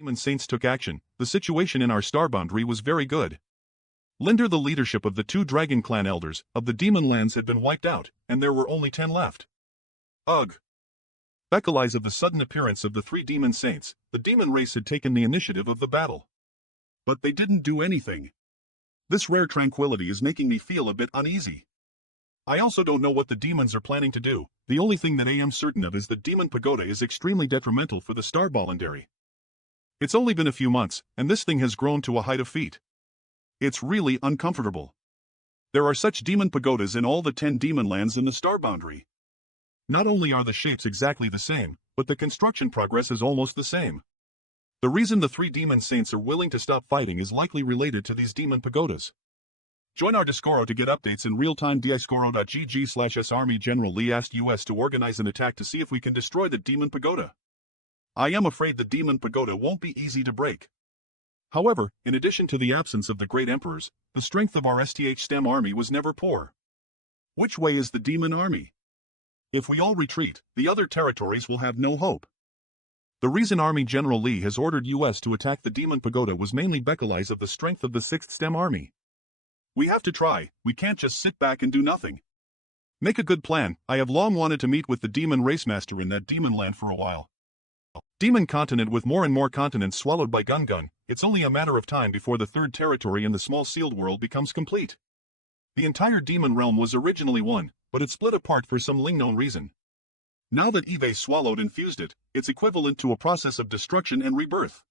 Demon Saints took action, the situation in our star boundary was very good. Under the leadership of the two Dragon Clan elders, of the demon lands had been wiped out, and there were only 10 left. Ugh. Beckley's of the sudden appearance of the 3 Demon Saints, the demon race had taken the initiative of the battle. But they didn't do anything. This rare tranquility is making me feel a bit uneasy. I also don't know what the demons are planning to do. The only thing that I am certain of is that Demon Pagoda is extremely detrimental for the Star Boundary. It's only been a few months, and this thing has grown to a height of feet. It's really uncomfortable. There are such demon pagodas in all the 10 demon lands in the Star Boundary. Not only are the shapes exactly the same, but the construction progress is almost the same. The reason the 3 Demon Saints are willing to stop fighting is likely related to these demon pagodas. Join our Discoro to get updates in real-time. discoro.gg/s Army General Lee asked US to organize an attack to see if we can destroy the demon pagoda. I am afraid the demon pagoda won't be easy to break. However, in addition to the absence of the great emperors, the strength of our STH-STEM army was never poor. Which way is the demon army? If we all retreat, the other territories will have no hope. The reason Army General Lee has ordered US to attack the demon pagoda was mainly Beckley's of the strength of the 6th STEM army. We have to try, we can't just sit back and do nothing. Make a good plan. I have long wanted to meet with the demon racemaster in that demon land for a while. Demon continent with more and more continents swallowed by Gun. It's only a matter of time before the 3rd territory in the small sealed world becomes complete. The entire demon realm was originally one, but it split apart for some unknown reason. Now that Eve swallowed and fused it, it's equivalent to a process of destruction and rebirth.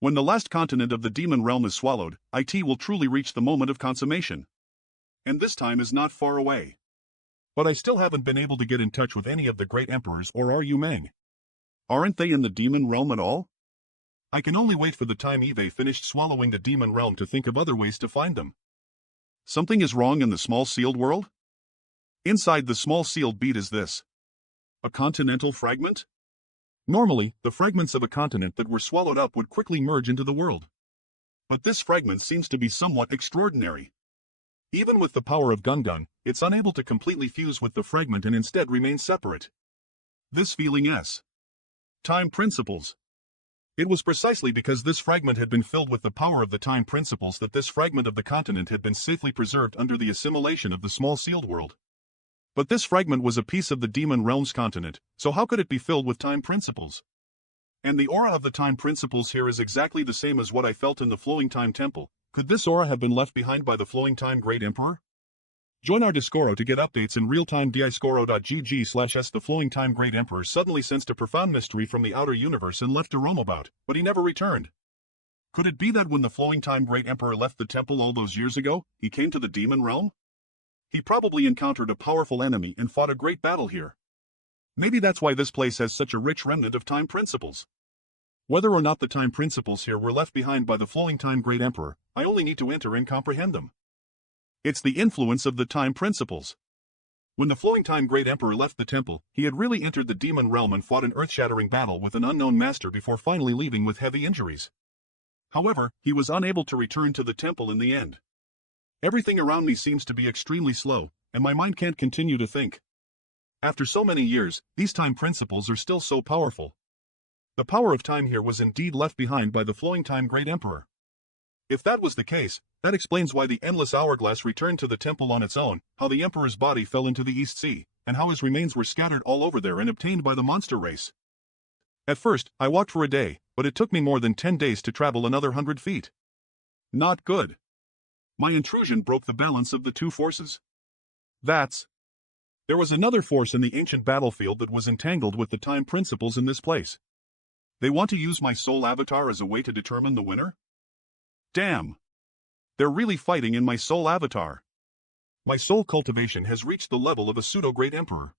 When the last continent of the demon realm is swallowed, it will truly reach the moment of consummation. And this time is not far away. But I still haven't been able to get in touch with any of the great emperors or Ru Meng. Aren't they in the demon realm at all? I can only wait for the time Eve finished swallowing the demon realm to think of other ways to find them. Something is wrong in the small sealed world? Inside the small sealed bead is this. A continental fragment? Normally, the fragments of a continent that were swallowed up would quickly merge into the world. But this fragment seems to be somewhat extraordinary. Even with the power of Gun, it's unable to completely fuse with the fragment and instead remains separate. This feeling is time principles. It was precisely because this fragment had been filled with the power of the time principles that this fragment of the continent had been safely preserved under the assimilation of the small sealed world. But this fragment was a piece of the demon realm's continent, so how could it be filled with time principles? And the aura of the time principles here is exactly the same as what I felt in the Flowing Time Temple. Could this aura have been left behind by the Flowing Time Great Emperor? Join our Discoro to get updates in real-time. discoro.gg/s The Flowing Time Great Emperor suddenly sensed a profound mystery from the outer universe and left to roam about, but he never returned. Could it be that when the Flowing Time Great Emperor left the temple all those years ago, he came to the demon realm? He probably encountered a powerful enemy and fought a great battle here. Maybe that's why this place has such a rich remnant of time principles. Whether or not the time principles here were left behind by the Flowing Time Great Emperor, I only need to enter and comprehend them. It's the influence of the time principles. When the Flowing Time Great Emperor left the temple, he had really entered the demon realm and fought an earth-shattering battle with an unknown master before finally leaving with heavy injuries. However, he was unable to return to the temple in the end. Everything around me seems to be extremely slow, and my mind can't continue to think. After so many years, these time principles are still so powerful. The power of time here was indeed left behind by the Flowing Time Great Emperor. If that was the case, that explains why the endless hourglass returned to the temple on its own, how the Emperor's body fell into the East Sea, and how his remains were scattered all over there and obtained by the monster race. At first, I walked for a day, but it took me more than 10 days to travel another 100 feet. Not good. My intrusion broke the balance of the two forces. There was another force in the ancient battlefield that was entangled with the time principles in this place. They want to use my soul avatar as a way to determine the winner? Damn! They're really fighting in my soul avatar. My soul cultivation has reached the level of a pseudo-great emperor.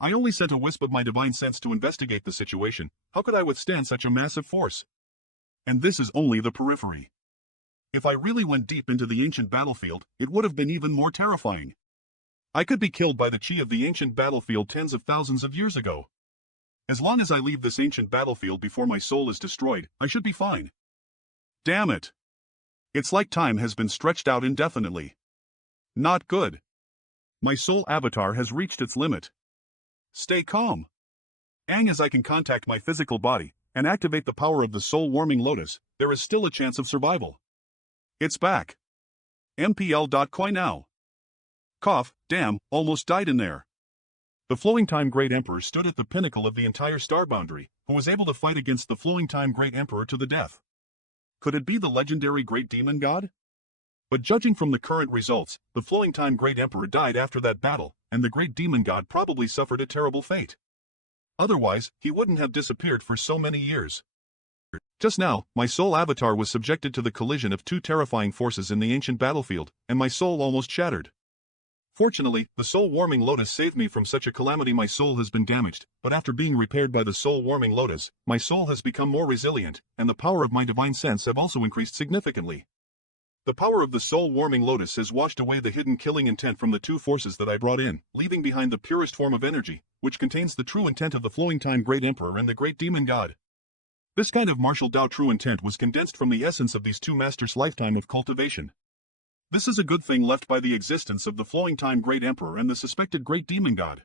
I only sent a wisp of my divine sense to investigate the situation. How could I withstand such a massive force? And this is only the periphery. If I really went deep into the ancient battlefield, it would have been even more terrifying. I could be killed by the chi of the ancient battlefield tens of thousands of years ago. As long as I leave this ancient battlefield before my soul is destroyed, I should be fine. Damn it! It's like time has been stretched out indefinitely. Not good. My soul avatar has reached its limit. Stay calm. As I can contact my physical body, and activate the power of the soul-warming lotus, there is still a chance of survival. It's back. MPL.coin now. Cough, damn, almost died in there. The Flowing Time Great Emperor stood at the pinnacle of the entire star boundary, who was able to fight against the Flowing Time Great Emperor to the death. Could it be the legendary Great Demon God? But judging from the current results, the Flowing Time Great Emperor died after that battle, and the Great Demon God probably suffered a terrible fate. Otherwise, he wouldn't have disappeared for so many years. Just now, my soul avatar was subjected to the collision of two terrifying forces in the ancient battlefield, and my soul almost shattered. Fortunately, the soul-warming lotus saved me from such a calamity. My soul has been damaged, but after being repaired by the soul-warming lotus, my soul has become more resilient, and the power of my divine sense have also increased significantly. The power of the soul-warming lotus has washed away the hidden killing intent from the two forces that I brought in, leaving behind the purest form of energy, which contains the true intent of the Flowing Time Great Emperor and the Great Demon God. This kind of martial Tao true intent was condensed from the essence of these two masters' lifetime of cultivation. This is a good thing left by the existence of the Flowing Time Great Emperor and the suspected Great Demon God.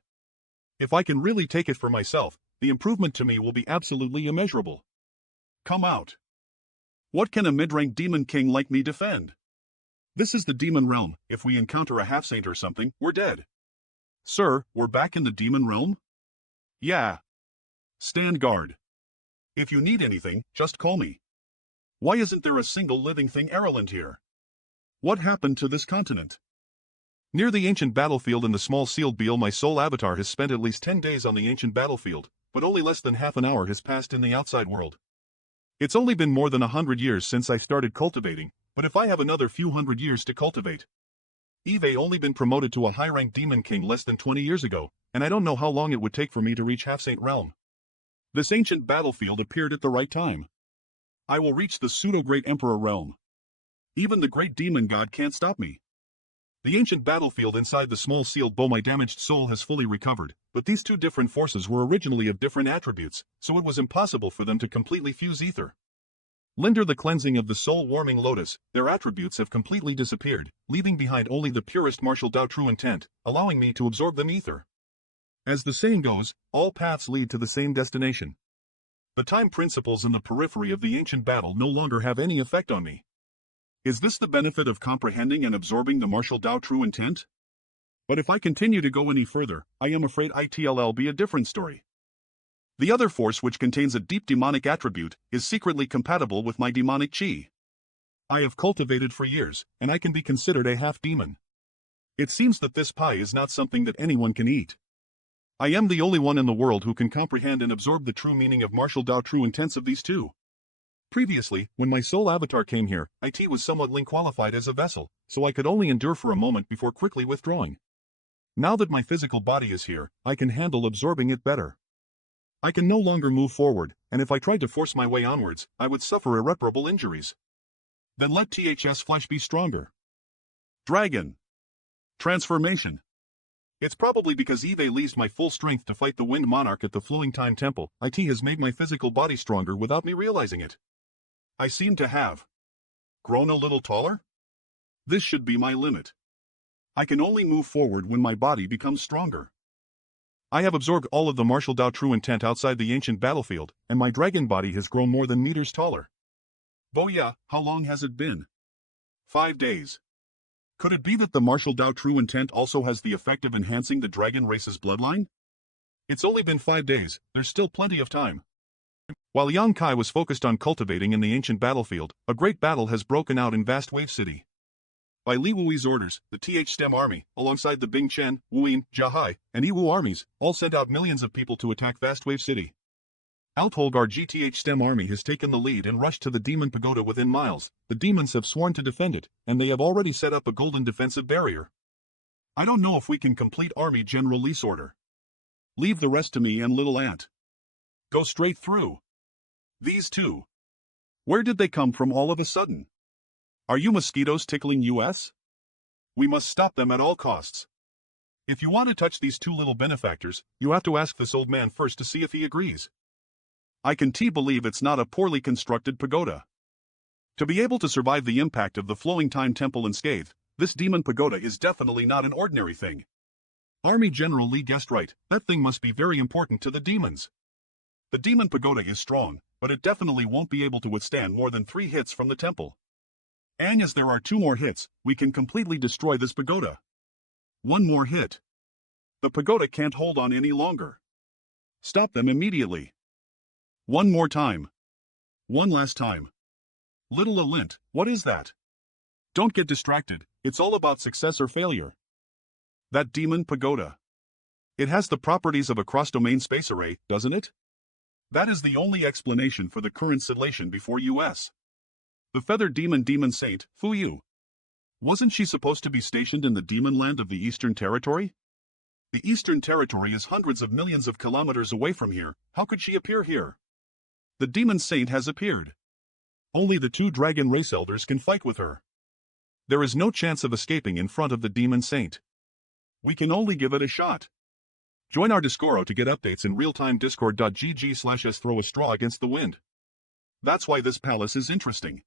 If I can really take it for myself, the improvement to me will be absolutely immeasurable. Come out. What can a mid-rank demon king like me defend? This is the demon realm. If we encounter a half-saint or something, we're dead. Sir, we're back in the demon realm? Yeah. Stand guard. If you need anything, just call me. Why isn't there a single living thing Ireland here? What happened to this continent? Near the ancient battlefield in the small sealed beal, my soul avatar has spent at least 10 days on the ancient battlefield, but only less than half an hour has passed in the outside world. It's only been more than 100 years since I started cultivating, but if I have another few hundred years to cultivate. Eve only been promoted to a high-ranked demon king less than 20 years ago, and I don't know how long it would take for me to reach half-saint realm. This ancient battlefield appeared at the right time. I will reach the pseudo-great emperor realm. Even the great demon god can't stop me. The ancient battlefield inside the small sealed bow, my damaged soul has fully recovered, but these two different forces were originally of different attributes, so it was impossible for them to completely fuse ether. Linder the cleansing of the soul-warming lotus, their attributes have completely disappeared, leaving behind only the purest martial Tao true intent, allowing me to absorb them ether. As the saying goes, all paths lead to the same destination. The time principles in the periphery of the ancient battle no longer have any effect on me. Is this the benefit of comprehending and absorbing the martial Tao true intent? But if I continue to go any further, I am afraid it'll be a different story. The other force, which contains a deep demonic attribute, is secretly compatible with my demonic chi. I have cultivated for years, and I can be considered a half-demon. It seems that this pie is not something that anyone can eat. I am the only one in the world who can comprehend and absorb the true meaning of martial Tao true intents of these two. Previously, when my soul avatar came here, it was somewhat qualified as a vessel, so I could only endure for a moment before quickly withdrawing. Now that my physical body is here, I can handle absorbing it better. I can no longer move forward, and if I tried to force my way onwards, I would suffer irreparable injuries. Then let THS flesh be stronger. Dragon. Transformation. It's probably because Eve leaves my full strength to fight the Wind Monarch at the Flowing Time Temple. It has made my physical body stronger without me realizing it. I seem to have grown a little taller? This should be my limit. I can only move forward when my body becomes stronger. I have absorbed all of the martial Tao true intent outside the ancient battlefield, and my dragon body has grown more than meters taller. Boya, how long has it been? 5 days. Could it be that the martial Tao true intent also has the effect of enhancing the dragon race's bloodline? It's only been 5 days, there's still plenty of time. While Yang Kai was focused on cultivating in the ancient battlefield, a great battle has broken out in Vast Wave City. By Li Wui's orders, the TH-STEM army, alongside the Bing Chen, Wuyin, Jahai, and Yiwu armies, all sent out millions of people to attack Vast Wave City. Altholgar GTH-STEM army has taken the lead and rushed to the Demon Pagoda within miles. The demons have sworn to defend it, and they have already set up a golden defensive barrier. I don't know if we can complete Army General Lee's order. Leave the rest to me and Little Ant. Go straight through. These two. Where did they come from all of a sudden? Are you mosquitoes tickling us? We must stop them at all costs. If you want to touch these two little benefactors, you have to ask this old man first to see if he agrees. I can believe it's not a poorly constructed pagoda. To be able to survive the impact of the Flowing Time Temple unscathed, this demon pagoda is definitely not an ordinary thing. Army General Lee guessed right, that thing must be very important to the demons. The demon pagoda is strong, but it definitely won't be able to withstand more than 3 hits from the temple. And as there are 2 more hits, we can completely destroy this pagoda. 1 more hit. The pagoda can't hold on any longer. Stop them immediately. 1 more time. 1 last time. Little Alint, what is that? Don't get distracted, it's all about success or failure. That demon pagoda. It has the properties of a cross-domain space array, doesn't it? That is the only explanation for the current situation before us. The feathered demon saint, Fu Yu. Wasn't she supposed to be stationed in the demon land of the Eastern Territory? The Eastern Territory is hundreds of millions of kilometers away from here, how could she appear here? The demon saint has appeared. Only the 2 dragon race elders can fight with her. There is no chance of escaping in front of the demon saint. We can only give it a shot. Join our Discoro to get updates in real-time discord.gg/s throw a straw against the wind. That's why this palace is interesting.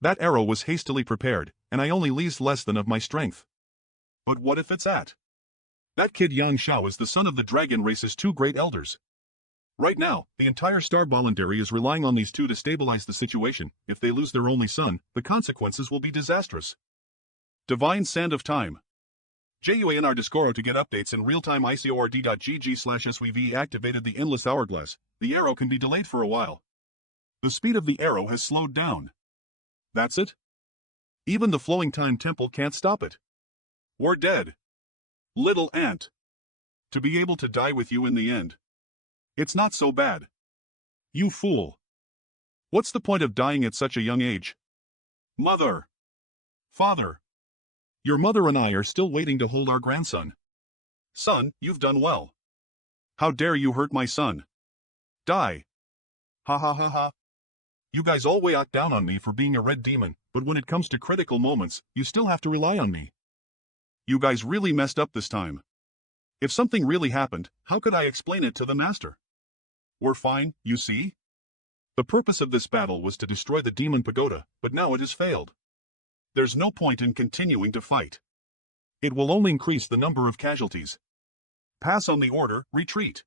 That arrow was hastily prepared, and I only leave less than of my strength. But what if it's at? That kid Yang Xiao is the son of the dragon race's 2 great elders. Right now, the entire Star Voluntary is relying on these 2 to stabilize the situation. If they lose their only son, the consequences will be disastrous. Divine Sand of Time. JUA in our Discoro to get updates in real-time ICORD.GG/SWV activated the Endless Hourglass. The arrow can be delayed for a while. The speed of the arrow has slowed down. That's it? Even the Flowing Time Temple can't stop it. We're dead. Little ant. To be able to die with you in the end. It's not so bad. You fool. What's the point of dying at such a young age? Mother. Father. Your mother and I are still waiting to hold our grandson. Son, you've done well. How dare you hurt my son? Die. Ha ha ha ha. You guys all weigh out down on me for being a red demon, but when it comes to critical moments, you still have to rely on me. You guys really messed up this time. If something really happened, how could I explain it to the master? We're fine, you see? The purpose of this battle was to destroy the demon pagoda, but now it has failed. There's no point in continuing to fight. It will only increase the number of casualties. Pass on the order, retreat.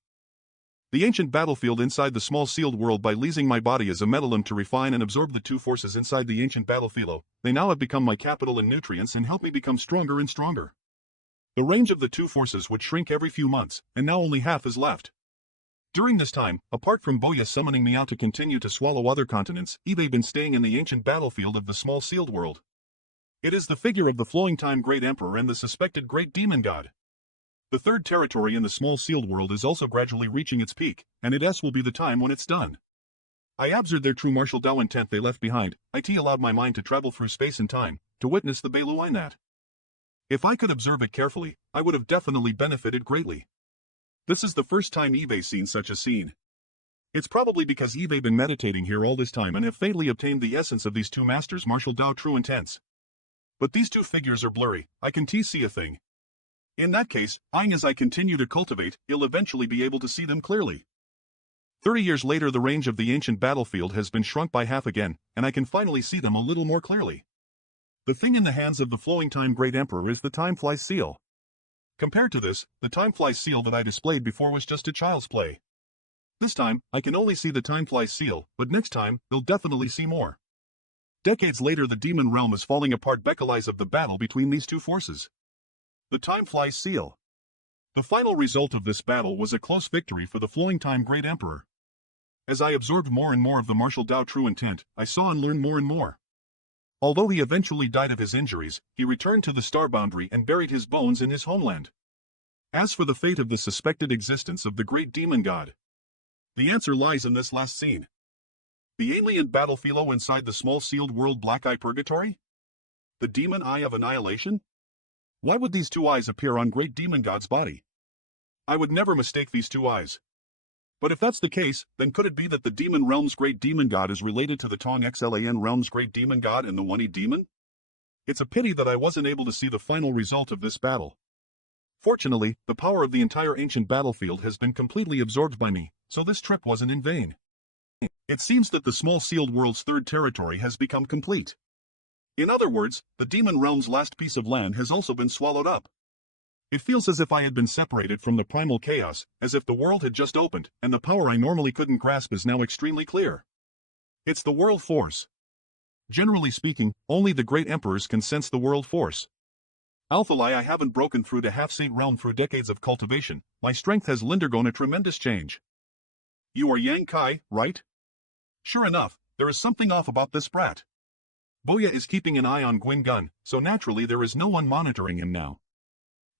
The ancient battlefield inside the small sealed world by leasing my body as a metalum to refine and absorb the 2 forces inside the ancient battlefield. They now have become my capital and nutrients and help me become stronger and stronger. The range of the 2 forces would shrink every few months, and now only half is left. During this time, apart from Boya summoning me out to continue to swallow other continents, Eve been staying in the ancient battlefield of the small sealed world. It is the figure of the Flowing Time Great Emperor and the suspected Great Demon God. The 3rd territory in the small sealed world is also gradually reaching its peak, and it will be the time when it's done. I observed their true martial Dao intent they left behind. It allowed my mind to travel through space and time, to witness the Beiluai Nat. If I could observe it carefully, I would have definitely benefited greatly. This is the first time Eve's seen such a scene. It's probably because Eve been meditating here all this time and have fatally obtained the essence of these 2 masters' martial Dao true intents. But these 2 figures are blurry, I can see a thing. In that case, as I continue to cultivate, you'll eventually be able to see them clearly. 30 years later the range of the ancient battlefield has been shrunk by half again, and I can finally see them a little more clearly. The thing in the hands of the Flowing Time Great Emperor is the Timefly Seal. Compared to this, the Timefly Seal that I displayed before was just a child's play. This time, I can only see the Timefly Seal, but next time, they'll definitely see more. Decades later the demon realm is falling apart because of the battle between these 2 forces. The Timefly Seal. The final result of this battle was a close victory for the Flowing Time Great Emperor. As I absorbed more and more of the martial Dao true intent, I saw and learned more and more. Although he eventually died of his injuries, he returned to the star boundary and buried his bones in his homeland. As for the fate of the suspected existence of the great demon god, the answer lies in this last scene. The alien battlefield inside the small sealed world Black Eye Purgatory? The demon eye of annihilation? Why would these 2 eyes appear on great demon god's body? I would never mistake these 2 eyes. But if that's the case, then could it be that the demon realm's great demon god is related to the Tong Xlan realm's great demon god and the One-E demon? It's a pity that I wasn't able to see the final result of this battle. Fortunately, the power of the entire ancient battlefield has been completely absorbed by me, so this trip wasn't in vain. It seems that the small sealed world's 3rd territory has become complete. In other words, the demon realm's last piece of land has also been swallowed up. It feels as if I had been separated from the primal chaos, as if the world had just opened, and the power I normally couldn't grasp is now extremely clear. It's the world force. Generally speaking, only the great emperors can sense the world force. Alphalai, I haven't broken through the half-saint realm through decades of cultivation. My strength has undergone a tremendous change. You are Yang Kai, right? Sure enough, there is something off about this brat. Boya is keeping an eye on Gwyn Gun, so naturally there is no one monitoring him now.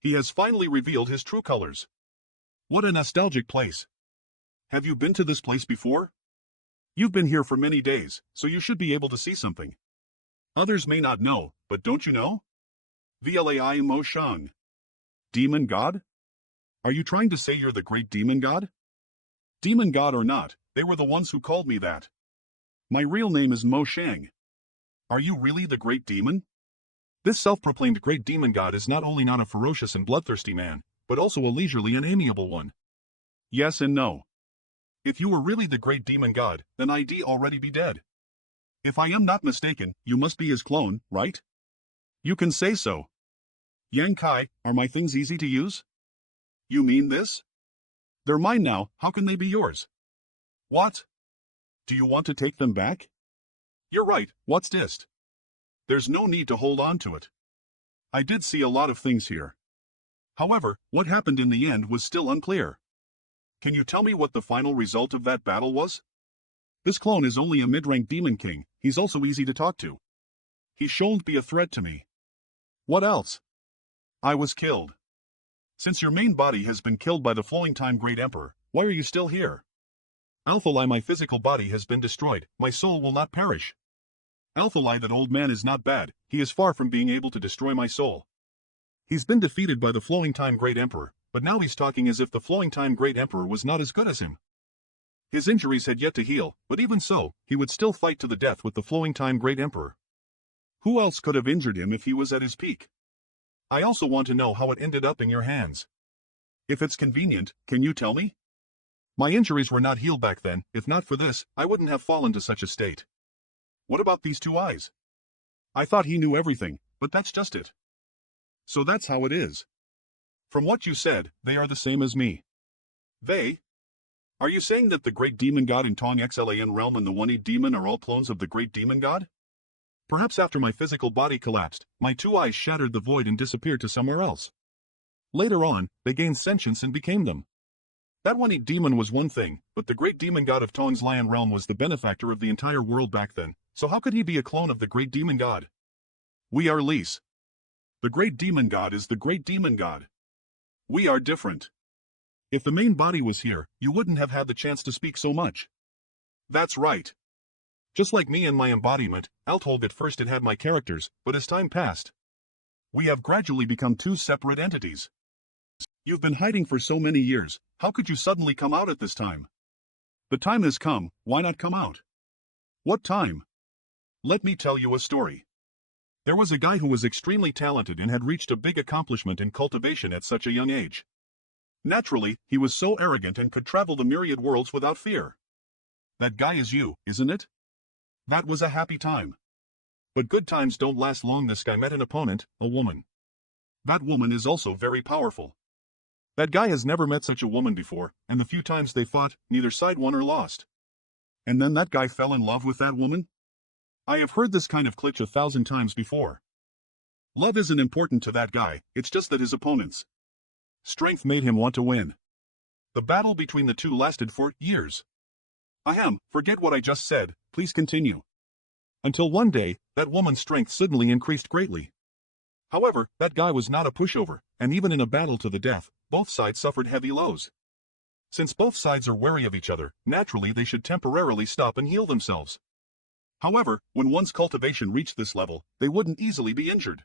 He has finally revealed his true colors. What a nostalgic place. Have you been to this place before? You've been here for many days, so you should be able to see something. Others may not know, but don't you know? Vlai Mo Shang. Demon God? Are you trying to say you're the great demon god? Demon god or not, they were the ones who called me that. My real name is Mo Shang. Are you really the great demon? This self-proclaimed great demon god is not only not a ferocious and bloodthirsty man, but also a leisurely and amiable one. Yes and no. If you were really the great demon god, then I'd already be dead. If I am not mistaken, you must be his clone, right? You can say so. Yang Kai, are my things easy to use? You mean this? They're mine now, how can they be yours? What? Do you want to take them back? You're right, what's this? There's no need to hold on to it. I did see a lot of things here. However, what happened in the end was still unclear. Can you tell me what the final result of that battle was? This clone is only a mid-rank demon king, he's also easy to talk to. He shouldn't be a threat to me. What else? I was killed. Since your main body has been killed by the Flowing Time Great Emperor, why are you still here? Alphalai, my physical body has been destroyed, my soul will not perish. Alphalai, that old man is not bad, he is far from being able to destroy my soul. He's been defeated by the Flowing Time Great Emperor, but now he's talking as if the Flowing Time Great Emperor was not as good as him. His injuries had yet to heal, but even so, he would still fight to the death with the Flowing Time Great Emperor. Who else could have injured him if he was at his peak? I also want to know how it ended up in your hands. If it's convenient, can you tell me? My injuries were not healed back then, if not for this, I wouldn't have fallen to such a state. What about these two eyes? I thought he knew everything, but that's just it. So that's how it is. From what you said, they are the same as me. They? Are you saying that the great demon god in Tong Xlan realm and the one-eyed demon are all clones of the great demon god? Perhaps after my physical body collapsed, my two eyes shattered the void and disappeared to somewhere else. Later on, they gained sentience and became them. That one-eyed demon was one thing, but the great demon god of Tong's Lion realm was the benefactor of the entire world back then, so how could he be a clone of the great demon god? We are Lise. The great demon god is the great demon god. We are different. If the main body was here, you wouldn't have had the chance to speak so much. That's right. Just like me and my embodiment, Althold at first it had my characters, but as time passed, we have gradually become two separate entities. You've been hiding for so many years, how could you suddenly come out at this time? The time has come, why not come out? What time? Let me tell you a story. There was a guy who was extremely talented and had reached a big accomplishment in cultivation at such a young age. Naturally, he was so arrogant and could travel the myriad worlds without fear. That guy is you, isn't it? That was a happy time. But good times don't last long. This guy met an opponent, a woman. That woman is also very powerful. That guy has never met such a woman before, and the few times they fought, neither side won or lost. And then that guy fell in love with that woman? I have heard this kind of glitch 1,000 times before. Love isn't important to that guy, it's just that his opponent's strength made him want to win. The battle between the two lasted for years. Ahem, forget what I just said, please continue. Until one day, that woman's strength suddenly increased greatly. However, that guy was not a pushover, and even in a battle to the death, both sides suffered heavy lows. Since both sides are wary of each other, naturally they should temporarily stop and heal themselves. However, when one's cultivation reached this level, they wouldn't easily be injured.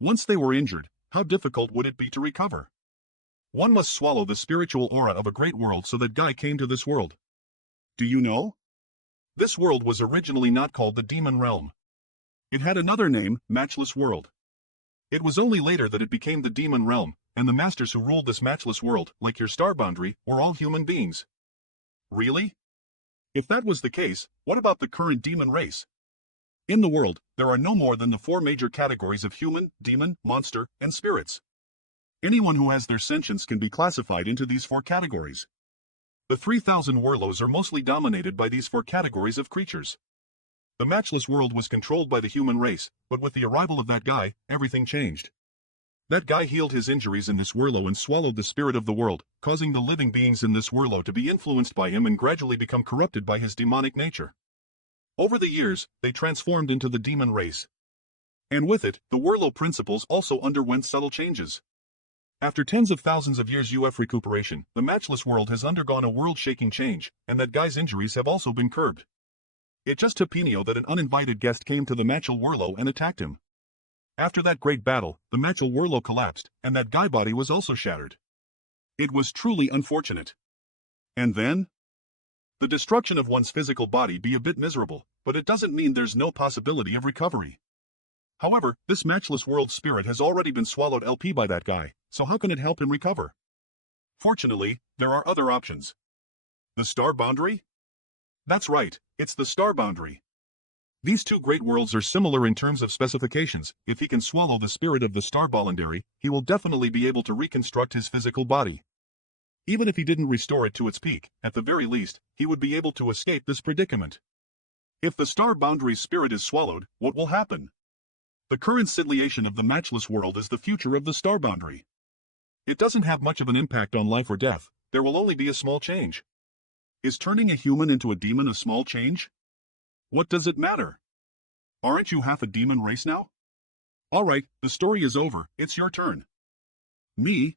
Once they were injured, how difficult would it be to recover? One must swallow the spiritual aura of a great world, so that guy came to this world. Do you know? This world was originally not called the Demon Realm. It had another name, Matchless World. It was only later that it became the Demon Realm, and the masters who ruled this matchless world, like your star boundary, were all human beings. Really? If that was the case, what about the current demon race? In the world, there are no more than the 4 major categories of human, demon, monster, and spirits. Anyone who has their sentience can be classified into these four categories. The 3,000 Warlows are mostly dominated by these four categories of creatures. The matchless world was controlled by the human race, but with the arrival of that guy, everything changed. That guy healed his injuries in this Warlow and swallowed the spirit of the world, causing the living beings in this Warlow to be influenced by him and gradually become corrupted by his demonic nature. Over the years, they transformed into the demon race. And with it, the Warlow principles also underwent subtle changes. After tens of thousands of years of recuperation, the matchless world has undergone a world-shaking change, and that guy's injuries have also been curbed. It just took Pinio that an uninvited guest came to the matchel Warlow and attacked him. After that great battle, the matchel Warlow collapsed, and that guy body was also shattered. It was truly unfortunate. And then? The destruction of one's physical body be a bit miserable, but it doesn't mean there's no possibility of recovery. However, this matchless world spirit has already been swallowed LP by that guy, so how can it help him recover? Fortunately, there are other options. The star boundary? That's right, it's the star boundary. These two great worlds are similar in terms of specifications. If he can swallow the spirit of the star boundary, he will definitely be able to reconstruct his physical body. Even if he didn't restore it to its peak, at the very least, he would be able to escape this predicament. If the star boundary's spirit is swallowed, what will happen? The current situation of the matchless world is the future of the star boundary. It doesn't have much of an impact on life or death, there will only be a small change. Is turning a human into a demon a small change? What does it matter? Aren't you half a demon race now? Alright, the story is over, it's your turn. Me?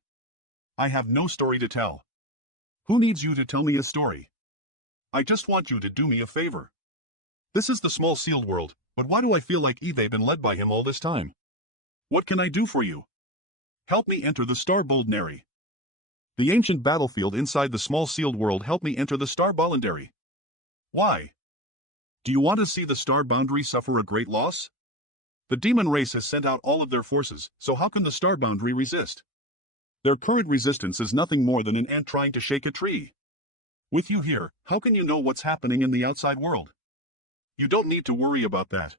I have no story to tell. Who needs you to tell me a story? I just want you to do me a favor. This is the small sealed world, but why do I feel like Eve been led by him all this time? What can I do for you? Help me enter the star boundary. The ancient battlefield inside the small sealed world helped me enter the star boundary. Why? Do you want to see the star boundary suffer a great loss? The demon race has sent out all of their forces, so how can the star boundary resist? Their current resistance is nothing more than an ant trying to shake a tree. With you here, how can you know what's happening in the outside world? You don't need to worry about that.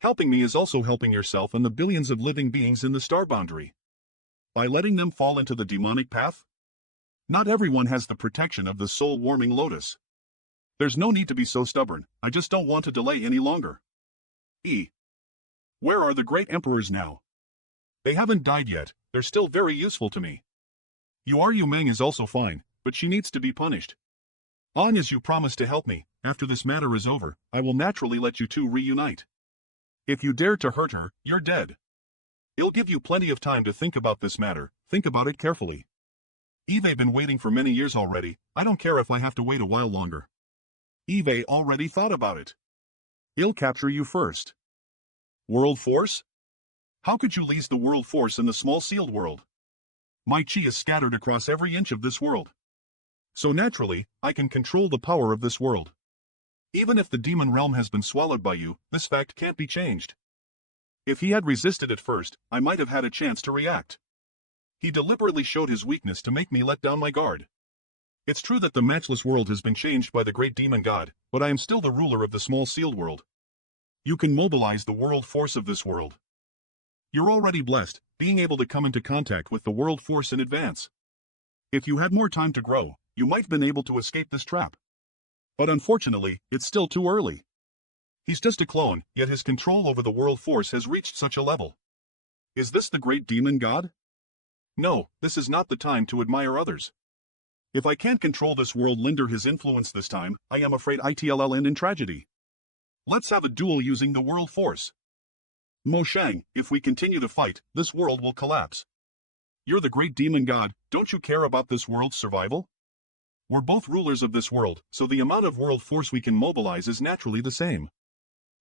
Helping me is also helping yourself and the billions of living beings in the star boundary. By letting them fall into the demonic path? Not everyone has the protection of the soul-warming lotus. There's no need to be so stubborn, I just don't want to delay any longer. Where are the great emperors now? They haven't died yet, they're still very useful to me. Yumeng is also fine, but she needs to be punished. As you promised to help me, after this matter is over, I will naturally let you two reunite. If you dare to hurt her, you're dead. It'll give you plenty of time to think about this matter, think about it carefully. Eve been waiting for many years already, I don't care if I have to wait a while longer. Eve already thought about it. I'll capture you first. World Force? How could you lease the World Force in the small sealed world? My chi is scattered across every inch of this world. So naturally, I can control the power of this world. Even if the demon realm has been swallowed by you, this fact can't be changed. If he had resisted at first, I might have had a chance to react. He deliberately showed his weakness to make me let down my guard. It's true that the matchless world has been changed by the great demon god, but I am still the ruler of the small sealed world. You can mobilize the world force of this world. You're already blessed, being able to come into contact with the world force in advance. If you had more time to grow, you might have been able to escape this trap. But unfortunately, it's still too early. He's just a clone, yet his control over the world force has reached such a level. Is this the great demon god? No, this is not the time to admire others. If I can't control this world lender his influence this time, I am afraid it'll end in tragedy. Let's have a duel using the world force. Mo Shang, if we continue to fight, this world will collapse. You're the great demon god, don't you care about this world's survival? We're both rulers of this world, so the amount of world force we can mobilize is naturally the same.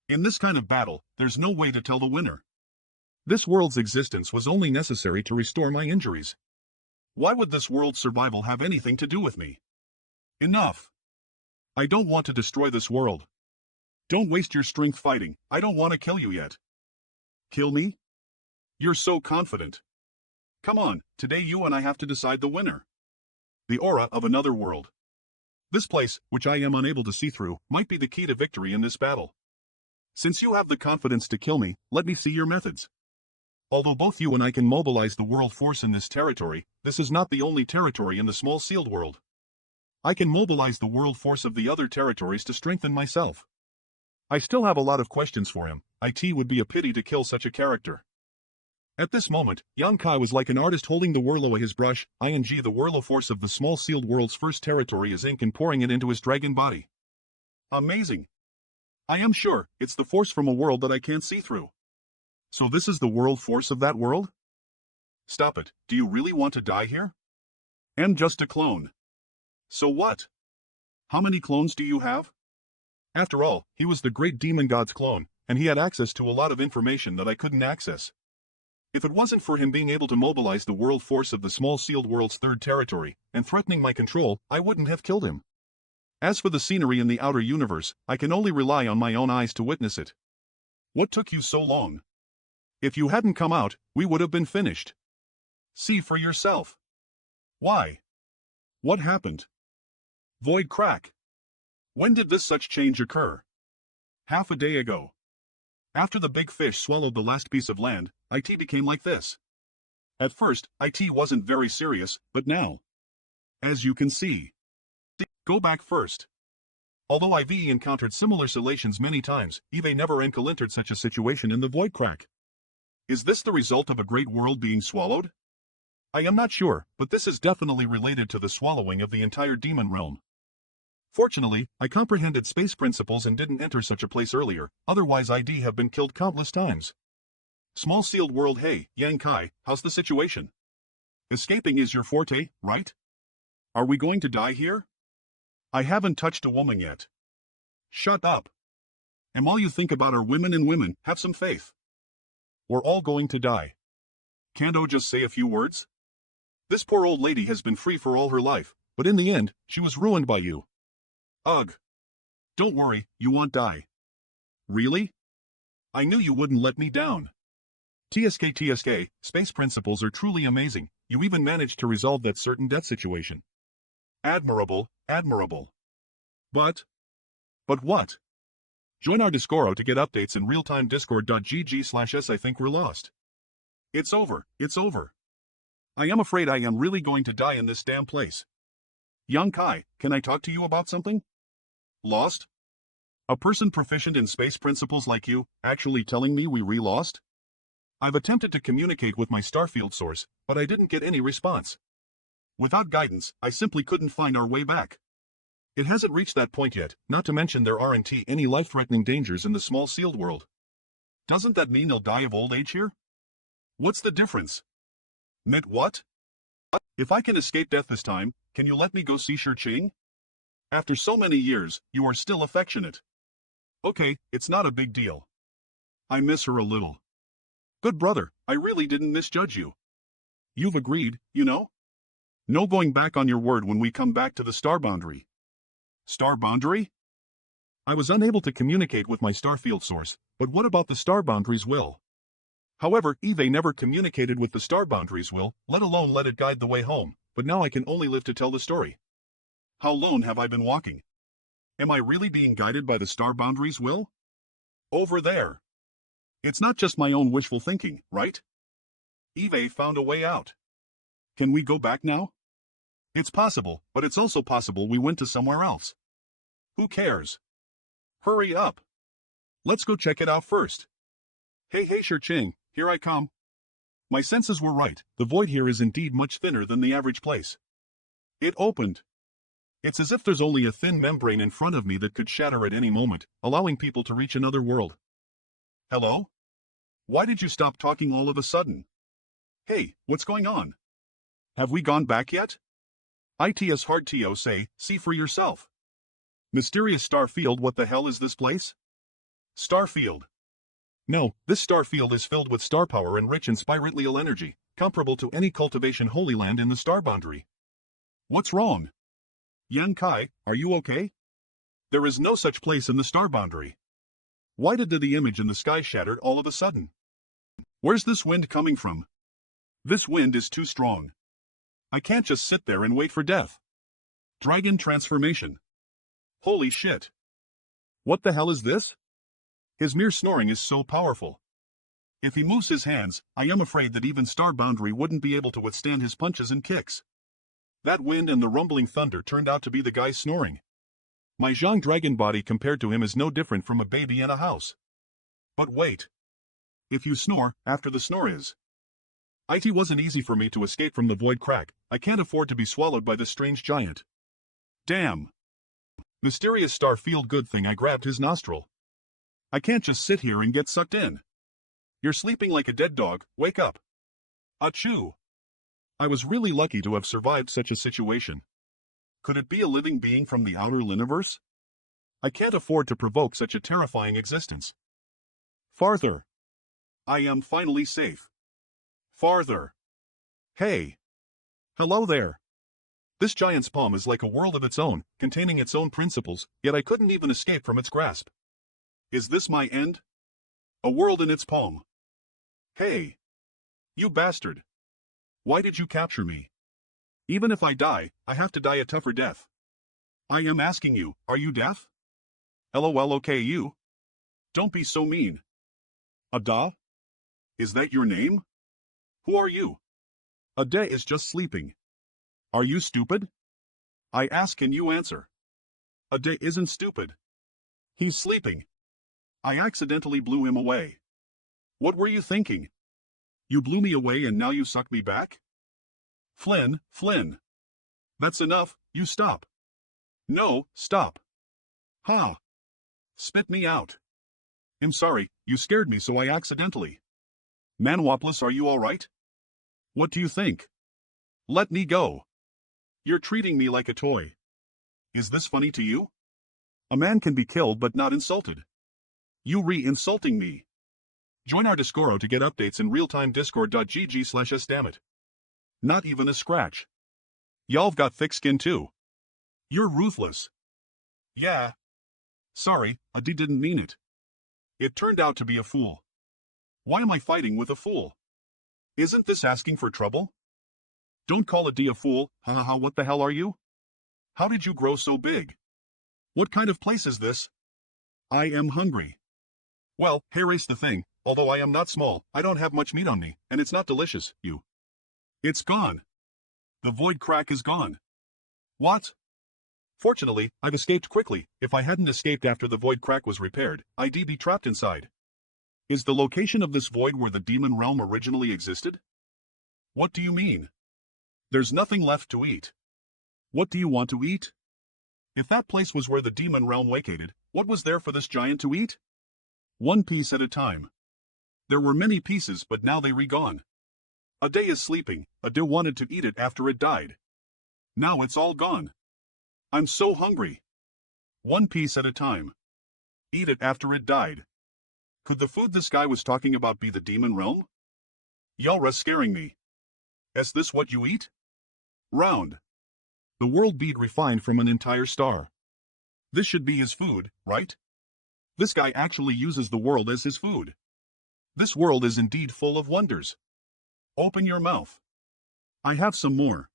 In this kind of battle, there's no way to tell the winner. This world's existence was only necessary to restore my injuries. Why would this world's survival have anything to do with me? Enough. I don't want to destroy this world. Don't waste your strength fighting, I don't want to kill you yet. Kill me? You're so confident. Come on, today you and I have to decide the winner. The aura of another world. This place, which I am unable to see through, might be the key to victory in this battle. Since you have the confidence to kill me, let me see your methods. Although both you and I can mobilize the world force in this territory, this is not the only territory in the small sealed world. I can mobilize the world force of the other territories to strengthen myself. I still have a lot of questions for him. It would be a pity to kill such a character. At this moment, Yang Kai was like an artist holding the whirl away his brush, the whirl force of the small sealed world's first territory is ink and pouring it into his dragon body. Amazing. I am sure, it's the force from a world that I can't see through. So this is the world force of that world? Stop it, do you really want to die here? I'm just a clone. So what? How many clones do you have? After all, he was the great demon god's clone, and he had access to a lot of information that I couldn't access. If it wasn't for him being able to mobilize the world force of the small sealed world's third territory, and threatening my control, I wouldn't have killed him. As for the scenery in the outer universe, I can only rely on my own eyes to witness it. What took you so long? If you hadn't come out, we would have been finished. See for yourself. Why? What happened? Void crack. When did this such change occur? Half a day ago. After the big fish swallowed the last piece of land, it became like this. At first, it wasn't very serious, but now. As you can see. Go back first. Although I've encountered similar situations many times, I've never encountered such a situation in the void crack. Is this the result of a great world being swallowed? I am not sure, but this is definitely related to the swallowing of the entire demon realm. Fortunately, I comprehended space principles and didn't enter such a place earlier, otherwise I'd have been killed countless times. Small sealed world. Hey, Yang Kai, how's the situation? Escaping is your forte, right? Are we going to die here? I haven't touched a woman yet. Shut up. And all you think about are women and women, have some faith. We're all going to die. Can't I just say a few words? This poor old lady has been free for all her life, but in the end, she was ruined by you. Ugh. Don't worry, you won't die. Really? I knew you wouldn't let me down. TSK, space principles are truly amazing. You even managed to resolve that certain death situation. Admirable, admirable. But what? Join our Discord to get updates in real-time discord.gg/s. I think we're lost. It's over, it's over. I am afraid I am really going to die in this damn place. Yang Kai, can I talk to you about something? Lost? A person proficient in space principles like you, actually telling me we re-lost? I've attempted to communicate with my starfield source, but I didn't get any response. Without guidance, I simply couldn't find our way back. It hasn't reached that point yet, not to mention there aren't any life-threatening dangers in the small sealed world. Doesn't that mean they'll die of old age here? What's the difference? Meant what? If I can escape death this time, can you let me go see Shir-Ching? After so many years, you are still affectionate. Okay, it's not a big deal. I miss her a little. Good brother, I really didn't misjudge you. You've agreed, you know? No going back on your word when we come back to the star boundary. Star boundary? I was unable to communicate with my starfield source, but what about the star boundary's will? However, Eve never communicated with the star boundary's will, let alone let it guide the way home, but now I can only live to tell the story. How long have I been walking? Am I really being guided by the star boundary's will? Over there. It's not just my own wishful thinking, right? Eve found a way out. Can we go back now? It's possible, but it's also possible we went to somewhere else. Who cares? Hurry up. Let's go check it out first. Hey Shir-Ching, here I come. My senses were right, the void here is indeed much thinner than the average place. It opened. It's as if there's only a thin membrane in front of me that could shatter at any moment, allowing people to reach another world. Hello? Why did you stop talking all of a sudden? Hey, what's going on? Have we gone back yet? It's hard to say, see for yourself. Mysterious star field, what the hell is this place? Starfield. No, this star field is filled with star power and rich in spiritual energy, comparable to any cultivation holy land in the star boundary. What's wrong? Yang Kai, are you okay? There is no such place in the star boundary. Why did the image in the sky shattered all of a sudden? Where's this wind coming from? This wind is too strong. I can't just sit there and wait for death. Dragon transformation. Holy shit. What the hell is this? His mere snoring is so powerful. If he moves his hands, I am afraid that even Star Boundary wouldn't be able to withstand his punches and kicks. That wind and the rumbling thunder turned out to be the guy snoring. My Zhang dragon body compared to him is no different from a baby in a house. But wait. If you snore, after the snore is. It wasn't easy for me to escape from the void crack. I can't afford to be swallowed by this strange giant. Damn. Mysterious star field good thing I grabbed his nostril. I can't just sit here and get sucked in. You're sleeping like a dead dog, wake up. Achoo. I was really lucky to have survived such a situation. Could it be a living being from the outer universe? I can't afford to provoke such a terrifying existence. Farther. I am finally safe. Farther. Hey. Hello there. This giant's palm is like a world of its own, containing its own principles, yet I couldn't even escape from its grasp. Is this my end? A world in its palm. Hey. You bastard. Why did you capture me? Even if I die, I have to die a tougher death. I am asking you, are you deaf? LOL okay you. Don't be so mean. Ada? Is that your name? Who are you? Ada is just sleeping. Are you stupid? I ask and you answer. Ada isn't stupid. He's sleeping. I accidentally blew him away. What were you thinking? You blew me away and now you suck me back? Flynn. That's enough, you stop. No, stop. Ha. Spit me out. I'm sorry, you scared me so I accidentally. Manwaplis, are you alright? What do you think? Let me go. You're treating me like a toy. Is this funny to you? A man can be killed but not insulted. You re-insulting me. Join our Discord to get updates in real-time discord.gg/sdammit. Not even a scratch. Y'all've got thick skin too. You're ruthless. Yeah. Sorry, Adi didn't mean it. It turned out to be a fool. Why am I fighting with a fool? Isn't this asking for trouble? Don't call Adi a fool, haha, what the hell are you? How did you grow so big? What kind of place is this? I am hungry. Well, here's the thing, although I am not small, I don't have much meat on me, and it's not delicious, you. It's gone. The void crack is gone. What? Fortunately, I've escaped quickly. If I hadn't escaped after the void crack was repaired, I'd be trapped inside. Is the location of this void where the demon realm originally existed? What do you mean? There's nothing left to eat. What do you want to eat? If that place was where the demon realm located, what was there for this giant to eat? One piece at a time. There were many pieces but now they re-gone. Ada is sleeping, Ada wanted to eat it after it died. Now it's all gone. I'm so hungry. One piece at a time. Eat it after it died. Could the food this guy was talking about be the demon realm? Y'all scaring me. Is this what you eat? Round. The world bead refined from an entire star. This should be his food, right? This guy actually uses the world as his food. This world is indeed full of wonders. Open your mouth. I have some more.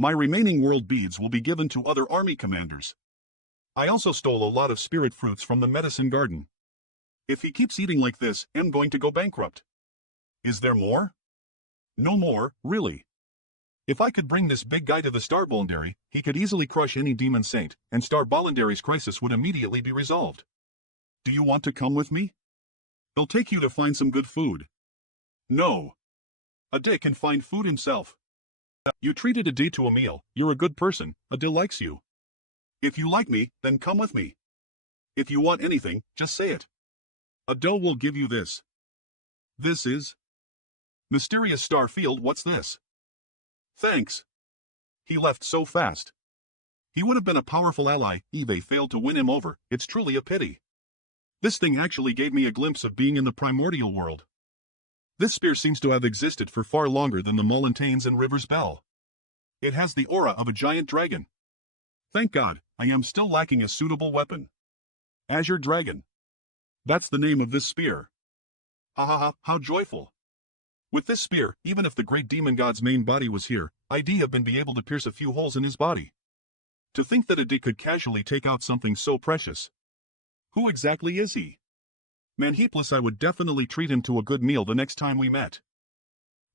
My remaining world beads will be given to other army commanders. I also stole a lot of spirit fruits from the medicine garden. If he keeps eating like this, I'm going to go bankrupt. Is there more? No more, really. If I could bring this big guy to the Star Boundary, he could easily crush any demon saint, and Star Boundary's crisis would immediately be resolved. Do you want to come with me? I'll take you to find some good food. No. Ada can find food himself. You treated Ada to a meal, you're a good person, Ada likes you. If you like me, then come with me. If you want anything, just say it. Ada will give you this. This is... Mysterious star field, what's this? Thanks. He left so fast. He would have been a powerful ally, Eve failed to win him over, it's truly a pity. This thing actually gave me a glimpse of being in the primordial world. This spear seems to have existed for far longer than the Molantains and River's Bell. It has the aura of a giant dragon. Thank God, I am still lacking a suitable weapon. Azure Dragon. That's the name of this spear. Ha ha ha, how joyful. With this spear, even if the great demon god's main body was here, I'd have been able to pierce a few holes in his body. To think that Adi could casually take out something so precious. Who exactly is he? Manheepless, I would definitely treat him to a good meal the next time we met.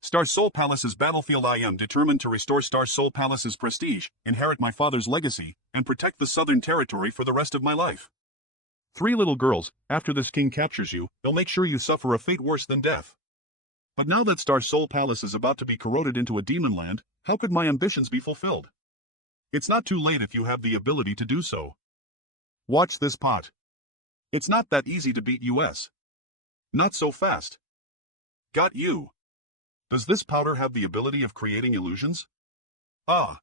Star Soul Palace's battlefield. I am determined to restore Star Soul Palace's prestige, inherit my father's legacy, and protect the Southern Territory for the rest of my life. 3 little girls, after this king captures you, they'll make sure you suffer a fate worse than death. But now that Star Soul Palace is about to be corroded into a demon land, how could my ambitions be fulfilled? It's not too late if you have the ability to do so. Watch this pot. It's not that easy to beat US. Not so fast. Got you. Does this powder have the ability of creating illusions? Ah.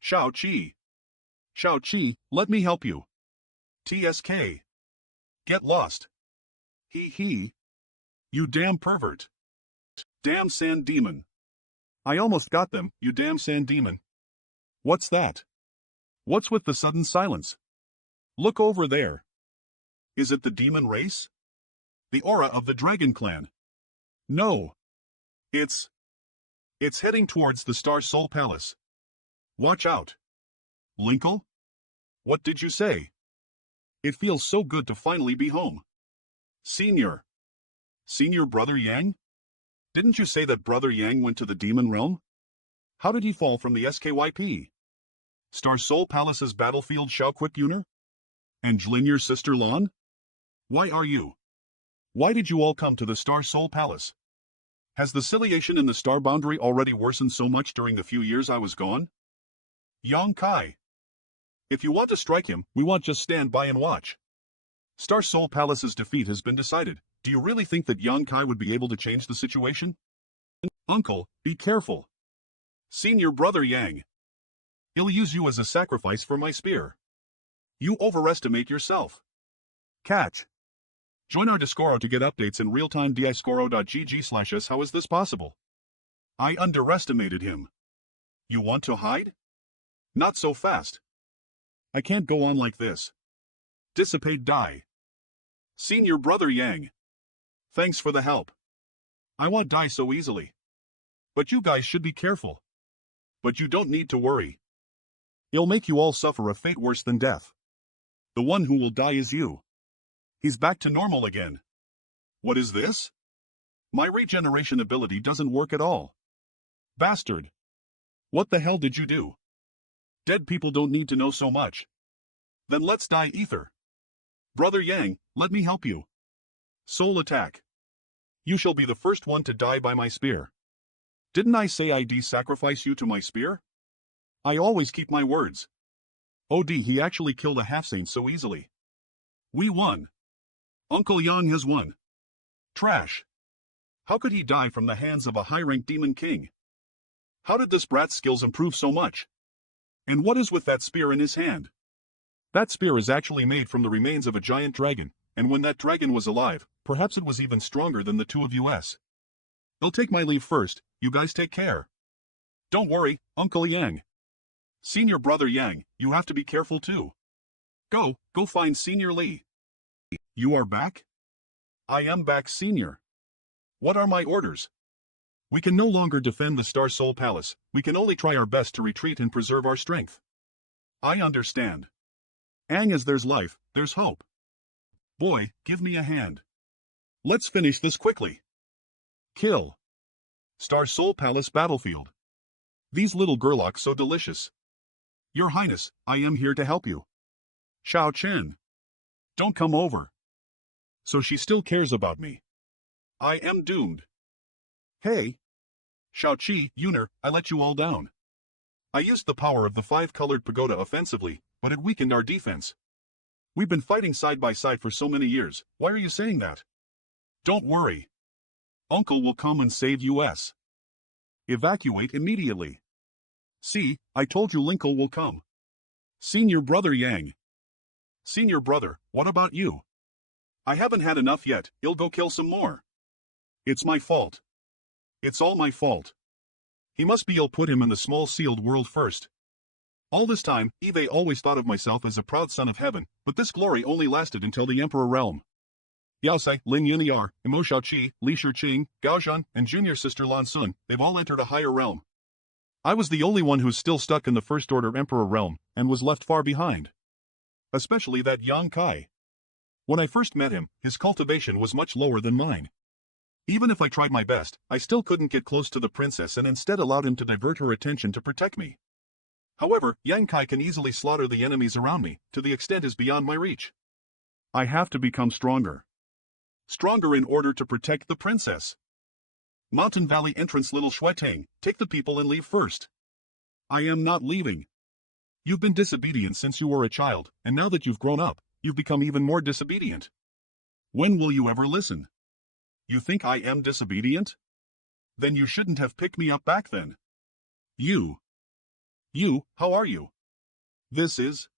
Shao-Chi. Shao-Chi, let me help you. TSK. Get lost. He. You damn pervert. Damn sand demon. I almost got them, you damn sand demon. What's that? What's with the sudden silence? Look over there. Is it the demon race? The aura of the Dragon Clan? No. It's heading towards the Star Soul Palace. Watch out. Linkle? What did you say? It feels so good to finally be home. Senior Brother Yang? Didn't you say that Brother Yang went to the demon realm? How did he fall from the SKYP? Star Soul Palace's battlefield Shaoquip And Jlin, your sister Lan? Why did you all come to the Star Soul Palace? Has the ciliation in the star boundary already worsened so much during the few years I was gone? Yang Kai. If you want to strike him, we won't just stand by and watch. Star Soul Palace's defeat has been decided. Do you really think that Yang Kai would be able to change the situation? Uncle, be careful. Senior Brother Yang. He'll use you as a sacrifice for my spear. You overestimate yourself. Catch. Join our Discoro to get updates in real-time. discoro.gg/us. How is this possible? I underestimated him. You want to hide? Not so fast. I can't go on like this. Dissipate die. Senior Brother Yang. Thanks for the help. I won't die so easily. But you guys should be careful. But you don't need to worry. It'll make you all suffer a fate worse than death. The one who will die is you. He's back to normal again. What is this? My regeneration ability doesn't work at all. Bastard. What the hell did you do? Dead people don't need to know so much. Then let's die ether. Brother Yang, let me help you. Soul attack. You shall be the first one to die by my spear. Didn't I say I'd sacrifice you to my spear? I always keep my words. OD, he actually killed a half-saint so easily. We won. Uncle Yang has won. Trash. How could he die from the hands of a high-ranked demon king? How did this brat's skills improve so much? And what is with that spear in his hand? That spear is actually made from the remains of a giant dragon, and when that dragon was alive, perhaps it was even stronger than the two of us. I'll take my leave first, you guys take care. Don't worry, Uncle Yang. Senior Brother Yang, you have to be careful too. Go find Senior Lee. You are back? I am back, Senior. What are my orders? We can no longer defend the Star Soul Palace, we can only try our best to retreat and preserve our strength. I understand. As there's life, there's hope. Boy, give me a hand. Let's finish this quickly. Kill. Star Soul Palace battlefield. These little Gerlocks so delicious. Your Highness, I am here to help you. Shao Chen. Don't come over. So she still cares about me. I am doomed. Hey. Shao-Chi, Yuner, I let you all down. I used the power of the 5-colored pagoda offensively, but it weakened our defense. We've been fighting side by side for so many years, why are you saying that? Don't worry. Uncle will come and save us. Evacuate immediately. See, I told you Linkle will come. Senior Brother Yang. Senior Brother, what about you? I haven't had enough yet, he'll go kill some more. It's my fault. It's all my fault. He must be. I'll put him in the small sealed world first. All this time, Eve always thought of myself as a proud son of heaven, but this glory only lasted until the Emperor realm. Yaosai, Lin Yuniar, Imo Shaoqi, Li Shiqing, Gaozhan, and junior sister Lan Sun, they've all entered a higher realm. I was the only one who's still stuck in the First Order Emperor realm, and was left far behind. Especially that Yang Kai. When I first met him, his cultivation was much lower than mine. Even if I tried my best, I still couldn't get close to the princess and instead allowed him to divert her attention to protect me. However, Yang Kai can easily slaughter the enemies around me, to the extent is beyond my reach. I have to become stronger. Stronger in order to protect the princess. Mountain Valley entrance Little Shuetang, take the people and leave first. I am not leaving. You've been disobedient since you were a child, and now that you've grown up, you've become even more disobedient. When will you ever listen? You think I am disobedient? Then you shouldn't have picked me up back then. You, how are you? This is...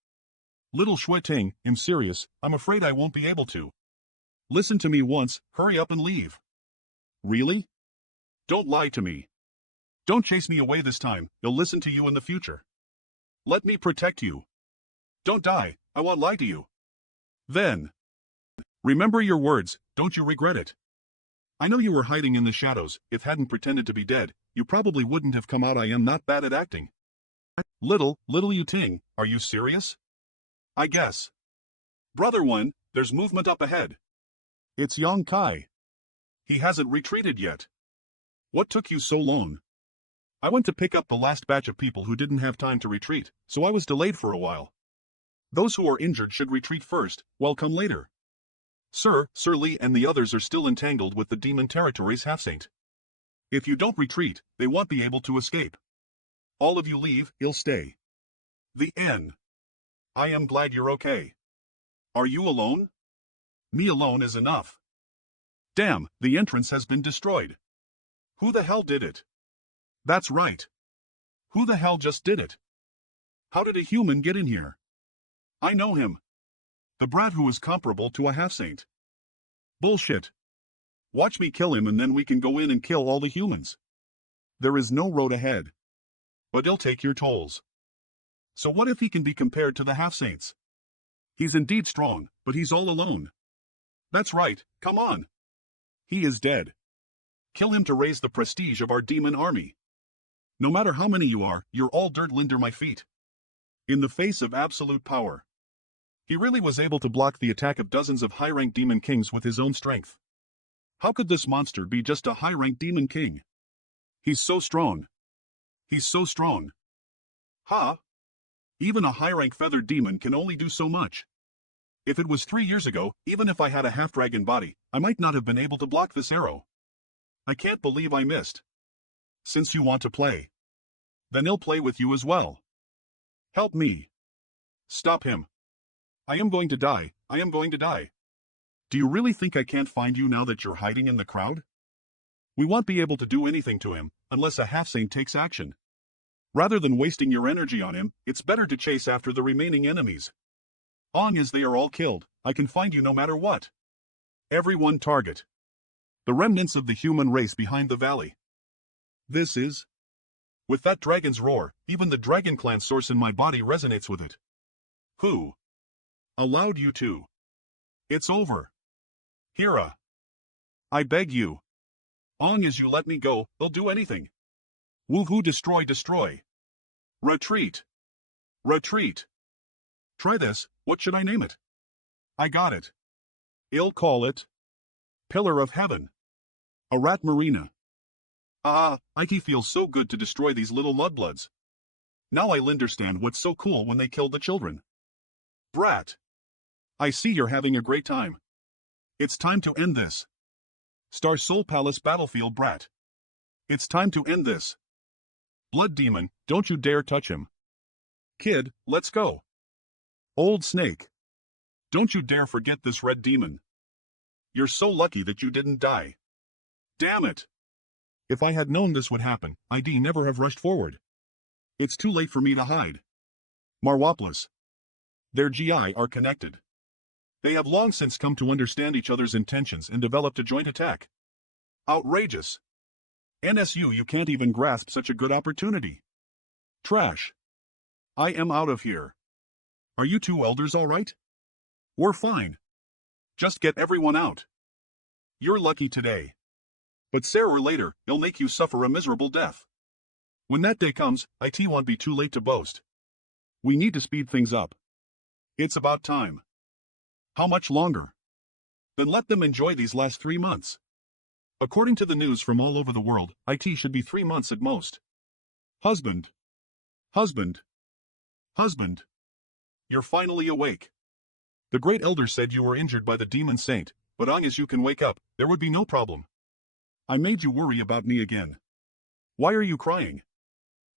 Little Shuetang, I'm serious, I'm afraid I won't be able to. Listen to me once, hurry up and leave. Really? Don't lie to me. Don't chase me away this time, they'll listen to you in the future. Let me protect you. Don't die, I won't lie to you. Then. Remember your words, don't you regret it. I know you were hiding in the shadows, if hadn't pretended to be dead, you probably wouldn't have come out. I am not bad at acting. Little Yu Ting, are you serious? I guess. Brother One, there's movement up ahead. It's Yang Kai. He hasn't retreated yet. What took you so long? I went to pick up the last batch of people who didn't have time to retreat, so I was delayed for a while. Those who are injured should retreat first, while come later. Sir Li and the others are still entangled with the demon territory's half-saint. If you don't retreat, they won't be able to escape. All of you leave, he'll stay. The end. I am glad you're okay. Are you alone? Me alone is enough. Damn, the entrance has been destroyed. Who the hell did it? That's right. Who the hell just did it? How did a human get in here? I know him. The brat who is comparable to a half-saint. Bullshit. Watch me kill him and then we can go in and kill all the humans. There is no road ahead. But he'll take your tolls. So what if he can be compared to the half-saints? He's indeed strong, but he's all alone. That's right, come on. He is dead. Kill him to raise the prestige of our demon army. No matter how many you are, you're all dirt under my feet. In the face of absolute power. He really was able to block the attack of dozens of high-ranked demon kings with his own strength. How could this monster be just a high-ranked demon king? He's so strong. He's so strong. Ha! Even a high-rank feathered demon can only do so much. If it was 3 years ago, even if I had a half-dragon body, I might not have been able to block this arrow. I can't believe I missed. Since you want to play. Then he'll play with you as well. Help me. Stop him. I am going to die, I am going to die. Do you really think I can't find you now that you're hiding in the crowd? We won't be able to do anything to him, unless a half-saint takes action. Rather than wasting your energy on him, it's better to chase after the remaining enemies. Long as they are all killed, I can find you no matter what. Everyone target. The remnants of the human race behind the valley. This is... With that dragon's roar, even the dragon clan source in my body resonates with it. Who allowed you to? It's over. Hira. I beg you. Long as you let me go, they'll do anything. Woohoo, destroy. Retreat. Retreat. Try this, what should I name it? I got it. I'll call it Pillar of Heaven. A rat marina. Ike feels so good to destroy these little mudbloods. Now I'll understand what's so cool when they killed the children. Brat. I see you're having a great time. It's time to end this. Star Soul Palace Battlefield Brat. It's time to end this. Blood Demon, don't you dare touch him. Kid, let's go. Old Snake. Don't you dare forget this Red Demon. You're so lucky that you didn't die. Damn it. If I had known this would happen, I'd never have rushed forward. It's too late for me to hide. Marwoplis. Their GI are connected. They have long since come to understand each other's intentions and developed a joint attack. Outrageous. NSU, you can't even grasp such a good opportunity. Trash. I am out of here. Are you two elders all right? We're fine. Just get everyone out. You're lucky today. But sooner or later, it'll make you suffer a miserable death. When that day comes, it won't be too late to boast. We need to speed things up. It's about time. How much longer? Then let them enjoy these last 3 months. According to the news from all over the world, it should be 3 months at most. Husband. Husband. Husband. You're finally awake. The Great Elder said you were injured by the Demon Saint, but long as you can wake up, there would be no problem. I made you worry about me again. Why are you crying?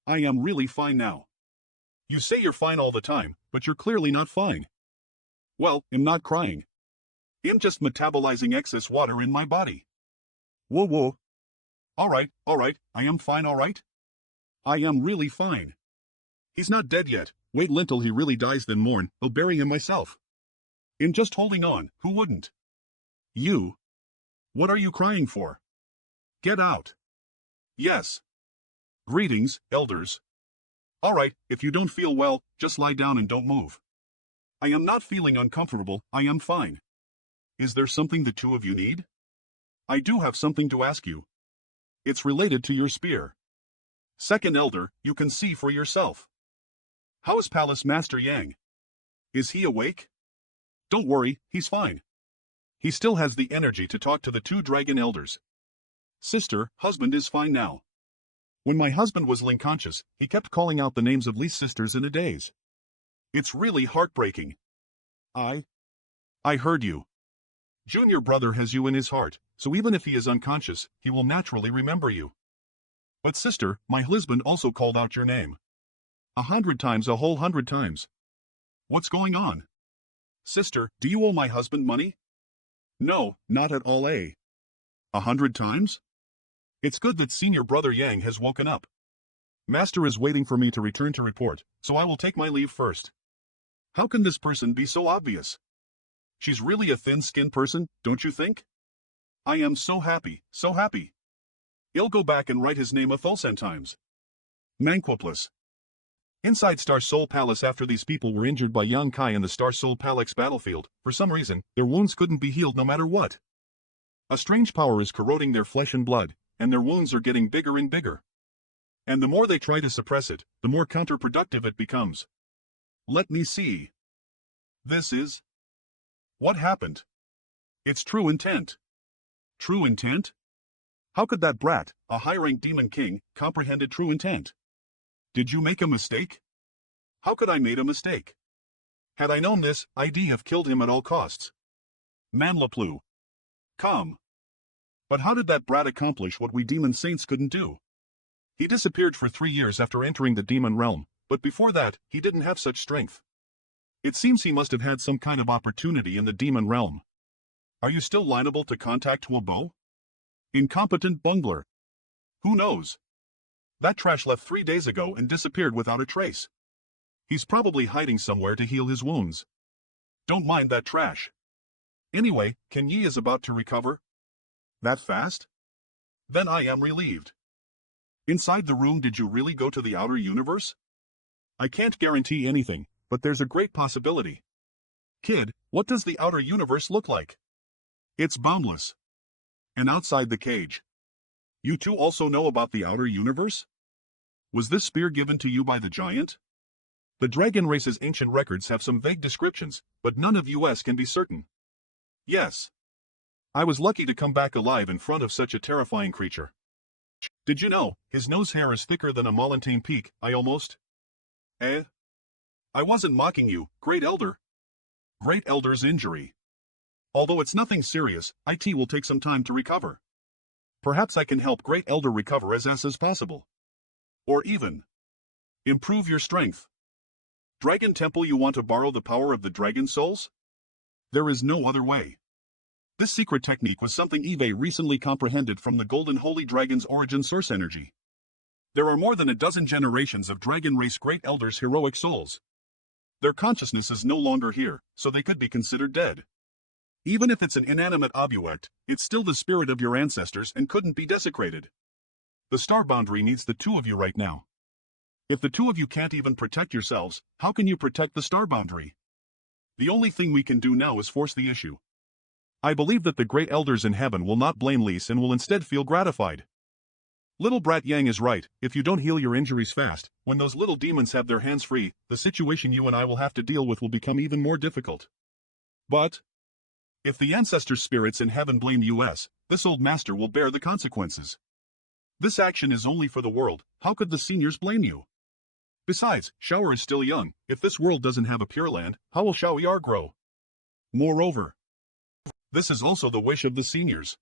I am really fine now. You say you're fine all the time, but you're clearly not fine. Well, I'm not crying. I'm just metabolizing excess water in my body. Whoa whoa. Alright, I am fine alright? I am really fine. He's not dead yet, wait until he really dies then mourn, I'll bury him myself. I'm just holding on, who wouldn't? You. What are you crying for? Get out. Yes. Greetings, elders. Alright, if you don't feel well, just lie down and don't move. I am not feeling uncomfortable, I am fine. Is there something the two of you need? I do have something to ask you. It's related to your spear. Second elder, you can see for yourself. How is Palace Master Yang? Is he awake? Don't worry, he's fine. He still has the energy to talk to the two dragon elders. Sister, husband is fine now. When my husband was unconscious, he kept calling out the names of Lee's sisters in a daze. It's really heartbreaking. I heard you. Junior brother has you in his heart, so even if he is unconscious, he will naturally remember you. But sister, my husband also called out your name. 100 times, a whole 100 times. What's going on? Sister, do you owe my husband money? No, not at all 100 times? It's good that senior brother Yang has woken up. Master is waiting for me to return to report, so I will take my leave first. How can this person be so obvious? She's really a thin-skinned person, don't you think? I am so happy, so happy. He'll go back and write his name 1,000 times. Manquoplus. Inside Star Soul Palace after these people were injured by Yang Kai in the Star Soul Palace battlefield, for some reason, their wounds couldn't be healed no matter what. A strange power is corroding their flesh and blood, and their wounds are getting bigger and bigger. And the more they try to suppress it, the more counterproductive it becomes. Let me see. This is... What happened? It's true intent. True intent? How could that brat, a high-ranked demon king, comprehended true intent? Did you make a mistake? How could I made a mistake? Had I known this, I'd have killed him at all costs. Manhwa Recap. Come. But how did that brat accomplish what we demon saints couldn't do? He disappeared for 3 years after entering the demon realm, but before that, he didn't have such strength. It seems he must have had some kind of opportunity in the demon realm. Are you still liable to contact Huobo? Incompetent bungler. Who knows? That trash left 3 days ago and disappeared without a trace. He's probably hiding somewhere to heal his wounds. Don't mind that trash. Anyway, Ken Yi is about to recover. That fast? Then I am relieved. Inside the room, did you really go to the outer universe? I can't guarantee anything, but there's a great possibility. Kid, what does the outer universe look like? It's boundless. And outside the cage. You two also know about the outer universe? Was this spear given to you by the giant? The dragon race's ancient records have some vague descriptions, but none of us can be certain. Yes. I was lucky to come back alive in front of such a terrifying creature. Did you know, his nose hair is thicker than a mountain peak, I almost... I wasn't mocking you, Great Elder. Great Elder's injury. Although it's nothing serious, it will take some time to recover. Perhaps I can help Great Elder recover as fast as possible. Or even... improve your strength. Dragon Temple, you want to borrow the power of the dragon souls? There is no other way. This secret technique was something Eve recently comprehended from the Golden Holy Dragon's origin source energy. There are more than a dozen generations of dragon race Great Elders' heroic souls. Their consciousness is no longer here, so they could be considered dead. Even if it's an inanimate object, it's still the spirit of your ancestors and couldn't be desecrated. The star boundary needs the two of you right now. If the two of you can't even protect yourselves, how can you protect the star boundary? The only thing we can do now is force the issue. I believe that the great elders in heaven will not blame Lise and will instead feel gratified. Little brat Yang is right, if you don't heal your injuries fast, when those little demons have their hands free, the situation you and I will have to deal with will become even more difficult. But If the ancestor spirits in heaven blame us, this old master will bear the consequences. This action is only for the world, how could the seniors blame you? Besides, Shower is still young, if this world doesn't have a Pure Land, how will Shower grow? Moreover, this is also the wish of the seniors.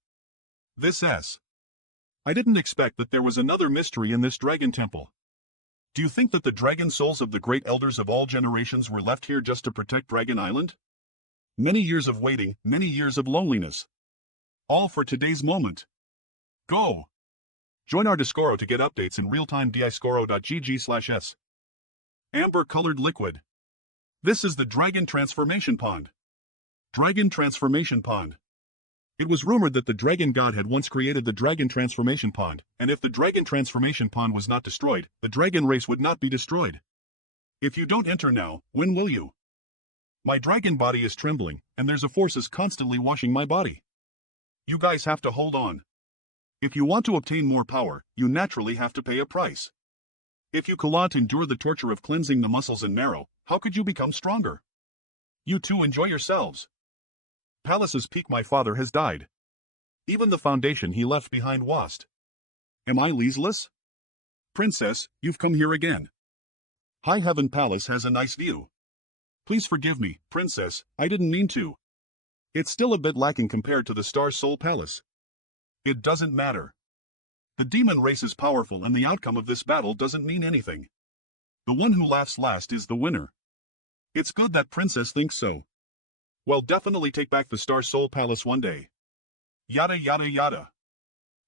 I didn't expect that there was another mystery in this dragon temple. Do you think that the dragon souls of the great elders of all generations were left here just to protect Dragon Island? Many years of waiting, many years of loneliness. All for today's moment. Go! Join our Discoro to get updates in real-time discoro.gg/s. Amber-colored liquid. This is the Dragon Transformation Pond. Dragon Transformation Pond. It was rumored that the Dragon God had once created the Dragon Transformation Pond, and if the Dragon Transformation Pond was not destroyed, the dragon race would not be destroyed. If you don't enter now, when will you? My dragon body is trembling, and there's a forces constantly washing my body. You guys have to hold on. If you want to obtain more power, you naturally have to pay a price. If you cannot endure the torture of cleansing the muscles and marrow, how could you become stronger? You two enjoy yourselves. Palace's peak my father has died. Even the foundation he left behind washed. Am I leaseless? Princess, you've come here again. High Heaven Palace has a nice view. Please forgive me, Princess, I didn't mean to. It's still a bit lacking compared to the Star Soul Palace. It doesn't matter. The demon race is powerful and the outcome of this battle doesn't mean anything. The one who laughs last is the winner. It's good that Princess thinks so. Well, definitely take back the Star Soul Palace one day. Yada yada yada.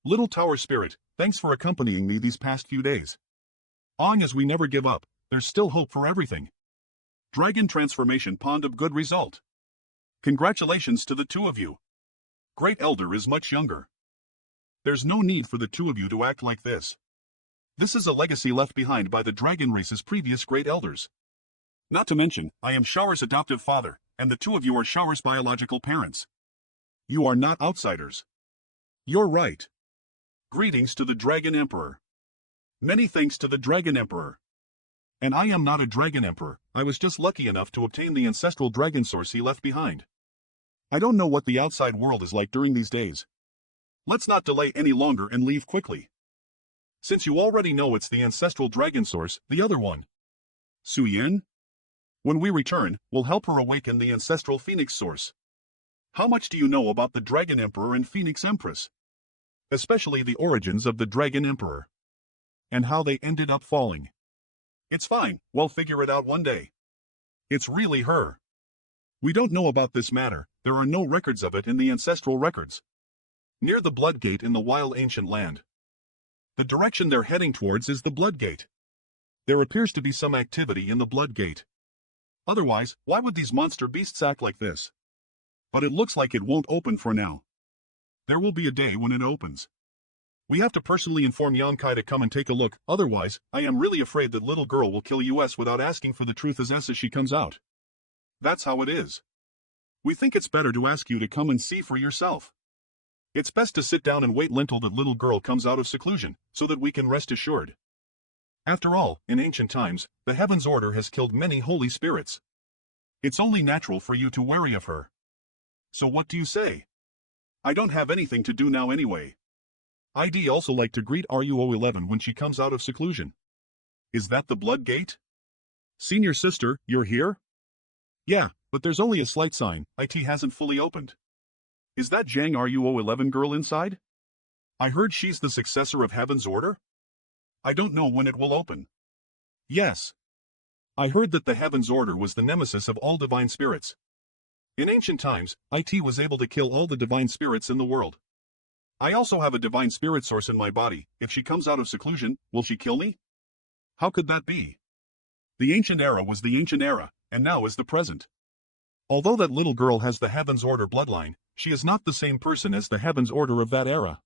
Little Tower Spirit, thanks for accompanying me these past few days. Long as we never give up, there's still hope for everything. Dragon Transformation Pond of good result. Congratulations to the two of you. Great Elder is much younger. There's no need for the two of you to act like this. This is a legacy left behind by the dragon race's previous great elders. Not to mention, I am Shower's adoptive father, and the two of you are Shower's biological parents. You are not outsiders. You're right. Greetings to the Dragon Emperor. Many thanks to the Dragon Emperor. And I am not a Dragon Emperor, I was just lucky enough to obtain the ancestral dragon source he left behind. I don't know what the outside world is like during these days. Let's not delay any longer and leave quickly. Since you already know it's the ancestral dragon source, the other one. Su Yen? When we return, we'll help her awaken the ancestral phoenix source. How much do you know about the Dragon Emperor and Phoenix Empress? Especially the origins of the Dragon Emperor. And how they ended up falling. It's fine, we'll figure it out one day. It's really her. We don't know about this matter, there are no records of it in the ancestral records. Near the Blood Gate in the wild ancient land. The direction they're heading towards is the Blood Gate. There appears to be some activity in the Blood Gate. Otherwise, why would these monster beasts act like this? But it looks like it won't open for now. There will be a day when it opens. We have to personally inform Yonkai to come and take a look, otherwise, I am really afraid that little girl will kill us without asking for the truth as she comes out. That's how it is. We think it's better to ask you to come and see for yourself. It's best to sit down and wait until the little girl comes out of seclusion, so that we can rest assured. After all, in ancient times, the Heaven's Order has killed many holy spirits. It's only natural for you to worry of her. So what do you say? I don't have anything to do now anyway. I'd also like to greet RUO11 when she comes out of seclusion. Is that the Blood Gate? Senior sister, you're here? Yeah, but there's only a slight sign, IT hasn't fully opened. Is that Jang RUO11 girl inside? I heard she's the successor of Heaven's Order? I don't know when it will open. Yes. I heard that the Heaven's Order was the nemesis of all divine spirits. In ancient times, IT was able to kill all the divine spirits in the world. I also have a divine spirit source in my body. If she comes out of seclusion, will she kill me? How could that be? The ancient era was the ancient era, and now is the present. Although that little girl has the Heaven's Order bloodline, she is not the same person as the Heaven's Order of that era.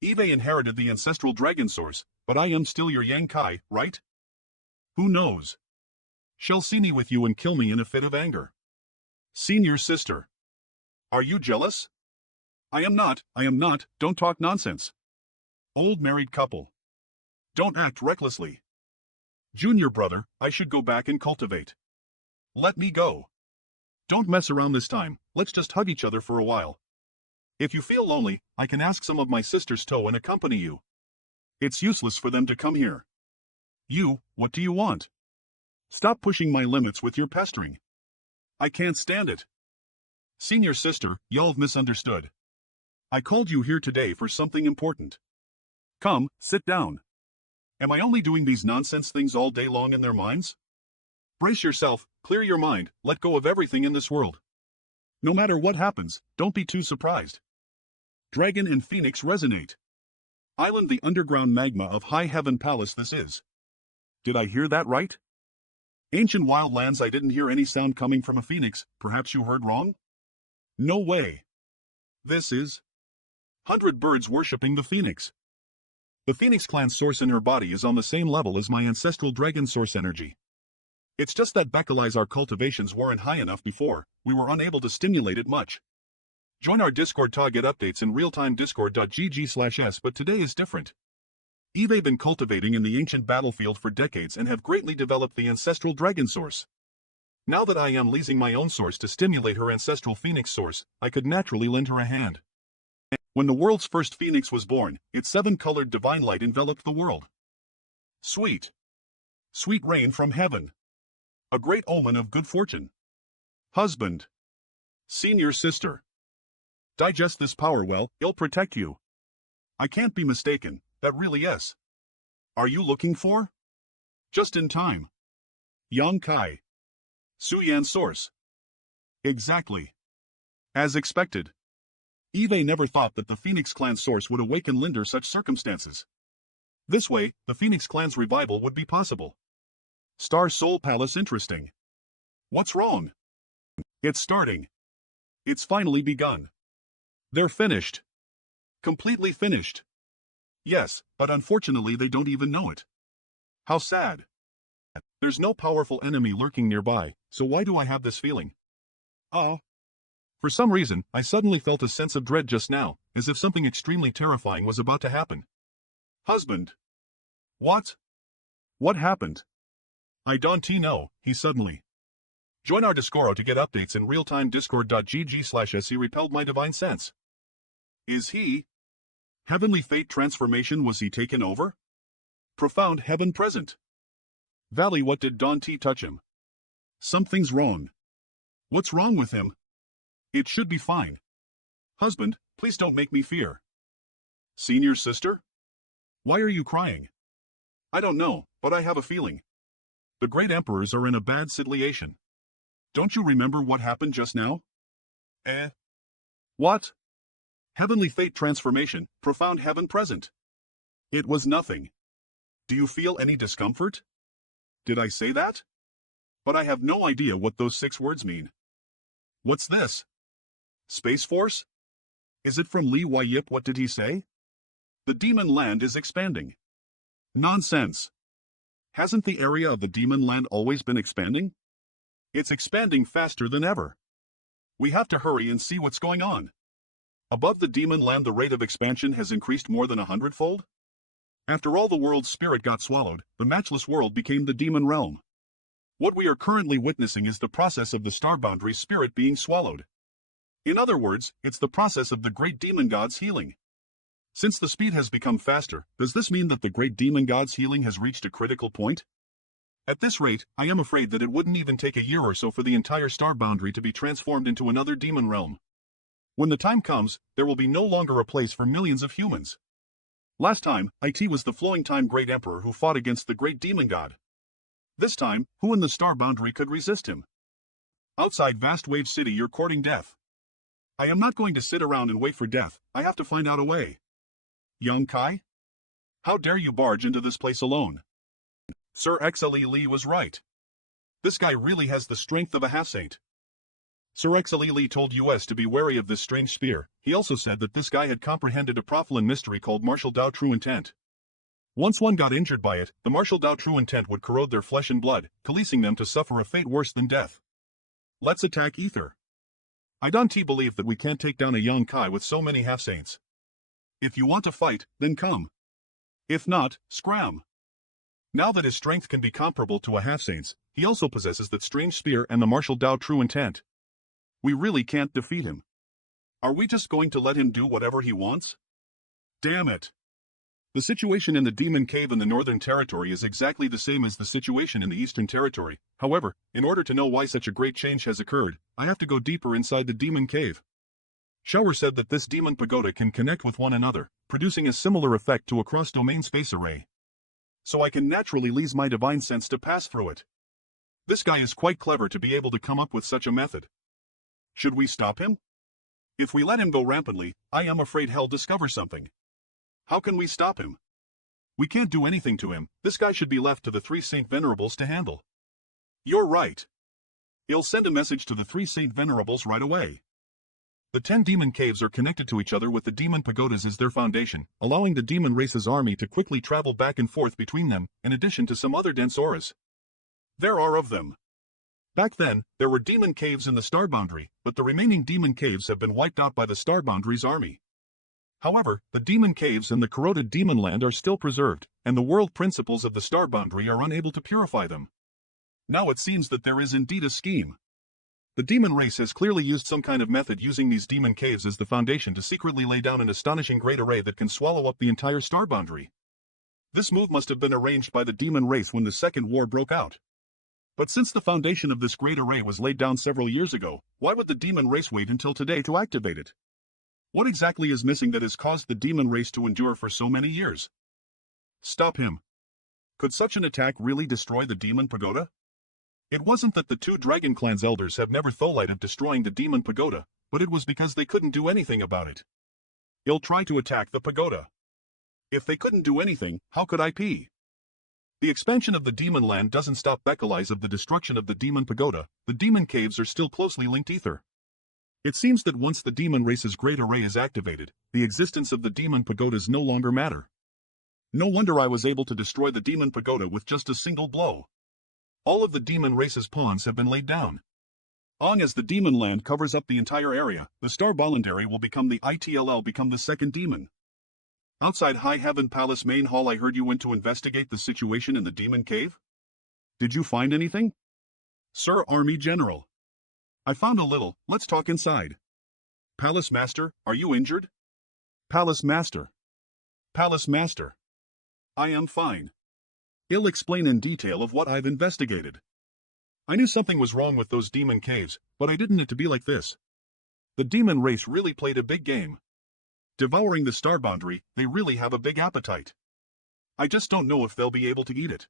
Eve inherited the ancestral dragon source, but I am still your Yang Kai, right? Who knows? She'll see me with you and kill me in a fit of anger. Senior sister. Are you jealous? I am not, don't talk nonsense. Old married couple. Don't act recklessly. Junior brother, I should go back and cultivate. Let me go. Don't mess around this time, let's just hug each other for a while. If you feel lonely, I can ask some of my sisters to and accompany you. It's useless for them to come here. You, what do you want? Stop pushing my limits with your pestering. I can't stand it. Senior sister, y'all've misunderstood. I called you here today for something important. Come, sit down. Am I only doing these nonsense things all day long in their minds? Brace yourself, clear your mind, let go of everything in this world. No matter what happens, don't be too surprised. Dragon and Phoenix resonate. Island, the underground magma of High Heaven Palace this is. Did I hear that right? Ancient wildlands, I didn't hear any sound coming from a phoenix, perhaps you heard wrong? No way. This is 100 birds worshipping the phoenix. The phoenix clan source in her body is on the same level as my ancestral dragon source energy. It's just that Beckelai's our cultivations weren't high enough before, we were unable to stimulate it much. Join our Discord to get updates in real-time discord.gg/s, but today is different. Eve've been cultivating in the ancient battlefield for decades and have greatly developed the ancestral dragon source. Now that I am leasing my own source to stimulate her ancestral phoenix source, I could naturally lend her a hand. When the world's first phoenix was born, its 7-colored divine light enveloped the world. Sweet. Sweet rain from heaven. A great omen of good fortune. Husband. Senior sister. Digest this power well, it'll protect you. I can't be mistaken, that really is. Are you looking for? Just in time. Yang Kai. Suyan source. Exactly. As expected. Eve never thought that the Phoenix clan source would awaken Linder such circumstances. This way, the Phoenix clan's revival would be possible. Star Soul Palace interesting. What's wrong? It's starting. It's finally begun. They're finished. Completely finished. Yes, but unfortunately they don't even know it. How sad. There's no powerful enemy lurking nearby, so why do I have this feeling? For some reason, I suddenly felt a sense of dread just now, as if something extremely terrifying was about to happen. Husband. What? What happened? I don't know, he suddenly. Join our Discord to get updates in real-time discord.gg/s. He repelled my divine sense. Is he? Heavenly fate transformation, was he taken over? Profound heaven present. Valley, what did Don T touch him? Something's wrong. What's wrong with him? It should be fine. Husband, please don't make me fear. Senior sister? Why are you crying? I don't know, but I have a feeling. The great emperors are in a bad situation. Don't you remember what happened just now? What? Heavenly fate transformation, profound heaven present. It was nothing. Do you feel any discomfort? Did I say that? But I have no idea what those 6 words mean. What's this? Space Force? Is it from Li Yip? What did he say? The demon land is expanding. Nonsense. Hasn't the area of the demon land always been expanding? It's expanding faster than ever. We have to hurry and see what's going on. Above the demon land, the rate of expansion has increased more than 100-fold. After all the world's spirit got swallowed, the matchless world became the demon realm. What we are currently witnessing is the process of the star boundary spirit being swallowed. In other words, it's the process of the great demon god's healing. Since the speed has become faster, does this mean that the great demon god's healing has reached a critical point? At this rate, I am afraid that it wouldn't even take a year or so for the entire star boundary to be transformed into another demon realm. When the time comes, there will be no longer a place for millions of humans. Last time, it was the flowing time great emperor who fought against the great demon god. This time, who in the star boundary could resist him? Outside Vast Wave City, you're courting death. I am not going to sit around and wait for death, I have to find out a way. Young Kai? How dare you barge into this place alone? Sir XLE Lee was right. This guy really has the strength of a half-saint. Sir XLE Lee told us to be wary of this strange spear. He also said that this guy had comprehended a profane mystery called martial Dao true intent. Once one got injured by it, the martial Dao true intent would corrode their flesh and blood, releasing them to suffer a fate worse than death. Let's attack Ether. I don't believe that we can't take down a young Kai with so many half-saints. If you want to fight, then come. If not, scram. Now that his strength can be comparable to a half-saint's, he also possesses that strange spear and the martial Dao true intent. We really can't defeat him. Are we just going to let him do whatever he wants? Damn it. The situation in the Demon Cave in the Northern Territory is exactly the same as the situation in the Eastern Territory. However, in order to know why such a great change has occurred, I have to go deeper inside the Demon Cave. Shower said that this Demon Pagoda can connect with one another, producing a similar effect to a cross-domain space array. So I can naturally use my divine sense to pass through it. This guy is quite clever to be able to come up with such a method. Should we stop him? If we let him go rampantly, I am afraid he'll discover something. How can we stop him? We can't do anything to him. This guy should be left to the 3 Saint Venerables to handle. You're right. He'll send a message to the 3 Saint Venerables right away. The 10 demon caves are connected to each other with the demon pagodas as their foundation, allowing the demon race's army to quickly travel back and forth between them, in addition to some other dense auras. There are of them. Back then, there were demon caves in the Star Boundary, but the remaining demon caves have been wiped out by the Star Boundary's army. However, the demon caves and the corroded demon land are still preserved, and the world principles of the Star Boundary are unable to purify them. Now it seems that there is indeed a scheme. The demon race has clearly used some kind of method using these demon caves as the foundation to secretly lay down an astonishing great array that can swallow up the entire Star Boundary. This move must have been arranged by the demon race when the Second War broke out. But since the foundation of this great array was laid down several years ago, why would the demon race wait until today to activate it? What exactly is missing that has caused the demon race to endure for so many years? Stop him. Could such an attack really destroy the demon pagoda? It wasn't that the 2 Dragon Clan's elders have never thought of destroying the demon pagoda, but it was because they couldn't do anything about it. They'll try to attack the pagoda. If they couldn't do anything, how could IP? The expansion of the demon land doesn't stop Bekalize of the destruction of the demon pagoda. The demon caves are still closely linked ether. It seems that once the demon race's great array is activated, the existence of the demon pagodas no longer matter. No wonder I was able to destroy the demon pagoda with just a single blow. All of the demon race's pawns have been laid down. As the demon land covers up the entire area, the Star Boundary will become the ITLL become the second demon. Outside High Heaven Palace main hall I heard you went to investigate the situation in the demon cave? Did you find anything? Sir Army General. I found a little, let's talk inside. Palace Master, are you injured? Palace Master. Palace Master. I am fine. I'll explain in detail of what I've investigated. I knew something was wrong with those demon caves, but I didn't it to be like this. The demon race really played a big game. Devouring the Star Boundary, they really have a big appetite. I just don't know if they'll be able to eat it.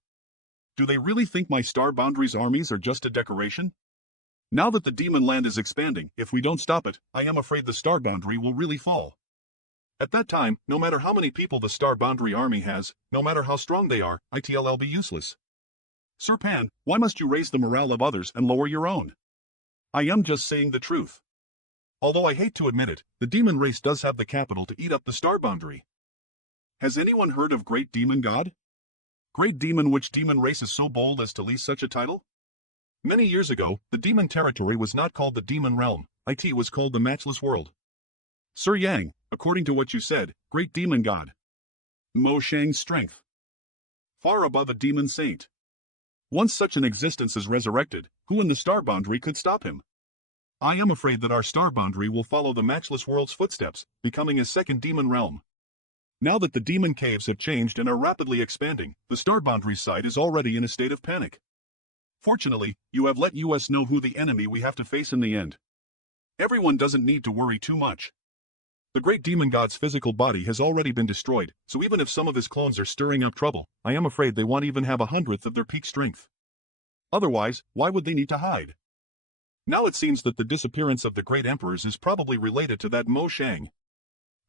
Do they really think my Star Boundary's armies are just a decoration? Now that the demon land is expanding, if we don't stop it, I am afraid the Star Boundary will really fall. At that time, no matter how many people the Star Boundary army has, no matter how strong they are, it'll be useless. Sir Pan, why must you raise the morale of others and lower your own? I am just saying the truth. Although I hate to admit it, the demon race does have the capital to eat up the Star Boundary. Has anyone heard of Great Demon God? Great Demon, which demon race is so bold as to lease such a title? Many years ago, the demon territory was not called the demon realm, it was called the matchless world. Sir Yang, according to what you said, Great Demon God. Mo Shang's strength. Far above a demon saint. Once such an existence is resurrected, who in the Star Boundary could stop him? I am afraid that our Star Boundary will follow the matchless world's footsteps, becoming a second demon realm. Now that the demon caves have changed and are rapidly expanding, the Star Boundary's side is already in a state of panic. Fortunately, you have let us know who the enemy we have to face in the end. Everyone doesn't need to worry too much. The Great Demon God's physical body has already been destroyed, so even if some of his clones are stirring up trouble, I am afraid they won't even have 1/100th of their peak strength. Otherwise, why would they need to hide? Now it seems that the disappearance of the Great Emperors is probably related to that Mo Shang.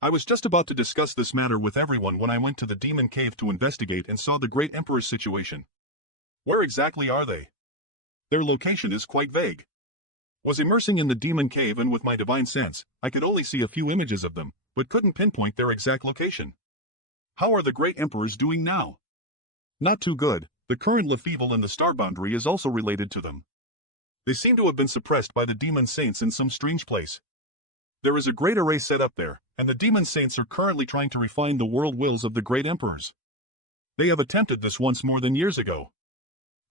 I was just about to discuss this matter with everyone when I went to the Demon Cave to investigate and saw the Great Emperor's situation. Where exactly are they? Their location is quite vague. Was immersing in the Demon Cave and with my divine sense, I could only see a few images of them, but couldn't pinpoint their exact location. How are the Great Emperors doing now? Not too good. The current Lefevre in the Star Boundary is also related to them. They seem to have been suppressed by the Demon Saints in some strange place. There is a great array set up there, and the Demon Saints are currently trying to refine the world wills of the Great Emperors. They have attempted this once more than years ago.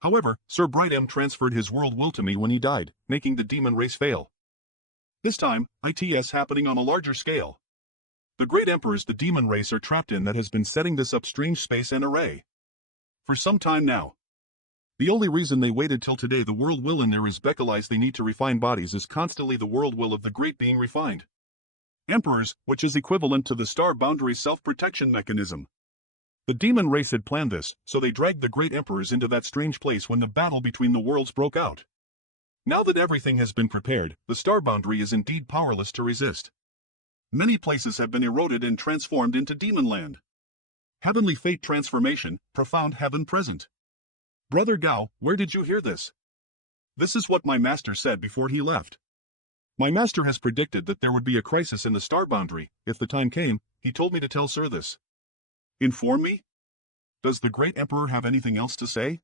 However, Sir Bright M transferred his world will to me when he died, making the demon race fail. This time, it's happening on a larger scale. The great emperors the demon race are trapped in that has been setting this up strange space and array. For some time now. The only reason they waited till today the world will in there is Becalize they need to refine bodies is constantly the world will of the great being refined. Emperors, which is equivalent to the star boundary self-protection mechanism. The demon race had planned this, so they dragged the great emperors into that strange place when the battle between the worlds broke out. Now that everything has been prepared, the star boundary is indeed powerless to resist. Many places have been eroded and transformed into demon land. Heavenly fate transformation, profound heaven present. Brother Gao, where did you hear this? This is what my master said before he left. My master has predicted that there would be a crisis in the star boundary. If the time came, he told me to tell Sir this. Inform me? Does the great emperor have anything else to say?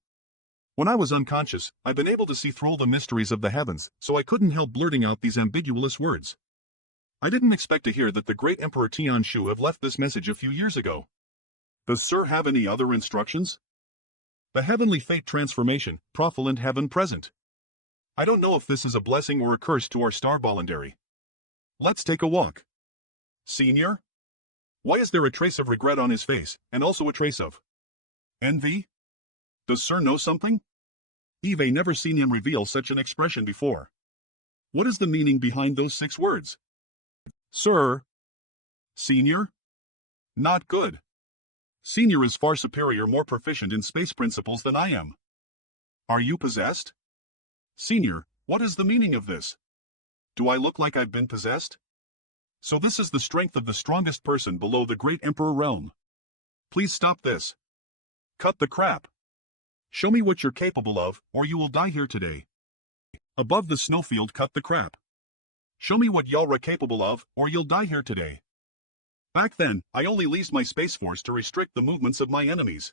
When I was unconscious, I've been able to see through the mysteries of the heavens, so I couldn't help blurting out these ambiguous words. I didn't expect to hear that the great Emperor Tianshu have left this message a few years ago. Does Sir have any other instructions? The heavenly fate transformation, profilant heaven present. I don't know if this is a blessing or a curse to our star boundary. Let's take a walk. Senior? Why is there a trace of regret on his face, and also a trace of envy? Does Sir know something? Eve never seen him reveal such an expression before. What is the meaning behind those 6 words? Sir? Senior? Not good. Senior is far superior, more proficient in space principles than I am. Are you possessed? Senior, what is the meaning of this? Do I look like I've been possessed? So this is the strength of the strongest person below the great emperor realm. Please stop this. Cut the crap. Show me what you're capable of, or you will die here today. Above the snowfield, cut the crap. Show me what y'all are capable of, or you'll die here today. Back then, I only used my space force to restrict the movements of my enemies.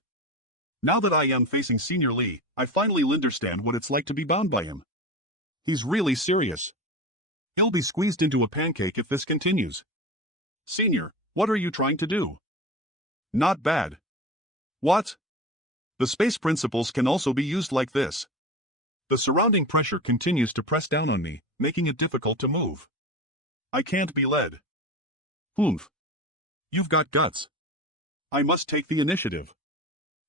Now that I am facing Senior Lee, I finally understand what it's like to be bound by him. He's really serious. He'll be squeezed into a pancake if this continues. Senior, what are you trying to do? Not bad. What? The space principles can also be used like this. The surrounding pressure continues to press down on me, making it difficult to move. I can't be led. Oomph. You've got guts. I must take the initiative.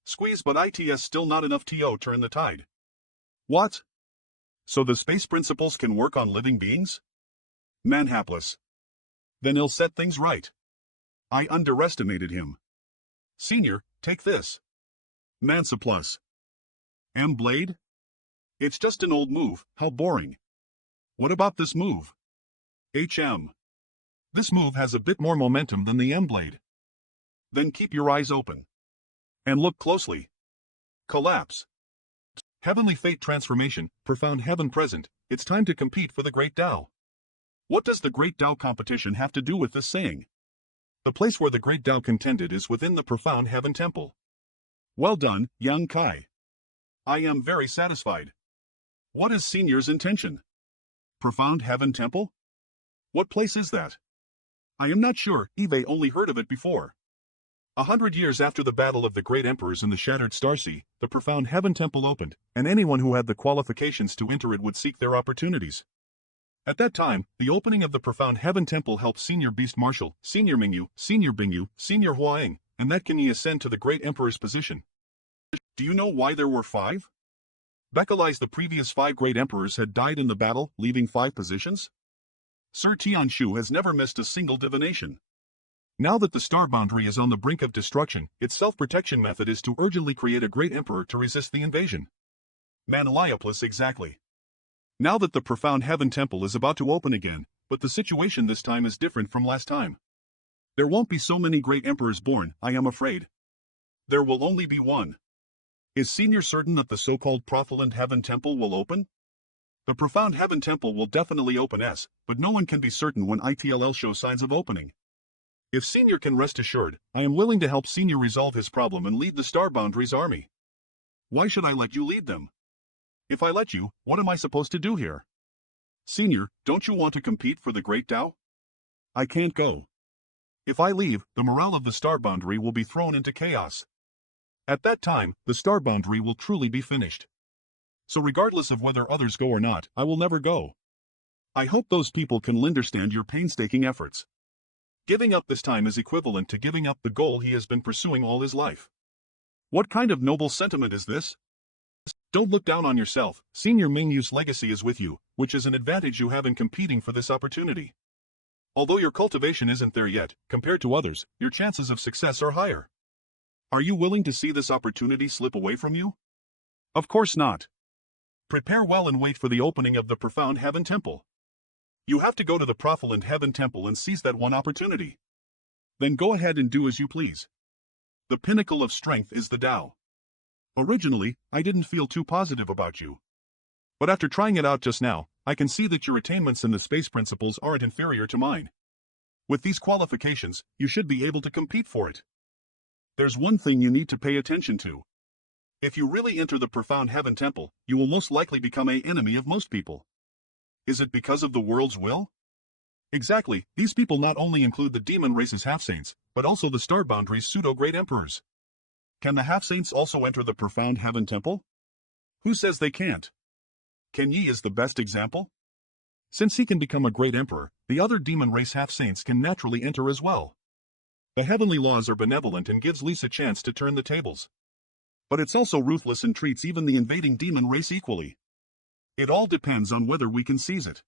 Squeeze, but it's still not enough to turn the tide. What? So the space principles can work on living beings? Man hapless. Then he'll set things right. I underestimated him. Senior, take this. Mansa plus. M-Blade? It's just an old move, how boring. What about this move? HM. This move has a bit more momentum than the M-Blade. Then keep your eyes open. And look closely. Collapse. Heavenly fate transformation, profound heaven present, it's time to compete for the Great Tao. What does the Great Tao competition have to do with this saying? The place where the Great Tao contended is within the profound heaven temple. Well done, young Kai. I am very satisfied. What is Senior's intention? Profound heaven temple? What place is that? I am not sure, Eve only heard of it before. 100 years after the battle of the great emperors in the shattered Starsea, the profound heaven temple opened, and anyone who had the qualifications to enter it would seek their opportunities. At that time, the opening of the profound heaven temple helped Senior Beast Marshal, Senior Mingyu, Senior Bingyu, Senior Huaeng, and that can he ascend to the great emperor's position. Do you know why there were 5? Becalize the previous 5 great emperors had died in the battle, leaving 5 positions? Sir Tianshu has never missed a single divination. Now that the star boundary is on the brink of destruction, its self-protection method is to urgently create a great emperor to resist the invasion. Manhwa exactly. Now that the profound heaven temple is about to open again, but the situation this time is different from last time. There won't be so many great emperors born, I am afraid. There will only be one. Is Senior certain that the so-called profilant heaven temple will open? The profound heaven temple will definitely open but no one can be certain when it'll show signs of opening. If Senior can rest assured, I am willing to help Senior resolve his problem and lead the Star Boundary's army. Why should I let you lead them? If I let you, what am I supposed to do here? Senior, don't you want to compete for the Great Tao? I can't go. If I leave, the morale of the Star Boundary will be thrown into chaos. At that time, the Star Boundary will truly be finished. So regardless of whether others go or not, I will never go. I hope those people can understand your painstaking efforts. Giving up this time is equivalent to giving up the goal he has been pursuing all his life. What kind of noble sentiment is this? Don't look down on yourself. Senior Mingyu's legacy is with you, which is an advantage you have in competing for this opportunity. Although your cultivation isn't there yet, compared to others, your chances of success are higher. Are you willing to see this opportunity slip away from you? Of course not. Prepare well and wait for the opening of the Profound Heaven Temple. You have to go to the Profound Heaven Temple and seize that one opportunity. Then go ahead and do as you please. The pinnacle of strength is the Tao. Originally, I didn't feel too positive about you. But after trying it out just now, I can see that your attainments in the space principles aren't inferior to mine. With these qualifications, you should be able to compete for it. There's one thing you need to pay attention to. If you really enter the Profound Heaven Temple, you will most likely become an enemy of most people. Is it because of the world's will? Exactly, these people not only include the demon race's half-saints, but also the Star Boundary's pseudo-great emperors. Can the half-saints also enter the Profound Heaven Temple? Who says they can't? Ken Yi is the best example. Since he can become a great emperor, the other demon race half-saints can naturally enter as well. The heavenly laws are benevolent and gives Lisa a chance to turn the tables. But it's also ruthless and treats even the invading demon race equally. It all depends on whether we can seize it.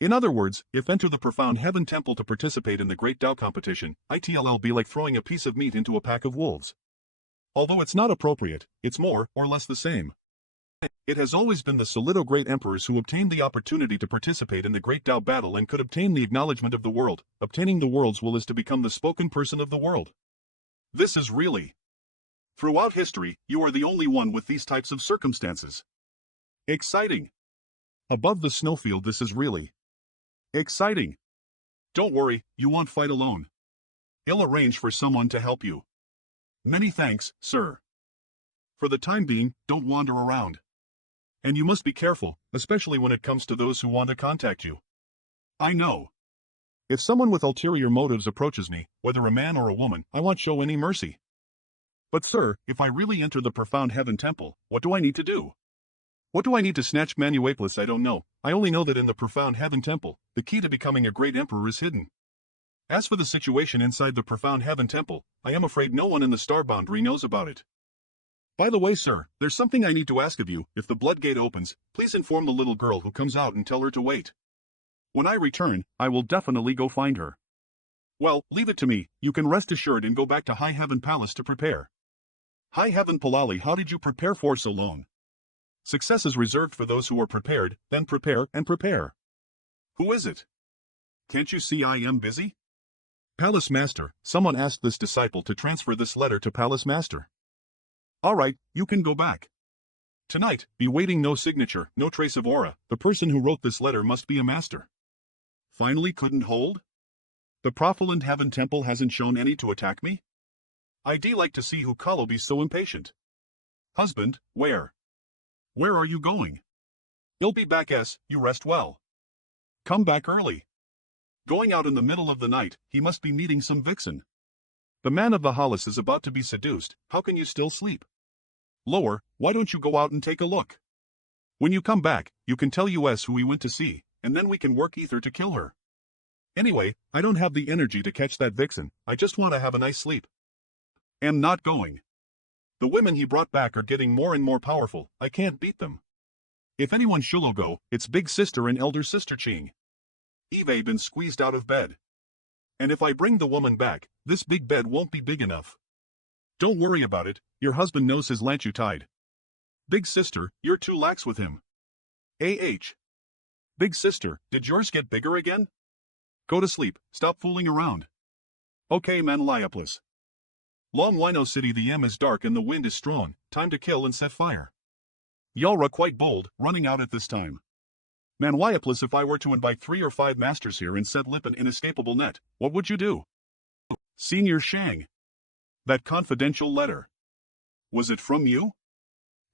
In other words, if enter the Profound Heaven Temple to participate in the Great Tao competition, it'll be like throwing a piece of meat into a pack of wolves. Although it's not appropriate, it's more or less the same. It has always been the Solido Great Emperors who obtained the opportunity to participate in the Great Tao battle and could obtain the acknowledgement of the world. Obtaining the world's will is to become the spoken person of the world. This is really. Throughout history, you are the only one with these types of circumstances. Exciting. Above the snowfield, this is really exciting. Don't worry, you won't fight alone. I'll arrange for someone to help you. Many thanks, sir. For the time being, don't wander around. And you must be careful, especially when it comes to those who want to contact you. I know. If someone with ulterior motives approaches me, whether a man or a woman, I won't show any mercy. But sir, if I really enter the Profound Heaven Temple, what do I need to do? What do I need to snatch Manuaplis? I don't know. I only know that in the Profound Heaven Temple, the key to becoming a great emperor is hidden. As for the situation inside the Profound Heaven Temple, I am afraid no one in the Star Boundary knows about it. By the way, sir, there's something I need to ask of you. If the blood gate opens, please inform the little girl who comes out and tell her to wait. When I return, I will definitely go find her. Well, leave it to me. You can rest assured and go back to High Heaven Palace to prepare. High Heaven Palali, how did you prepare for so long? Success is reserved for those who are prepared, then prepare and prepare. Who is it? Can't you see I am busy? Palace Master, someone asked this disciple to transfer this letter to Palace Master. All right, you can go back. Tonight, be waiting, no signature, no trace of aura. The person who wrote this letter must be a master. Finally couldn't hold? The Profound Heaven Temple hasn't shown any to attack me? I'd like to see who Kalo be so impatient. Husband, where? Where are you going? You'll be back you rest well. Come back early. Going out in the middle of the night, he must be meeting some vixen. The man of the Hollis is about to be seduced, how can you still sleep? Lower, why don't you go out and take a look? When you come back, you can tell us who we went to see, and then we can work ether to kill her. Anyway, I don't have the energy to catch that vixen, I just want to have a nice sleep. Am not going. The women he brought back are getting more and more powerful, I can't beat them. If anyone should go, it's big sister and elder sister Ching. Eve been squeezed out of bed. And if I bring the woman back, this big bed won't be big enough. Don't worry about it, your husband knows his lanchu tied. Big sister, you're too lax with him. Big sister, did yours get bigger again? Go to sleep, stop fooling around. Okay, Manlioplis. Long Wino City, the M is dark and the wind is strong, time to kill and set fire. Yalra quite bold, running out at this time. Manlioplis, if I were to invite 3 or 5 masters here and set lip an inescapable net, what would you do? Senior Shang. That confidential letter. Was it from you?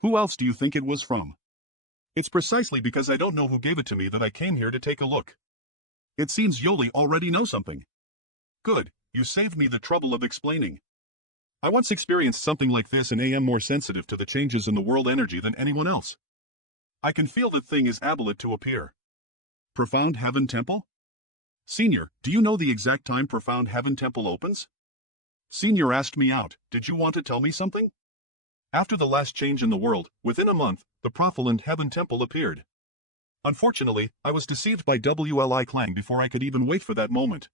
Who else do you think it was from? It's precisely because I don't know who gave it to me that I came here to take a look. It seems Yoli already knows something. Good, you saved me the trouble of explaining. I once experienced something like this and am more sensitive to the changes in the world energy than anyone else. I can feel the thing is able to appear. Profound Heaven Temple? Senior, do you know the exact time Profound Heaven Temple opens? Senior asked me out. Did you want to tell me something? After the last change in the world, within a month, the Profound Heaven Temple appeared. Unfortunately, I was deceived by WLI Clang before I could even wait for that moment.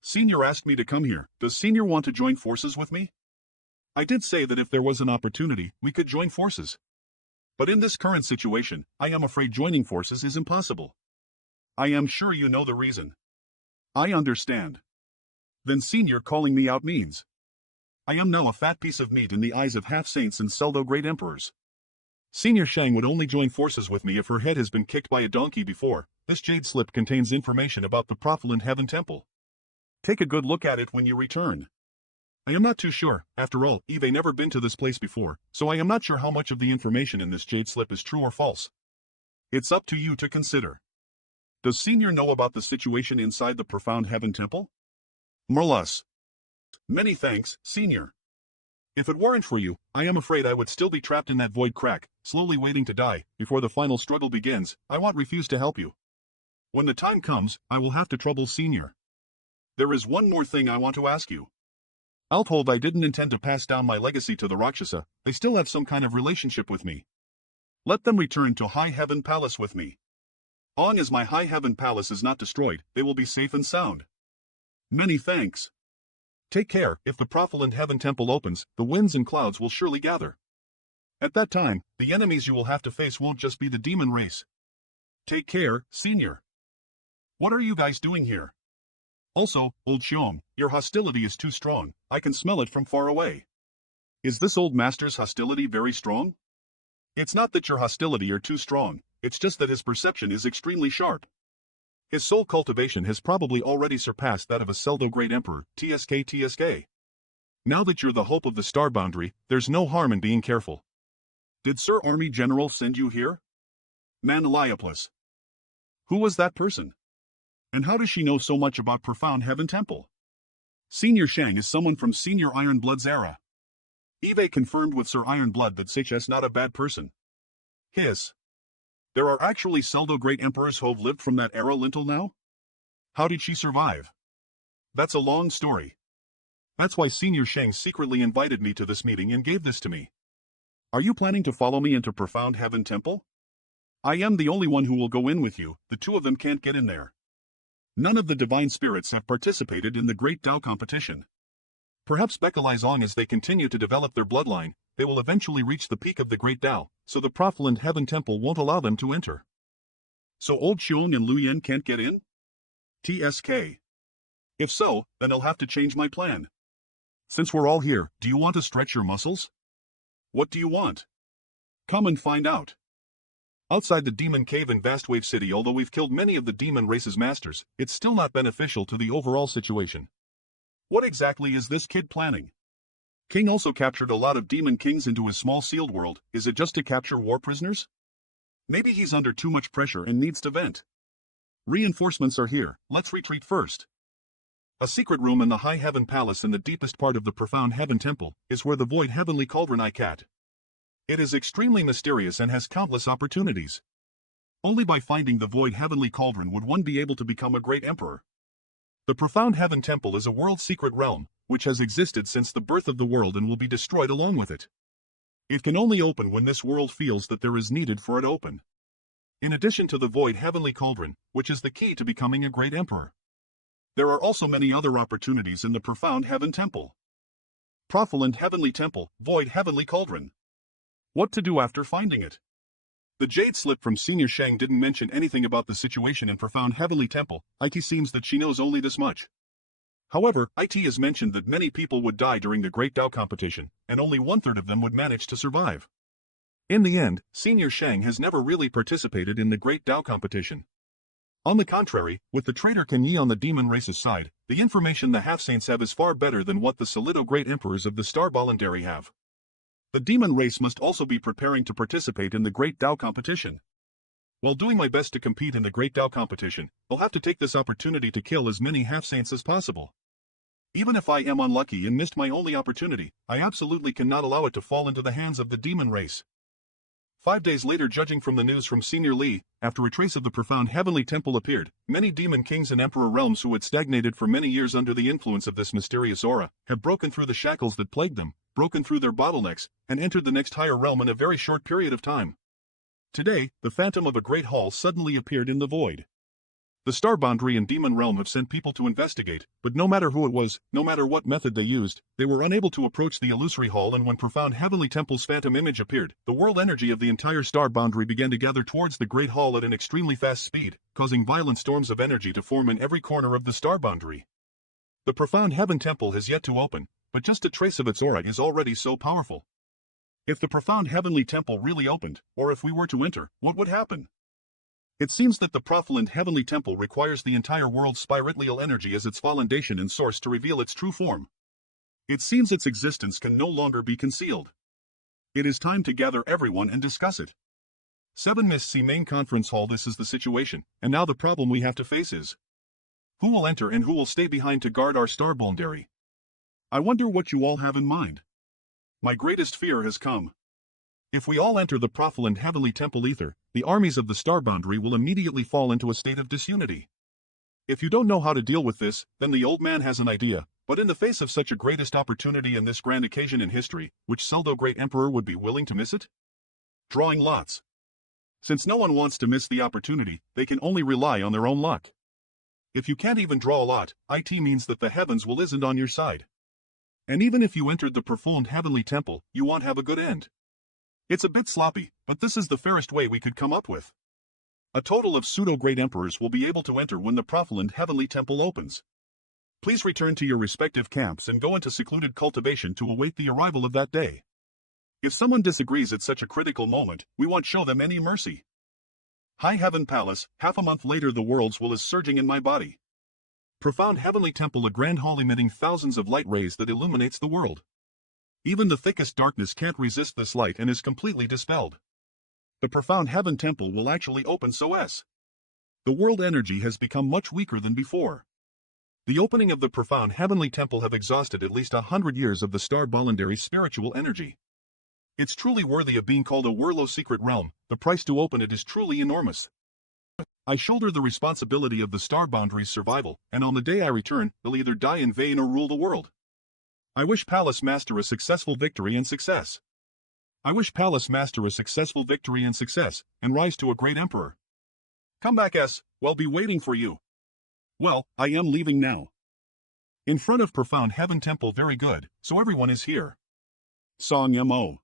Senior asked me to come here. Does Senior want to join forces with me? I did say that if there was an opportunity, we could join forces. But in this current situation, I am afraid joining forces is impossible. I am sure you know the reason. I understand. Then Senior calling me out means I am now a fat piece of meat in the eyes of half-saints and pseudo-great emperors. Senior Shang would only join forces with me if her head has been kicked by a donkey before. This jade slip contains information about the Profound Heaven Temple. Take a good look at it when you return. I am not too sure. After all, Eve never been to this place before, so I am not sure how much of the information in this jade slip is true or false. It's up to you to consider. Does Senior know about the situation inside the Profound Heaven Temple? More or less. Many thanks, Senior. If it weren't for you, I am afraid I would still be trapped in that void crack, slowly waiting to die. Before the final struggle begins, I won't refuse to help you. When the time comes, I will have to trouble Senior. There is one more thing I want to ask you. I'll hold I didn't intend to pass down my legacy to the Rakshasa. They still have some kind of relationship with me. Let them return to High Heaven Palace with me. Long as my High Heaven Palace is not destroyed, they will be safe and sound. Many thanks. Take care. If the Profound Heaven Temple opens, the winds and clouds will surely gather. At that time, the enemies you will have to face won't just be the demon race. Take care, Senior. What are you guys doing here? Also, Old Xiong, your hostility is too strong. I can smell it from far away. Is this old master's hostility very strong? It's not that your hostility are too strong, it's just that his perception is extremely sharp. His soul cultivation has probably already surpassed that of a pseudo-great emperor, TSK. Now that you're the hope of the star boundary, there's no harm in being careful. Did Sir Army General send you here? Manhwa. Who was that person? And how does she know so much about Profound Heaven Temple? Senior Shang is someone from Senior Iron Blood's era. Eve confirmed with Sir Iron Blood that Seiche's not a bad person. Hiss. There are actually pseudo-great emperors who've lived from that era until now? How did she survive? That's a long story. That's why Senior Shang secretly invited me to this meeting and gave this to me. Are you planning to follow me into Profound Heaven Temple? I am the only one who will go in with you, the two of them can't get in there. None of the divine spirits have participated in the Great Tao competition. Perhaps Bekalai as they continue to develop their bloodline, they will eventually reach the peak of the Great Tao, so the Profound Heaven Temple won't allow them to enter. So Old Xiong and Lu Yen can't get in? TSK. If so, then I'll have to change my plan. Since we're all here, do you want to stretch your muscles? What do you want? Come and find out. Outside the demon cave in Vastwave City, although we've killed many of the demon race's masters, it's still not beneficial to the overall situation. What exactly is this kid planning? King also captured a lot of demon kings into his small sealed world. Is it just to capture war prisoners? Maybe he's under too much pressure and needs to vent. Reinforcements are here. Let's retreat first. A secret room in the High Heaven Palace in the deepest part of the Profound Heaven Temple is where the Void Heavenly Cauldron I cat. It is extremely mysterious and has countless opportunities. Only by finding the Void Heavenly Cauldron would one be able to become a great emperor. The Profound Heaven Temple is a world-secret realm, which has existed since the birth of the world and will be destroyed along with it. It can only open when this world feels that there is needed for it open. In addition to the Void Heavenly Cauldron, which is the key to becoming a great emperor. There are also many other opportunities in the Profound Heaven Temple. Profound Heavenly Temple, Void Heavenly Cauldron. What to do after finding it? The jade slip from Senior Shang didn't mention anything about the situation in Profound Heavenly Temple. It seems that she knows only this much. However, it has mentioned that many people would die during the Great Tao competition, and only 1/3 of them would manage to survive. In the end, Senior Shang has never really participated in the Great Tao competition. On the contrary, with the traitor Kan Yi on the demon race's side, the information the half-saints have is far better than what the Solido Great Emperors of the Star Voluntary have. The demon race must also be preparing to participate in the Great Tao competition. While doing my best to compete in the Great Tao competition, I'll have to take this opportunity to kill as many half-saints as possible. Even if I am unlucky and missed my only opportunity, I absolutely cannot allow it to fall into the hands of the demon race. 5 days later, judging from the news from Senior Lee, after a trace of the profound heavenly temple appeared, many demon kings and emperor realms who had stagnated for many years under the influence of this mysterious aura, have broken through the shackles that plagued them, broken through their bottlenecks, and entered the next higher realm in a very short period of time. Today, the phantom of a great hall suddenly appeared in the void. The Star Boundary and Demon Realm have sent people to investigate, but no matter who it was, no matter what method they used, they were unable to approach the illusory hall, and when profound heavenly temple's phantom image appeared, the world energy of the entire Star Boundary began to gather towards the Great Hall at an extremely fast speed, causing violent storms of energy to form in every corner of the Star Boundary. The profound heaven temple has yet to open, but just a trace of its aura is already so powerful. If the profound heavenly temple really opened, or if we were to enter, what would happen? It seems that the profound heavenly temple requires the entire world's spiritual energy as its foundation and source to reveal its true form. It seems its existence can no longer be concealed. It is time to gather everyone and discuss it. 7 Miss C Main Conference Hall. This is the situation, and now the problem we have to face is who will enter and who will stay behind to guard our Star Boundary. I wonder what you all have in mind. My greatest fear has come. If we all enter the profound heavenly temple ether, the armies of the Star Boundary will immediately fall into a state of disunity. If you don't know how to deal with this, then the old man has an idea, but in the face of such a greatest opportunity and this grand occasion in history, which Seldo Great Emperor would be willing to miss it? Drawing lots. Since no one wants to miss the opportunity, they can only rely on their own luck. If you can't even draw a lot, it means that the heavens isn't on your side. And even if you entered the profound heavenly temple, you won't have a good end. It's a bit sloppy, but this is the fairest way we could come up with. A total of pseudo-great emperors will be able to enter when the profound heavenly temple opens. Please return to your respective camps and go into secluded cultivation to await the arrival of that day. If someone disagrees at such a critical moment, we won't show them any mercy. High Heaven Palace, half a month later, the world's will is surging in my body. Profound heavenly temple, a grand hall emitting thousands of light rays that illuminates the world. Even the thickest darkness can't resist this light and is completely dispelled. The profound heaven temple will actually open the world energy has become much weaker than before. The opening of the profound heavenly temple have exhausted at least 100 years of the Star Boundary's spiritual energy. It's truly worthy of being called a Werlo secret realm. The price to open it is truly enormous. I shoulder the responsibility of the Star Boundary's survival, and on the day I return, they'll either die in vain or rule the world. I wish Palace Master a successful victory and success. I wish Palace Master a successful victory and success, and rise to a great emperor. Come back, we'll be waiting for you. Well, I am leaving now. In front of Profound Heaven Temple. Very good, so everyone is here. Song Mo.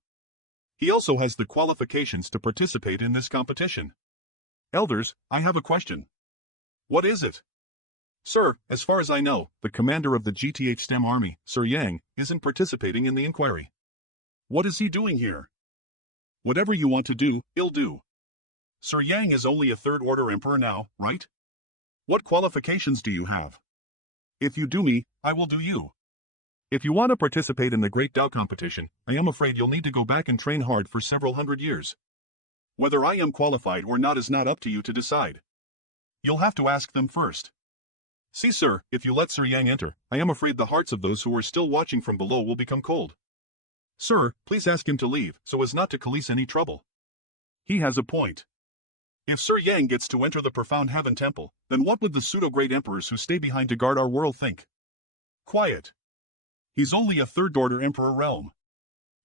He also has the qualifications to participate in this competition. Elders, I have a question. What is it? Sir, as far as I know, the commander of the GTH STEM army, Sir Yang, isn't participating in the inquiry. What is he doing here? Whatever you want to do, he'll do. Sir Yang is only a third-order emperor now, right? What qualifications do you have? If you do me, I will do you. If you want to participate in the Great Tao competition, I am afraid you'll need to go back and train hard for several hundred years. Whether I am qualified or not is not up to you to decide. You'll have to ask them first. See, sir, if you let Sir Yang enter, I am afraid the hearts of those who are still watching from below will become cold. Sir, please ask him to leave, so as not to cause any trouble. He has a point. If Sir Yang gets to enter the Profound Heaven Temple, then what would the pseudo-great emperors who stay behind to guard our world think? Quiet. He's only a third-order emperor realm.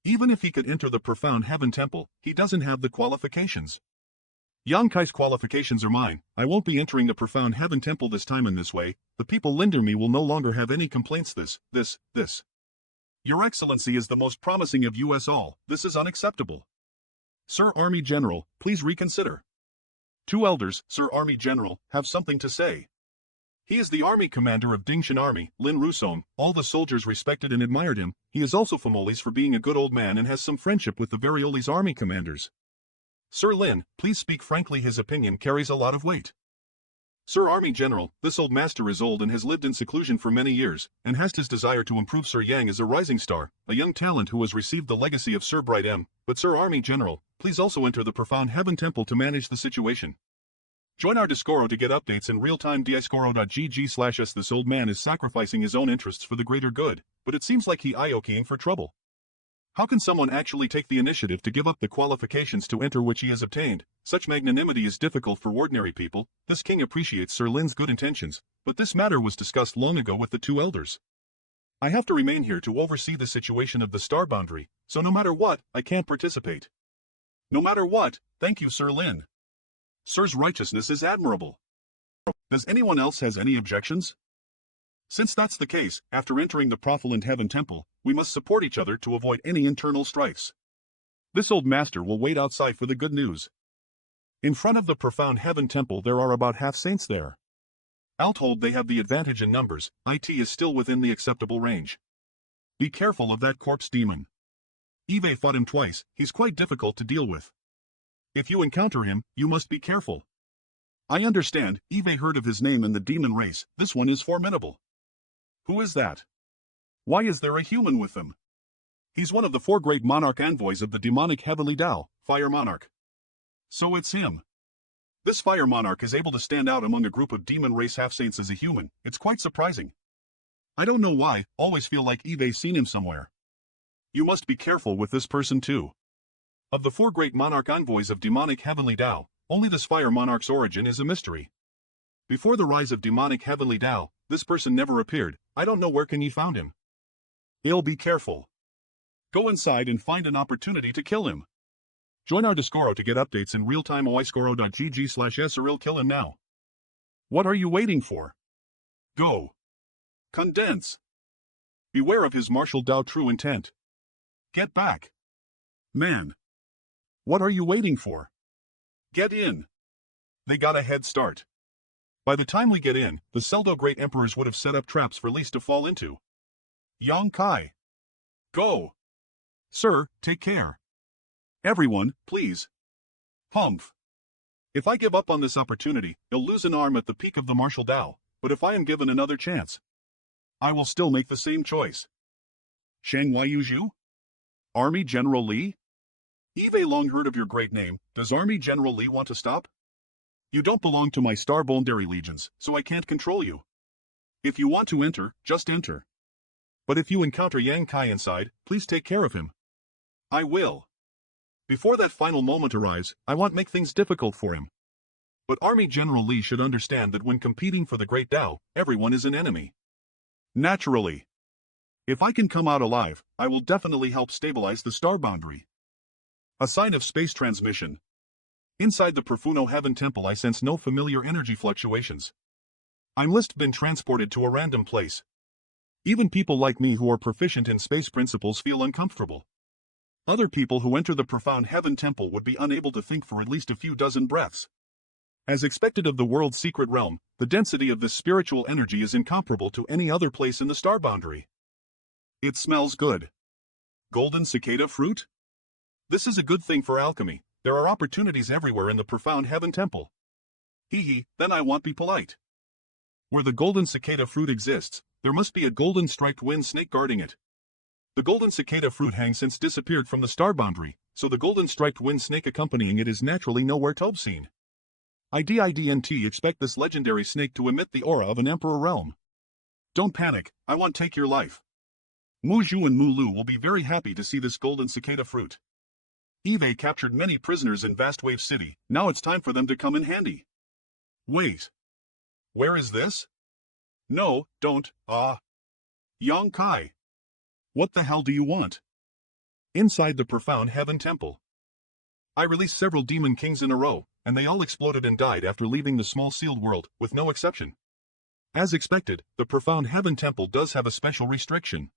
Even if he could enter the Profound Heaven Temple, he doesn't have the qualifications. Yang Kai's qualifications are mine. I won't be entering the Profound Heaven Temple this time. In this way, the people under me will no longer have any complaints. This. Your Excellency is the most promising of us all. This is unacceptable. Sir Army General, please reconsider. 2 elders, Sir Army General, have something to say. He is the army commander of Dingshan Army, Lin Rusong. All the soldiers respected and admired him. He is also famous for being a good old man and has some friendship with the Varioli's army commanders. Sir Lin, please speak frankly. His opinion carries a lot of weight. Sir Army General, this old master is old and has lived in seclusion for many years, and has his desire to improve. Sir Yang is a rising star, a young talent who has received the legacy of Sir Bright M. But Sir Army General, please also enter the Profound Heaven Temple to manage the situation. Join our Discoro to get updates in real time. discoro.gg/s. This old man is sacrificing his own interests for the greater good, but it seems like he is for trouble. How can someone actually take the initiative to give up the qualifications to enter which he has obtained? Such magnanimity is difficult for ordinary people. This king appreciates Sir Lin's good intentions, but this matter was discussed long ago with the two elders. I have to remain here to oversee the situation of the star boundary, so no matter what, I can't participate. No matter what, thank you, Sir Lin. Sir's righteousness is admirable. Does anyone else has any objections? Since that's the case, after entering the Profilant Heaven Temple, we must support each other to avoid any internal strifes. This old master will wait outside for the good news. In front of the Profound Heaven Temple there are about half-saints there. I'll told they have the advantage in numbers. It is still within the acceptable range. Be careful of that corpse demon. Eve fought him twice, he's quite difficult to deal with. If you encounter him, you must be careful. I understand, Eve heard of his name in the demon race, this one is formidable. Who is that? Why is there a human with them? He's one of the 4 great monarch envoys of the demonic heavenly Tao, Fire Monarch. So it's him. This Fire Monarch is able to stand out among a group of demon race half-saints as a human, it's quite surprising. I don't know why, always feel like Eve's seen him somewhere. You must be careful with this person too. Of the 4 great monarch envoys of demonic heavenly Tao, only this Fire Monarch's origin is a mystery. Before the rise of demonic heavenly Tao, this person never appeared. I don't know where can you found him. Be careful. Go inside and find an opportunity to kill him. Join our Discoro to get updates in real time oiscoro.gg/s or kill him now. What are you waiting for? Go. Condense. Beware of his martial Tao true intent. Get back. Man. What are you waiting for? Get in. They got a head start. By the time we get in, the Seldo great emperors would have set up traps for Lise to fall into. Yang Kai. Go. Sir, take care. Everyone, please. Humph. If I give up on this opportunity, you'll lose an arm at the peak of the martial Tao, but if I am given another chance, I will still make the same choice. Shang Yuju? Army General Li? Eve long heard of your great name, does Army General Li want to stop? You don't belong to my Star Boundary legions, so I can't control you. If you want to enter, just enter. But if you encounter Yang Kai inside, please take care of him. I will. Before that final moment arrives, I won't make things difficult for him. But Army General Li should understand that when competing for the Great Tao, everyone is an enemy. Naturally. If I can come out alive, I will definitely help stabilize the star boundary. A sign of space transmission. Inside the Profundo Heaven Temple I sense no familiar energy fluctuations. I'm been transported to a random place. Even people like me who are proficient in space principles feel uncomfortable. Other people who enter the Profound Heaven Temple would be unable to think for at least a few dozen breaths. As expected of the world's secret realm, the density of this spiritual energy is incomparable to any other place in the star boundary. It smells good. Golden cicada fruit? This is a good thing for alchemy. There are opportunities everywhere in the Profound Heaven Temple. Then I won't be polite. Where the golden cicada fruit exists, there must be a golden striped wind snake guarding it. The golden cicada fruit hangs since disappeared from the star boundary, so the golden striped wind snake accompanying it is naturally nowhere to be seen. I didn't expect this legendary snake to emit the aura of an emperor realm. Don't panic, I won't take your life. Muju and Mulu will be very happy to see this golden cicada fruit. Eve captured many prisoners in Vast Wave City, now it's time for them to come in handy. Wait. Where is this? No, don't, Yang Kai. What the hell do you want? Inside the Profound Heaven Temple. I released several demon kings in a row, and they all exploded and died after leaving the small sealed world, with no exception. As expected, the Profound Heaven Temple does have a special restriction.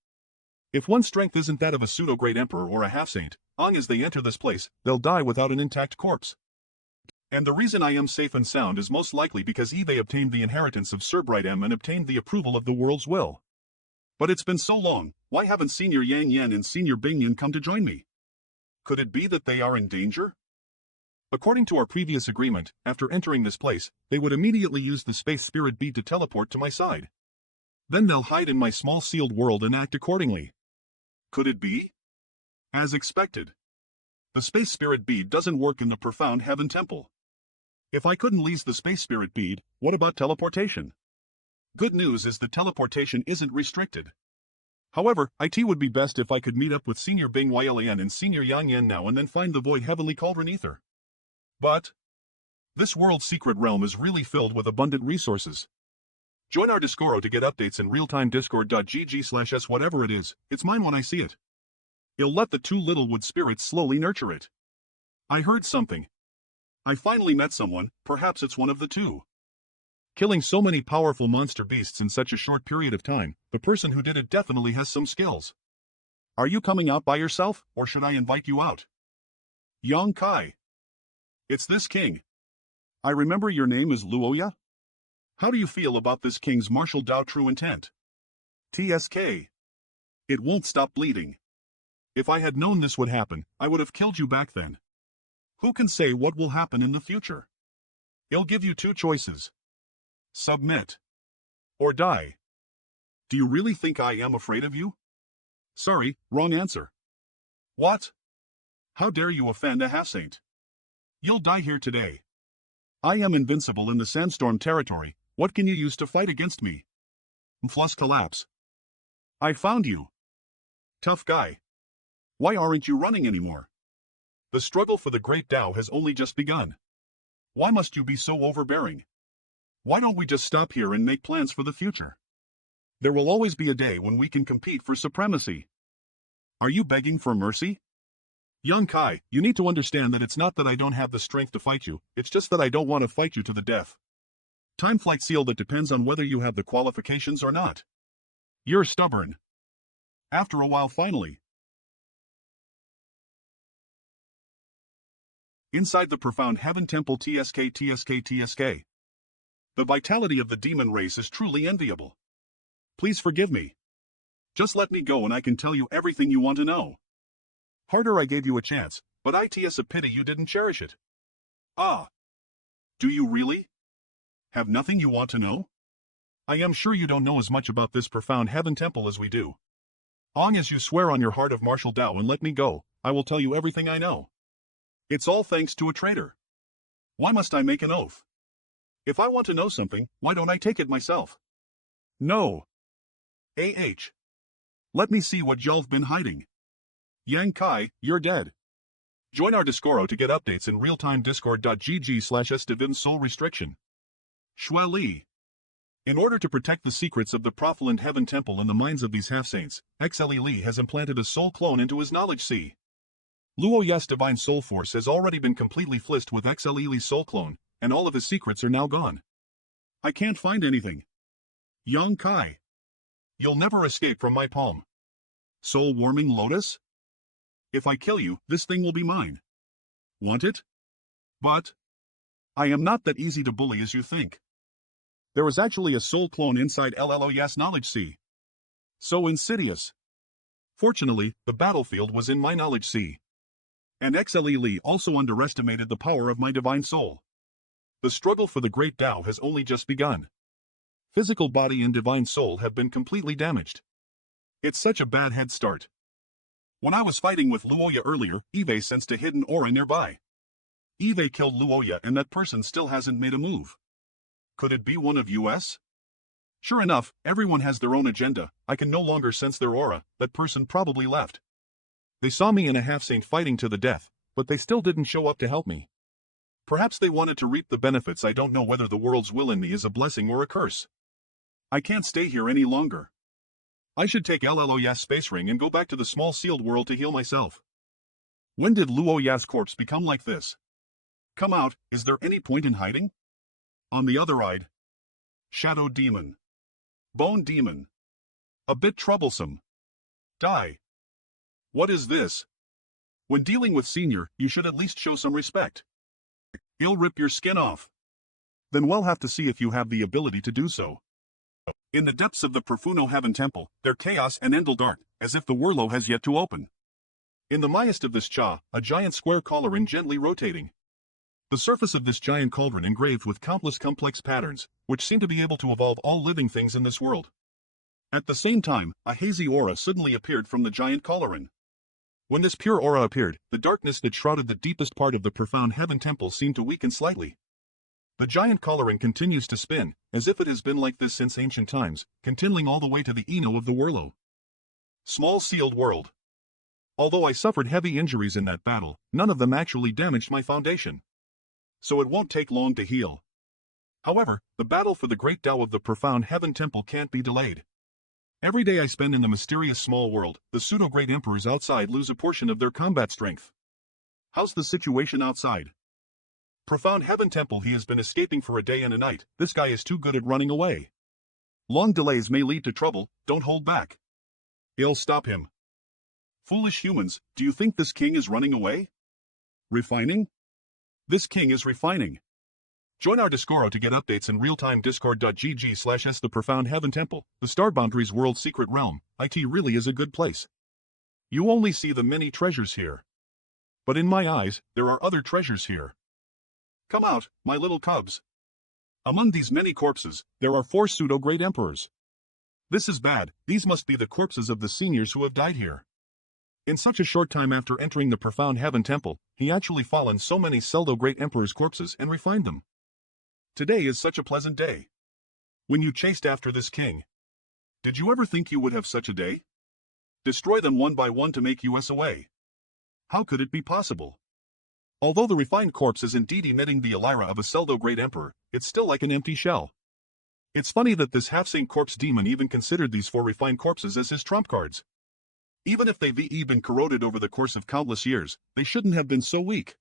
If one's strength isn't that of a pseudo-great emperor or a half-saint, as they enter this place, they'll die without an intact corpse. And the reason I am safe and sound is most likely because Eve obtained the inheritance of Sir Bright M and obtained the approval of the world's will. But it's been so long, why haven't Senior Yang Yan and Senior Bing Yan come to join me? Could it be that they are in danger? According to our previous agreement, after entering this place, they would immediately use the Space Spirit Bead to teleport to my side. Then they'll hide in my small sealed world and act accordingly. Could it be? As expected. The Space Spirit Bead doesn't work in the Profound Heaven Temple. If I couldn't lease the Space Spirit Bead, what about teleportation? Good news is that teleportation isn't restricted. However, it would be best if I could meet up with Senior Bing Ylan and Senior Yang Yan now and then find the void heavenly cauldron ether. But this world's secret realm is really filled with abundant resources. Join our Discord to get updates in real-time discord.gg/s whatever it is, it's mine when I see it. I'll let the two little wood spirits slowly nurture it. I heard something. I finally met someone, perhaps it's one of the two. Killing so many powerful monster beasts in such a short period of time, the person who did it definitely has some skills. Are you coming out by yourself, or should I invite you out? Yang Kai. It's this king. I remember your name is Luoya? How do you feel about this king's martial Dao true intent? TSK. It won't stop bleeding. If I had known this would happen, I would have killed you back then. Who can say what will happen in the future? I'll give you two choices. Submit. Or die. Do you really think I am afraid of you? Sorry, wrong answer. What? How dare you offend a half-saint? You'll die here today. I am invincible in the sandstorm territory, what can you use to fight against me? Flus collapse. I found you. Tough guy. Why aren't you running anymore? The struggle for the great Tao has only just begun. Why must you be so overbearing? Why don't we just stop here and make plans for the future? There will always be a day when we can compete for supremacy. Are you begging for mercy? Young Kai, you need to understand that it's not that I don't have the strength to fight you, it's just that I don't want to fight you to the death. Time flight seal that depends on whether you have the qualifications or not. You're stubborn. After a while finally. Inside the profound heaven temple TSK. The vitality of the demon race is truly enviable. Please forgive me. Just let me go and I can tell you everything you want to know. Harder I gave you a chance, but it's a pity you didn't cherish it. Ah. Do you really? Have nothing you want to know? I am sure you don't know as much about this profound heaven temple as we do. Long as you swear on your heart of martial Tao and let me go, I will tell you everything I know. It's all thanks to a traitor. Why must I make an oath? If I want to know something, why don't I take it myself? No. Let me see what y'all've been hiding. Yang Kai, you're dead. Join our Discord to get updates in real-time discord.gg/s divine soul restriction. Shui Li. In order to protect the secrets of the Profilant Heaven Temple in the minds of these half-saints, XLE Li has implanted a soul clone into his knowledge sea. Luo Ya's divine soul force has already been completely flished with XLE Li's soul clone, and all of his secrets are now gone. I can't find anything. Yang Kai. You'll never escape from my palm. Soul-warming lotus? If I kill you, this thing will be mine. Want it? But I am not that easy to bully as you think. There is actually a soul clone inside LLO Yas knowledge sea. So insidious. Fortunately, the battlefield was in my knowledge sea. And XLE Li also underestimated the power of my divine soul. The struggle for the great Tao has only just begun. Physical body and divine soul have been completely damaged. It's such a bad head start. When I was fighting with Luoya earlier, Eve sensed a hidden aura nearby. Eve killed Luoya and that person still hasn't made a move. Could it be one of us? Sure enough, everyone has their own agenda, I can no longer sense their aura, that person probably left. They saw me and a half-saint fighting to the death, but they still didn't show up to help me. Perhaps they wanted to reap the benefits. I don't know whether the world's will in me is a blessing or a curse. I can't stay here any longer. I should take LLO Yas space ring and go back to the small sealed world to heal myself. When did Luo Ya's corpse become like this? Come out, is there any point in hiding? On the other side. Shadow demon. Bone demon. A bit troublesome. Die. What is this? When dealing with senior, you should at least show some respect. He'll rip your skin off. Then we'll have to see if you have the ability to do so. In the depths of the Profuno Heaven Temple, there chaos and endle dark, as if the Wurlo has yet to open. In the highest of this cha, a giant square cauldron gently rotating. The surface of this giant cauldron engraved with countless complex patterns, which seem to be able to evolve all living things in this world. At the same time, a hazy aura suddenly appeared from the giant cauldron. When this pure aura appeared, the darkness that shrouded the deepest part of the profound heaven temple seemed to weaken slightly. The giant cauldron continues to spin, as if it has been like this since ancient times, continuing all the way to the Eno of the Wurlo. Small sealed world. Although I suffered heavy injuries in that battle, none of them actually damaged my foundation. So it won't take long to heal. However, the battle for the great Tao of the profound Heaven Temple can't be delayed. Every day I spend in the mysterious small world, the pseudo-great emperors outside lose a portion of their combat strength. How's the situation outside? Profound Heaven Temple. He has been escaping for a day and a night. This guy is too good at running away. Long delays may lead to trouble, don't hold back. I'll stop him. Foolish humans, do you think this king is running away? Refining? This king is refining. Join our Discord to get updates in real-time. Discord.gg/s. The Profound Heaven Temple, the Star Boundaries World Secret Realm. It really is a good place. You only see the many treasures here. But in my eyes, there are other treasures here. Come out, my little cubs. Among these many corpses, there are 4 pseudo-great emperors. This is bad. These must be the corpses of the seniors who have died here. In such a short time after entering the Profound Heaven Temple, he actually fallen so many pseudo-great emperors' corpses and refined them. Today is such a pleasant day. When you chased after this king, did you ever think you would have such a day? Destroy them one by one to make us away. How could it be possible? Although the refined corpse is indeed emitting the Elira of a pseudo-great emperor, it's still like an empty shell. It's funny that this half-saint corpse demon even considered these 4 refined corpses as his trump cards. Even if they've been corroded over the course of countless years, they shouldn't have been so weak.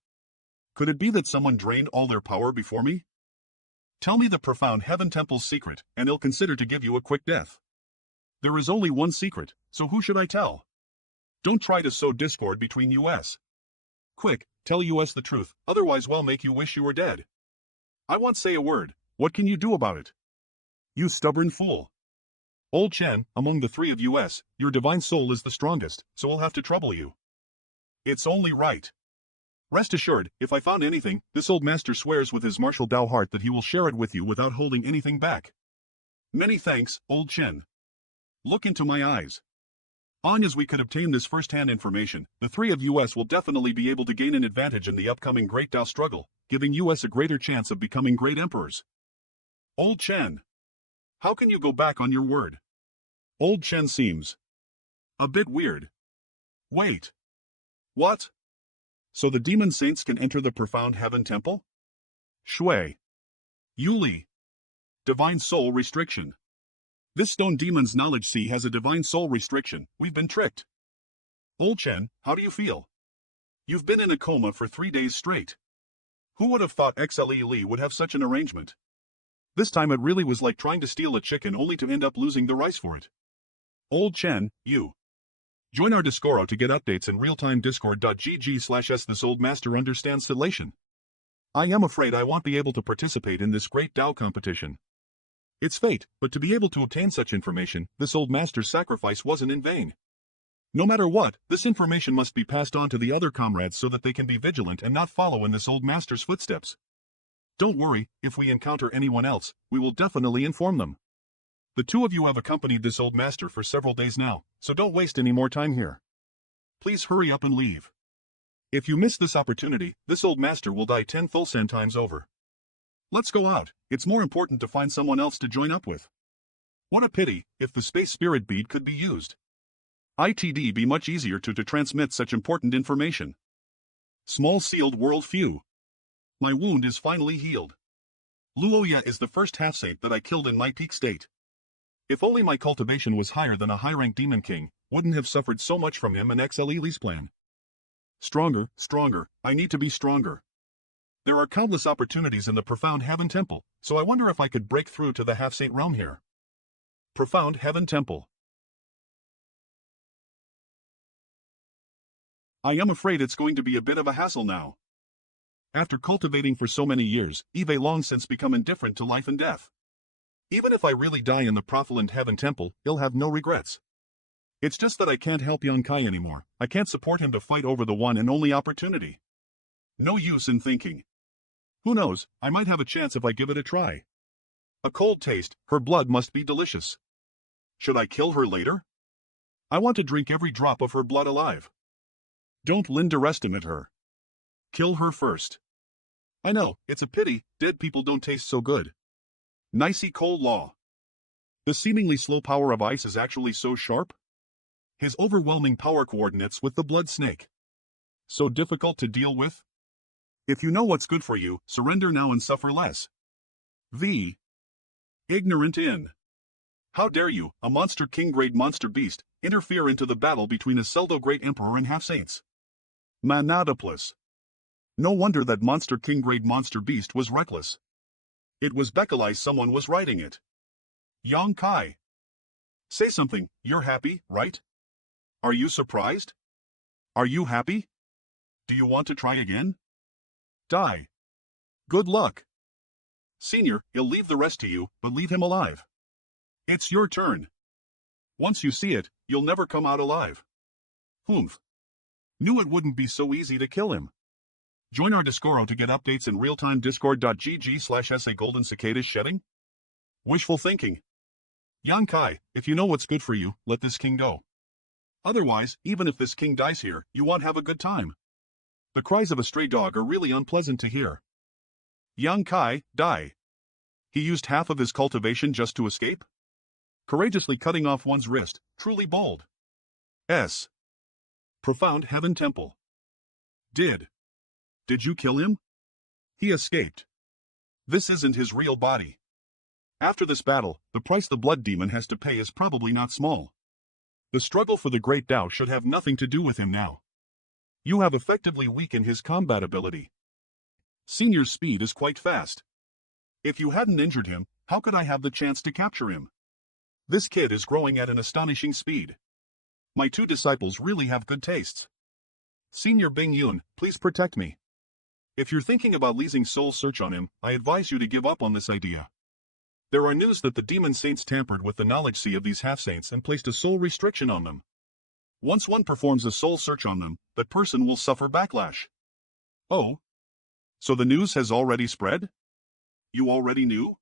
Could it be that someone drained all their power before me? Tell me the Profound Heaven Temple's secret, and I'll consider to give you a quick death. There is only one secret, so who should I tell? Don't try to sow discord between us. Quick, tell us the truth, otherwise we'll make you wish you were dead. I won't say a word. What can you do about it? You stubborn fool. Old Chen, among the 3 of us, your divine soul is the strongest, so I'll have to trouble you. It's only right. Rest assured, if I found anything, this old master swears with his martial Dao heart that he will share it with you without holding anything back. Many thanks, Old Chen. Look into my eyes. Long as we could obtain this first-hand information, the 3 of us will definitely be able to gain an advantage in the upcoming Great Dao struggle, giving us a greater chance of becoming great emperors. Old Chen. How can you go back on your word? Old Chen seems a bit weird. Wait. What? So the demon saints can enter the Profound Heaven Temple? Shui. Yuli. Divine Soul Restriction. This stone demon's knowledge sea has a divine soul restriction. We've been tricked. Old Chen, how do you feel? You've been in a coma for 3 days straight. Who would have thought XLE Li would have such an arrangement? This time it really was like trying to steal a chicken only to end up losing the rice for it. Old Chen, you. Join our Discord to get updates in real-time. Discord.gg/s. This old master understands sedation. I am afraid I won't be able to participate in this great Dao competition. It's fate, but to be able to obtain such information, this old master's sacrifice wasn't in vain. No matter what, this information must be passed on to the other comrades so that they can be vigilant and not follow in this old master's footsteps. Don't worry, if we encounter anyone else, we will definitely inform them. The 2 of you have accompanied this old master for several days now, so don't waste any more time here. Please hurry up and leave. If you miss this opportunity, this old master will die 10,000 times over. Let's go out. It's more important to find someone else to join up with. What a pity, if the space spirit bead could be used. It'd be much easier to transmit such important information. Small sealed world few. My wound is finally healed. Luoya is the first half-saint that I killed in my peak state. If only my cultivation was higher than a high-ranked demon king, wouldn't have suffered so much from him and XLE's plan. Stronger, stronger, I need to be stronger. There are countless opportunities in the Profound Heaven Temple, so I wonder if I could break through to the half-saint realm here. Profound Heaven Temple. I am afraid it's going to be a bit of a hassle now. After cultivating for so many years, Eve long since become indifferent to life and death. Even if I really die in the Profound Heaven Temple, he'll have no regrets. It's just that I can't help young Kai anymore. I can't support him to fight over the one and only opportunity. No use in thinking. Who knows, I might have a chance if I give it a try. A cold taste, her blood must be delicious. Should I kill her later? I want to drink every drop of her blood alive. Don't underestimate her. Kill her first. I know, it's a pity, dead people don't taste so good. Nicey cold law. The seemingly slow power of ice is actually so sharp? His overwhelming power coordinates with the blood snake. So difficult to deal with? If you know what's good for you, surrender now and suffer less. V. Ignorant in. How dare you, a monster king grade monster beast, interfere into the battle between a pseudo-great emperor and half-saints? Manadopoulos. No wonder that monster king grade monster beast was reckless. It was Beckelai someone was writing it. Yang Kai. Say something, you're happy, right? Are you surprised? Are you happy? Do you want to try again? Die. Good luck. Senior, he'll leave the rest to you, but leave him alive. It's your turn. Once you see it, you'll never come out alive. Humph. Knew it wouldn't be so easy to kill him. Join our Discord to get updates in real-time discord.gg/SA Golden Cicadas shedding? Wishful thinking. Yang Kai, if you know what's good for you, let this king go. Otherwise, even if this king dies here, you won't have a good time. The cries of a stray dog are really unpleasant to hear. Yang Kai, die. He used half of his cultivation just to escape? Courageously cutting off one's wrist, truly bold. S. Profound Heaven Temple. Did you kill him? He escaped. This isn't his real body. After this battle, the price the blood demon has to pay is probably not small. The struggle for the great Tao should have nothing to do with him now. You have effectively weakened his combat ability. Senior's speed is quite fast. If you hadn't injured him, how could I have the chance to capture him? This kid is growing at an astonishing speed. My two disciples really have good tastes. Senior Bing Yun, please protect me. If you're thinking about leasing Soul Search on him, I advise you to give up on this idea. There are news that the demon saints tampered with the knowledge sea of these half-saints and placed a soul restriction on them. Once one performs a soul search on them, that person will suffer backlash. Oh? So the news has already spread? You already knew?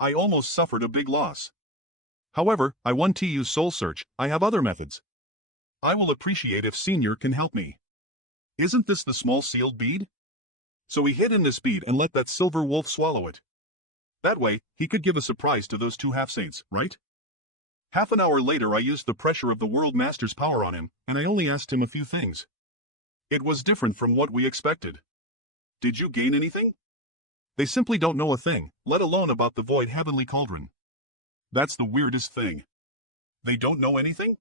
I almost suffered a big loss. However, I want to use Soul Search, I have other methods. I will appreciate if Senior can help me. Isn't this the small sealed bead? So he hid in this bead and let that silver wolf swallow it. That way, he could give a surprise to those two half-saints, right? Half an hour later I used the pressure of the World Master's power on him, and I only asked him a few things. It was different from what we expected. Did you gain anything? They simply don't know a thing, let alone about the Void Heavenly Cauldron. That's the weirdest thing. They don't know anything?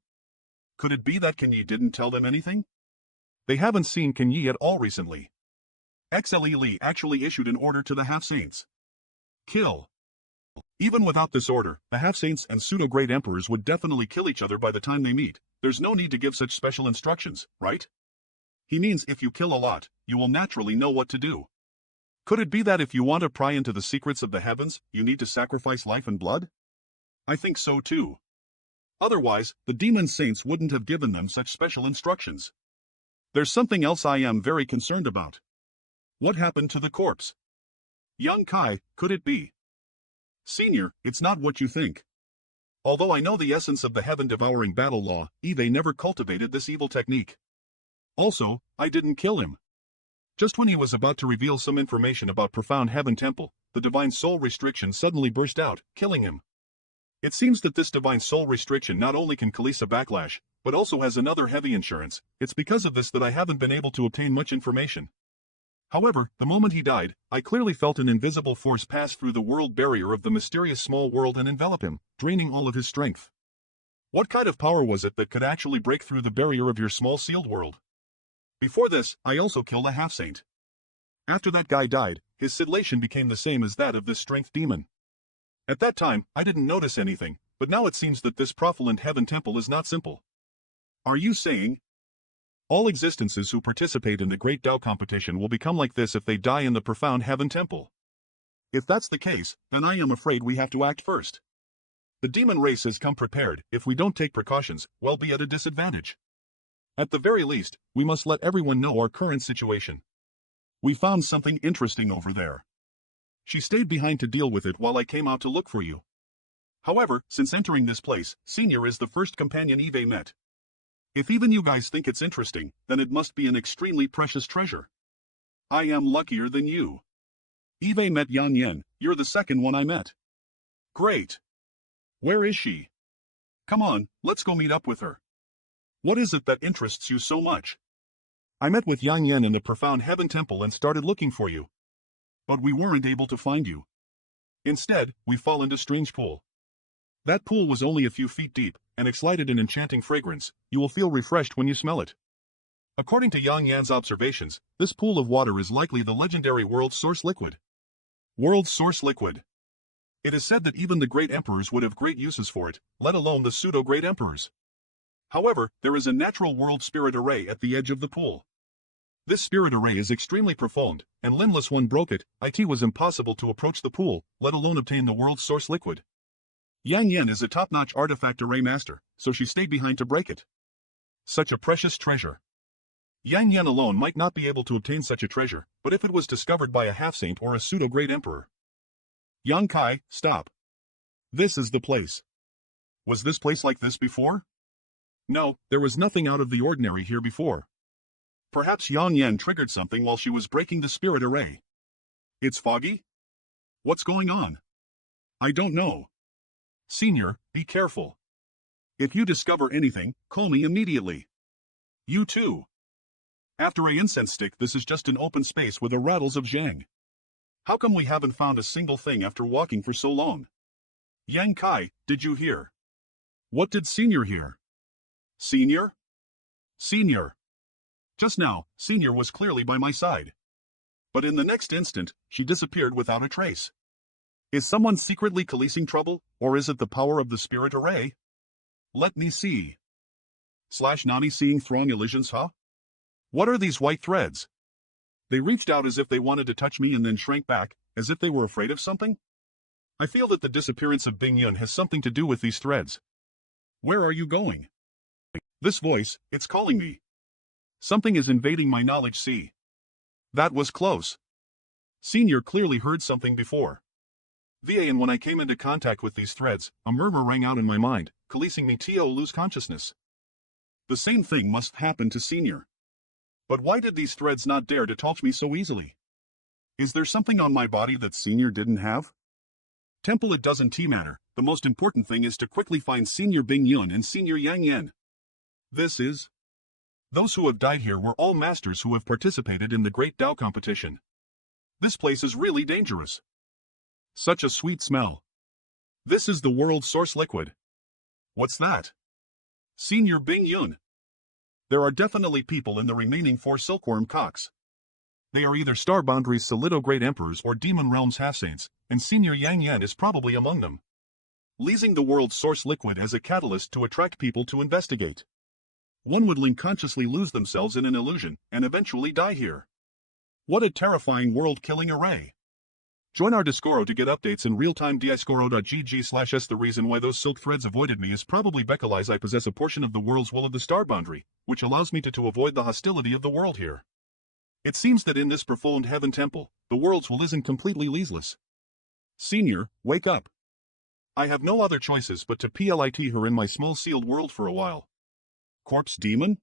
Could it be that Kenyi didn't tell them anything? They haven't seen Kenyi at all recently. XLE Lee actually issued an order to the half-saints. Kill. Even without this order, the half-saints and pseudo-great emperors would definitely kill each other by the time they meet. There's no need to give such special instructions, right? He means if you kill a lot, you will naturally know what to do. Could it be that if you want to pry into the secrets of the heavens, you need to sacrifice life and blood? I think so too. Otherwise, the demon saints wouldn't have given them such special instructions. There's something else I am very concerned about. What happened to the corpse? Young Kai, could it be? Senior, it's not what you think. Although I know the essence of the heaven-devouring battle law, Eve never cultivated this evil technique. Also, I didn't kill him. Just when he was about to reveal some information about Profound Heaven Temple, the Divine Soul Restriction suddenly burst out, killing him. It seems that this Divine Soul Restriction not only can release a backlash, but also has another heavy insurance. It's because of this that I haven't been able to obtain much information. However, the moment he died, I clearly felt an invisible force pass through the world barrier of the mysterious small world and envelop him, draining all of his strength. What kind of power was it that could actually break through the barrier of your small sealed world? Before this, I also killed a half-saint. After that guy died, his sedation became the same as that of this strength demon. At that time, I didn't notice anything, but now it seems that this Profulent Heaven Temple is not simple. Are you saying all existences who participate in the Great Tao competition will become like this if they die in the Profound Heaven Temple? If that's the case, then I am afraid we have to act first. The demon race has come prepared. If we don't take precautions, we'll be at a disadvantage. At the very least, we must let everyone know our current situation. We found something interesting over there. She stayed behind to deal with it while I came out to look for you. However, since entering this place, Senior is the first companion Eve met. If even you guys think it's interesting, then it must be an extremely precious treasure. I am luckier than you. Eve met Yan Yen, you're the second one I met. Great. Where is she? Come on, let's go meet up with her. What is it that interests you so much? I met with Yang Yan in the profound heaven temple and started looking for you. But we weren't able to find you. Instead, we fall into strange pool. That pool was only a few feet deep, and exhaled an enchanting fragrance. You will feel refreshed when you smell it. According to Yang Yan's observations, this pool of water is likely the legendary world's source liquid. World's source liquid. It is said that even the great emperors would have great uses for it, let alone the pseudo-great emperors. However, there is a natural world spirit array at the edge of the pool. This spirit array is extremely profound, and unless one broke it, it was impossible to approach the pool, let alone obtain the world's source liquid. Yang Yan is a top-notch artifact array master, so she stayed behind to break it. Such a precious treasure. Yang Yan alone might not be able to obtain such a treasure, but if it was discovered by a half-saint or a pseudo-great emperor. Yang Kai, stop. This is the place. Was this place like this before? No, there was nothing out of the ordinary here before. Perhaps Yang Yan triggered something while she was breaking the spirit array. It's foggy? What's going on? I don't know. Senior, be careful. If you discover anything, call me immediately. You too. After a incense stick, this is just an open space with a rattles of Zhang. How come we haven't found a single thing after walking for so long? Yang Kai, did you hear? What did Senior hear? Senior? Senior. Just now, Senior was clearly by my side. But in the next instant, she disappeared without a trace. Is someone secretly causing trouble, or is it the power of the spirit array? Let me see. Nani seeing throng illusions, huh? What are these white threads? They reached out as if they wanted to touch me and then shrank back, as if they were afraid of something? I feel that the disappearance of Bing Yun has something to do with these threads. Where are you going? This voice, it's calling me. Something is invading my knowledge. See. That was close. Senior clearly heard something before. And when I came into contact with these threads, a murmur rang out in my mind, causing me to lose consciousness. The same thing must happen to Senior. But why did these threads not dare to touch me so easily? Is there something on my body that Senior didn't have? Temple, it doesn't matter. The most important thing is to quickly find Senior Bing Yun and Senior Yang Yan. This is... Those who have died here were all masters who have participated in the Great Dao competition. This place is really dangerous. Such a sweet smell. This is the world's source liquid. What's that? Senior Bing Yun. There are definitely people in the remaining 4 silkworm cocks. They are either Star Boundary's Solido Great Emperors or Demon Realm's half-saints, and Senior Yang Yan is probably among them. Leasing the world's source liquid as a catalyst to attract people to investigate. One would unconsciously lose themselves in an illusion and eventually die here. What a terrifying world-killing array. Join our Discoro to get updates in real-time. discoro.gg/s. The reason why those silk threads avoided me is probably because I possess a portion of the world's will of the Star Boundary, which allows me to avoid the hostility of the world here. It seems that in this profound heaven temple, the world's will isn't completely leaseless. Senior, wake up. I have no other choices but to plit her in my small sealed world for a while. Corpse demon?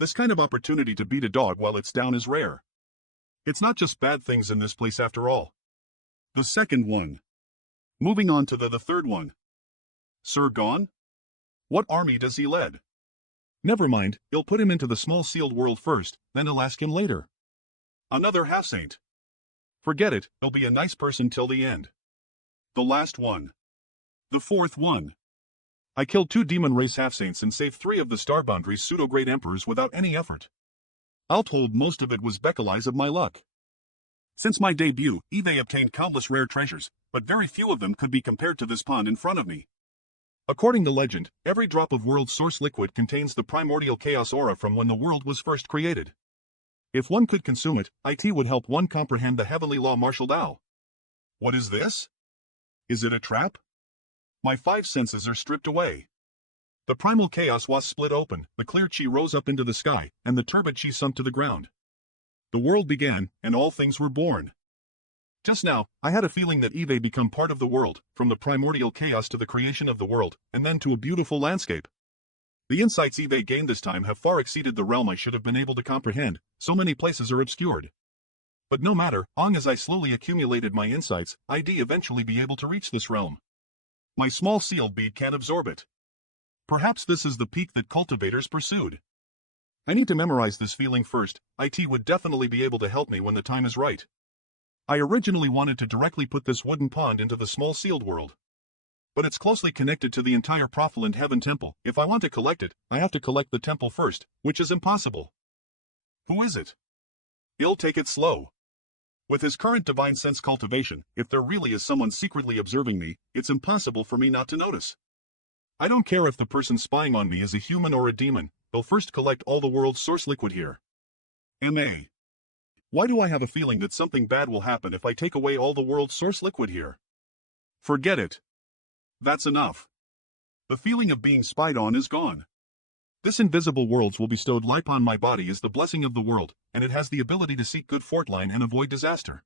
This kind of opportunity to beat a dog while it's down is rare. It's not just bad things in this place after all. The second one. Moving on to the third one. Sir gone? What army does he lead? Never mind, he'll put him into the small sealed world first, then he'll ask him later. Another half-saint. Forget it, he'll be a nice person till the end. The last one. The fourth one. I killed 2 demon race half-saints and saved 3 of the Star Boundary's pseudo-great emperors without any effort. I'll told most of it was because of my luck. Since my debut, Eve obtained countless rare treasures, but very few of them could be compared to this pond in front of me. According to legend, every drop of world source liquid contains the primordial chaos aura from when the world was first created. If one could consume it, it would help one comprehend the heavenly law martial Dao. What is this? Is it a trap? My 5 senses are stripped away. The primal chaos was split open, the clear chi rose up into the sky, and the turbid chi sunk to the ground. The world began, and all things were born. Just now, I had a feeling that Eve become part of the world, from the primordial chaos to the creation of the world, and then to a beautiful landscape. The insights Eve gained this time have far exceeded the realm I should have been able to comprehend, so many places are obscured. But no matter, long as I slowly accumulated my insights, I'd eventually be able to reach this realm. My small sealed bead can't absorb it. Perhaps this is the peak that cultivators pursued. I need to memorize this feeling first. IT would definitely be able to help me when the time is right. I originally wanted to directly put this wooden pond into the small sealed world. But it's closely connected to the entire Profiland Heaven Temple. If I want to collect it, I have to collect the temple first, which is impossible. Who is it? He'll take it slow. With his current divine sense cultivation, if there really is someone secretly observing me, it's impossible for me not to notice. I don't care if the person spying on me is a human or a demon, they'll first collect all the world's source liquid here. M.A. Why do I have a feeling that something bad will happen if I take away all the world's source liquid here? Forget it. That's enough. The feeling of being spied on is gone. This invisible worlds will bestowed life on my body is the blessing of the world, and it has the ability to seek good fortune and avoid disaster.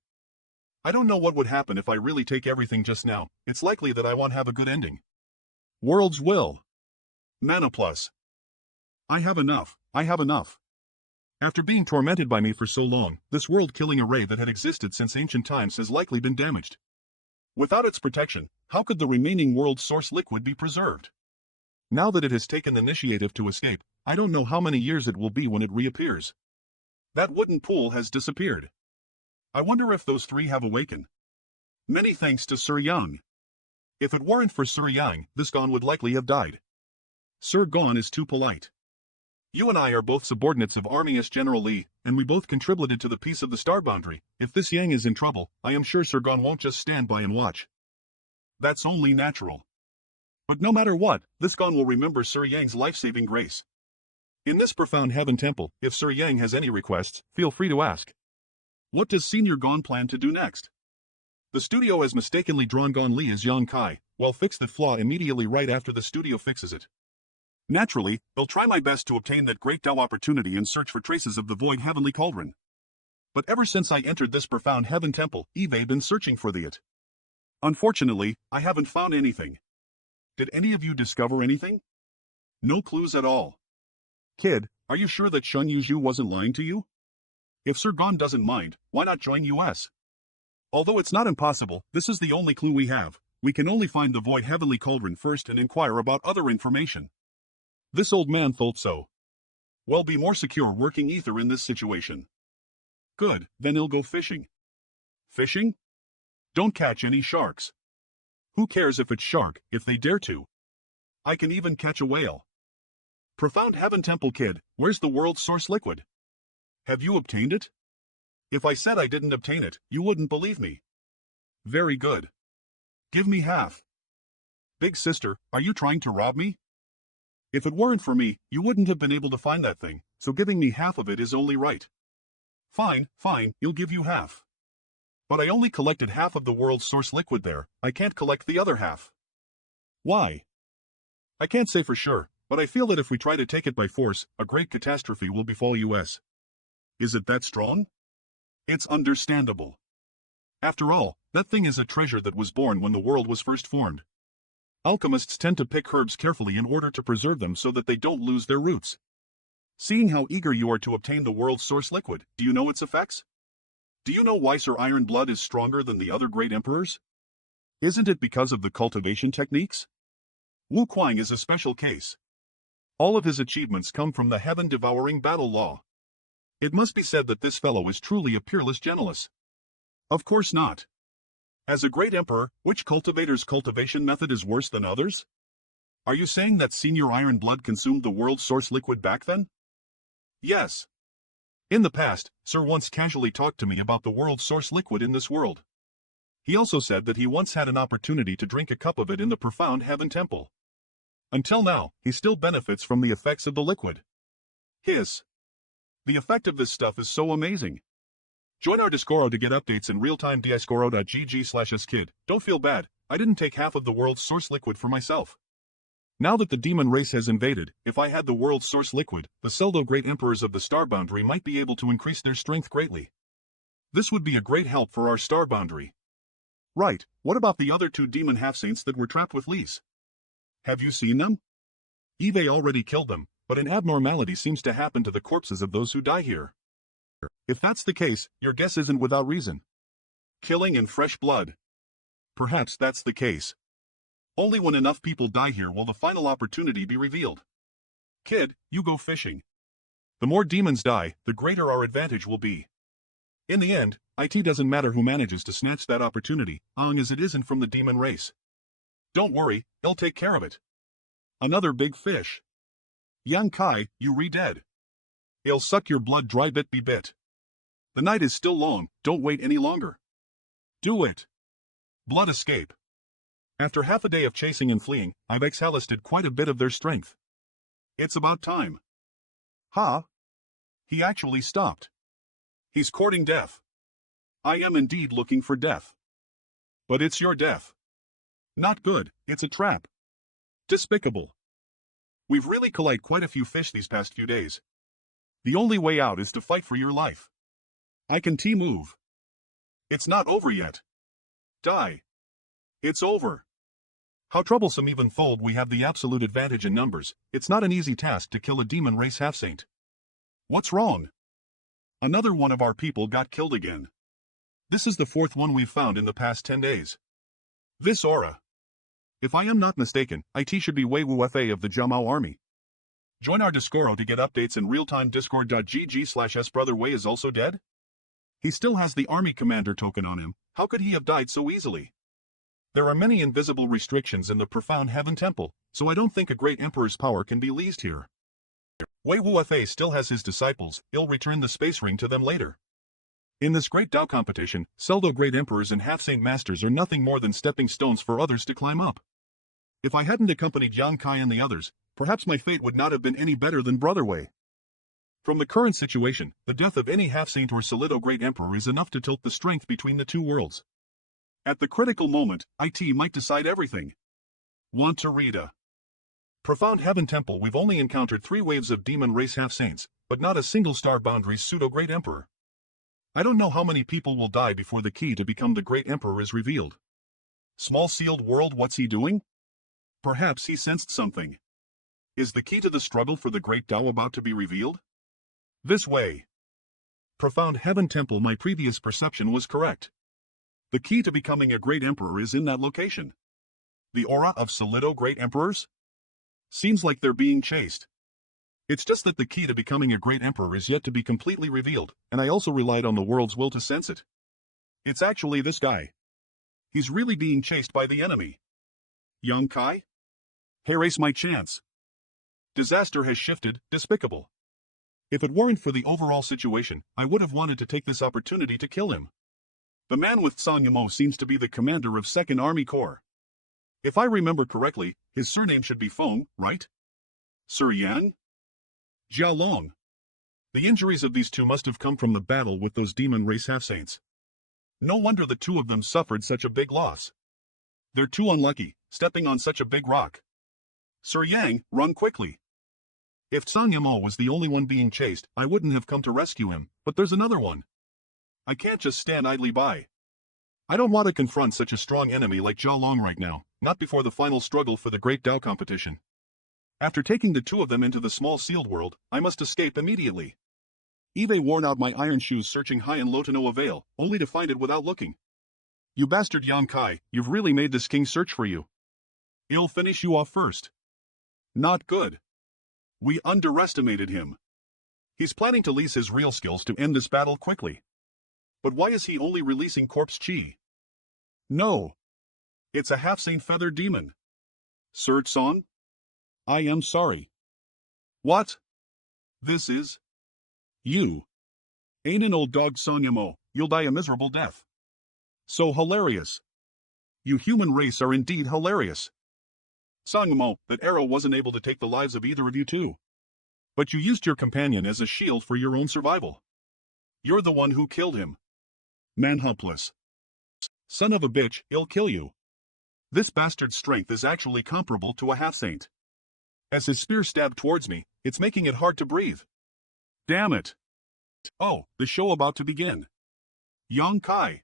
I don't know what would happen if I really take everything just now. It's likely that I won't have a good ending. Worlds will. Mana plus. I have enough. I have enough. After being tormented by me for so long, this world-killing array that had existed since ancient times has likely been damaged. Without its protection, how could the remaining world source liquid be preserved? Now that it has taken the initiative to escape, I don't know how many years it will be when it reappears. That wooden pool has disappeared. I wonder if those three have awakened. Many thanks to Sir Yang. If it weren't for Sir Yang, this Gon would likely have died. Sir Gon is too polite. You and I are both subordinates of Army S. General Lee, and we both contributed to the peace of the star boundary. If this Yang is in trouble, I am sure Sir Gon won't just stand by and watch. That's only natural. But no matter what, this Gon will remember Sir Yang's life-saving grace. In this profound heaven temple, if Sir Yang has any requests, feel free to ask. What does Senior Gon plan to do next? The studio has mistakenly drawn Gon Li as Yang Kai. Well, fix the flaw immediately right after the studio fixes it. Naturally, I'll try my best to obtain that great Tao opportunity and search for traces of the void heavenly cauldron. But ever since I entered this profound heaven temple, I've been searching for it. Unfortunately, I haven't found anything. Did any of you discover anything? No clues at all. Kid, are you sure that Shun Yuzhu wasn't lying to you? If Sir Gon doesn't mind, why not join US? Although it's not impossible, this is the only clue we have. We can only find the void heavenly cauldron first and inquire about other information. This old man thought so. Well, be more secure working ether in this situation. Good, then he'll go fishing. Fishing? Don't catch any sharks. Who cares if it's shark, if they dare to? I can even catch a whale. Profound Heaven Temple Kid, where's the world's source liquid? Have you obtained it? If I said I didn't obtain it, you wouldn't believe me. Very good. Give me half. Big sister, are you trying to rob me? If it weren't for me, you wouldn't have been able to find that thing, so giving me half of it is only right. Fine, you'll give you half. But I only collected half of the world's source liquid there, I can't collect the other half. Why? I can't say for sure, but I feel that if we try to take it by force, a great catastrophe will befall US. Is it that strong? It's understandable. After all, that thing is a treasure that was born when the world was first formed. Alchemists tend to pick herbs carefully in order to preserve them so that they don't lose their roots. Seeing how eager you are to obtain the world's source liquid, do you know its effects? Do you know why Sir Iron Blood is stronger than the other great emperors? Isn't it because of the cultivation techniques? Wu Kuang is a special case. All of his achievements come from the heaven-devouring battle law. It must be said that this fellow is truly a peerless genius. Of course not. As a great emperor, which cultivator's cultivation method is worse than others? Are you saying that Senior Iron Blood consumed the world's source liquid back then? Yes. In the past, Sir once casually talked to me about the world's source liquid in this world. He also said that he once had an opportunity to drink a cup of it in the profound heaven temple. Until now, he still benefits from the effects of the liquid. Hiss. The effect of this stuff is so amazing. Join our Discord to get updates in real-time discord.gg/skid. Don't feel bad, I didn't take half of the world's source liquid for myself. Now that the demon race has invaded, if I had the world's source liquid, the pseudo great emperors of the star boundary might be able to increase their strength greatly. This would be a great help for our star boundary. Right, what about the other two demon half-saints that were trapped with Lise? Have you seen them? Eve already killed them, but an abnormality seems to happen to the corpses of those who die here. If that's the case, your guess isn't without reason. Killing in fresh blood. Perhaps that's the case. Only when enough people die here will the final opportunity be revealed. Kid, you go fishing. The more demons die, the greater our advantage will be. In the end, it doesn't matter who manages to snatch that opportunity, long as it isn't from the demon race. Don't worry, he'll take care of it. Another big fish. Yang Kai, you re-dead. He'll suck your blood dry bit by bit. The night is still long, don't wait any longer. Do it. Blood escape. After half a day of chasing and fleeing, I've exhausted quite a bit of their strength. It's about time. Ha! He actually stopped. He's courting death. I am indeed looking for death. But it's your death. Not good, it's a trap. Despicable. We've really collided quite a few fish these past few days. The only way out is to fight for your life. I can move. It's not over yet. Die. It's over. How troublesome even though we have the absolute advantage in numbers, it's not an easy task to kill a demon race half-saint. What's wrong? Another one of our people got killed again. This is the fourth one we've found in the past 10 days. This aura. If I am not mistaken, it should be Wei Wu Fa of the Jiamao army. Join our Discord to get updates in real-time discord.gg/s. Brother Wei is also dead? He still has the army commander token on him, how could he have died so easily? There are many invisible restrictions in the profound heaven temple, so I don't think a great emperor's power can be leased here. Wei Wu Fa still has his disciples, he'll return the space ring to them later. In this great Dao competition, pseudo great emperors and half-saint masters are nothing more than stepping stones for others to climb up. If I hadn't accompanied Yang Kai and the others, perhaps my fate would not have been any better than Brother Wei. From the current situation, the death of any half-saint or solido great emperor is enough to tilt the strength between the two worlds. At the critical moment, it might decide everything. Want to read a Profound Heaven Temple? We've only encountered 3 waves of demon race half-saints, but not a single star boundaries pseudo-great emperor. I don't know how many people will die before the key to become the great emperor is revealed. Small sealed world, what's he doing? Perhaps he sensed something. Is the key to the struggle for the great Tao about to be revealed? This way. Profound Heaven Temple, my previous perception was correct. The key to becoming a great emperor is in that location. The aura of solido great emperors? Seems like they're being chased. It's just that the key to becoming a great emperor is yet to be completely revealed, and I also relied on the world's will to sense it. It's actually this guy. He's really being chased by the enemy. Yang Kai? Erase my chance. Disaster has shifted, despicable. If it weren't for the overall situation, I would have wanted to take this opportunity to kill him. The man with Sanyamo seems to be the commander of 2nd Army Corps. If I remember correctly, his surname should be Feng, right? Sir Yan? Jialong. The injuries of these two must have come from the battle with those demon race half-saints. No wonder the two of them suffered such a big loss. They're too unlucky, stepping on such a big rock. Sir Yang, run quickly. If Sanyamo was the only one being chased, I wouldn't have come to rescue him, but there's another one. I can't just stand idly by. I don't want to confront such a strong enemy like Jialong right now, not before the final struggle for the Great Dao competition. After taking the two of them into the small sealed world, I must escape immediately. Eve worn out my iron shoes searching high and low to no avail, only to find it without looking. You bastard Yang Kai, you've really made this king search for you. He'll finish you off first. Not good. We underestimated him. He's planning to lease his real skills to end this battle quickly. But why is he only releasing corpse chi? No. It's a half-saint feather demon. Sir Tsong? I am sorry. What? This is? You. Ain't an old dog Sonyamo, you'll die a miserable death. So hilarious. You human race are indeed hilarious. Sonyamo, that arrow wasn't able to take the lives of either of you two. But you used your companion as a shield for your own survival. You're the one who killed him. Man helpless. Son of a bitch, he'll kill you. This bastard's strength is actually comparable to a half-saint. As his spear stabbed towards me, it's making it hard to breathe. Damn it. Oh, the show about to begin. Yang Kai.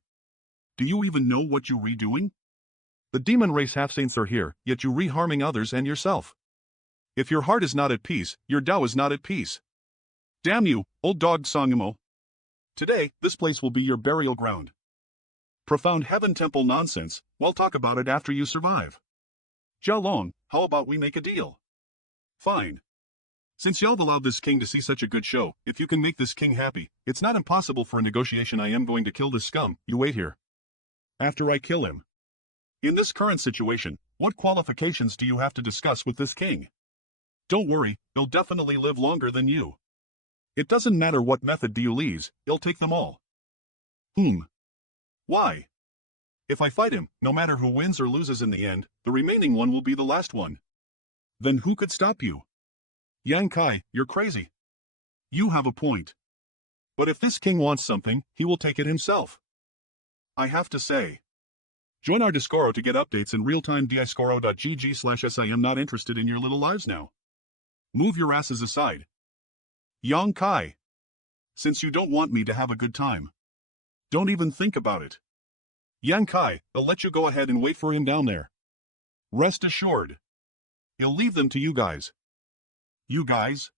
Do you even know what you redoing? The demon race half-saints are here, yet you re-harming others and yourself. If your heart is not at peace, your Tao is not at peace. Damn you, old dog Sonyamo. Today, this place will be your burial ground. Profound Heaven Temple nonsense, we'll talk about it after you survive. Jialong, how about we make a deal? Fine. Since y'all allowed this king to see such a good show, if you can make this king happy, it's not impossible for a negotiation. I am going to kill this scum. You wait here. After I kill him. In this current situation, what qualifications do you have to discuss with this king? Don't worry, he'll definitely live longer than you. It doesn't matter what method do you use, he'll take them all. Why? If I fight him, no matter who wins or loses in the end, the remaining one will be the last one. Then who could stop you? Yang Kai, you're crazy. You have a point. But if this king wants something, he will take it himself. I have to say. Join our Discoro to get updates in real time. discoro.gg/s. I am not interested in your little lives now. Move your asses aside. Yang Kai. Since you don't want me to have a good time. Don't even think about it. Yang Kai, I'll let you go ahead and wait for him down there. Rest assured. He'll leave them to you guys. You guys?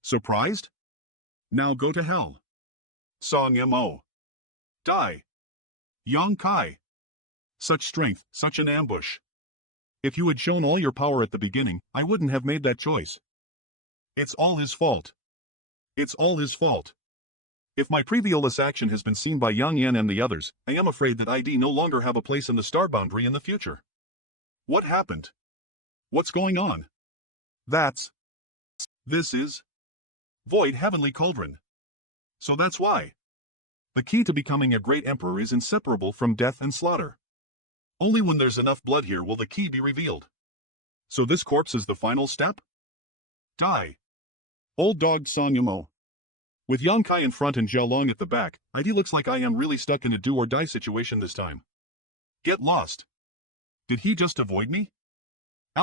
Surprised? Now go to hell. Song Mo. Die. Yang Kai. Such strength, such an ambush. If you had shown all your power at the beginning, I wouldn't have made that choice. It's all his fault. It's all his fault. If my previous action has been seen by Yang Yan and the others, I am afraid that ID no longer have a place in the star boundary in the future. What happened? What's going on? This is Void Heavenly Cauldron. So that's why. The key to becoming a great emperor is inseparable from death and slaughter. Only when there's enough blood here will the key be revealed. So this corpse is the final step? Die. Old dog Song Yamo. With Yang Kai in front and Jialong at the back, ID looks like I am really stuck in a do-or-die situation this time. Get lost. Did he just avoid me?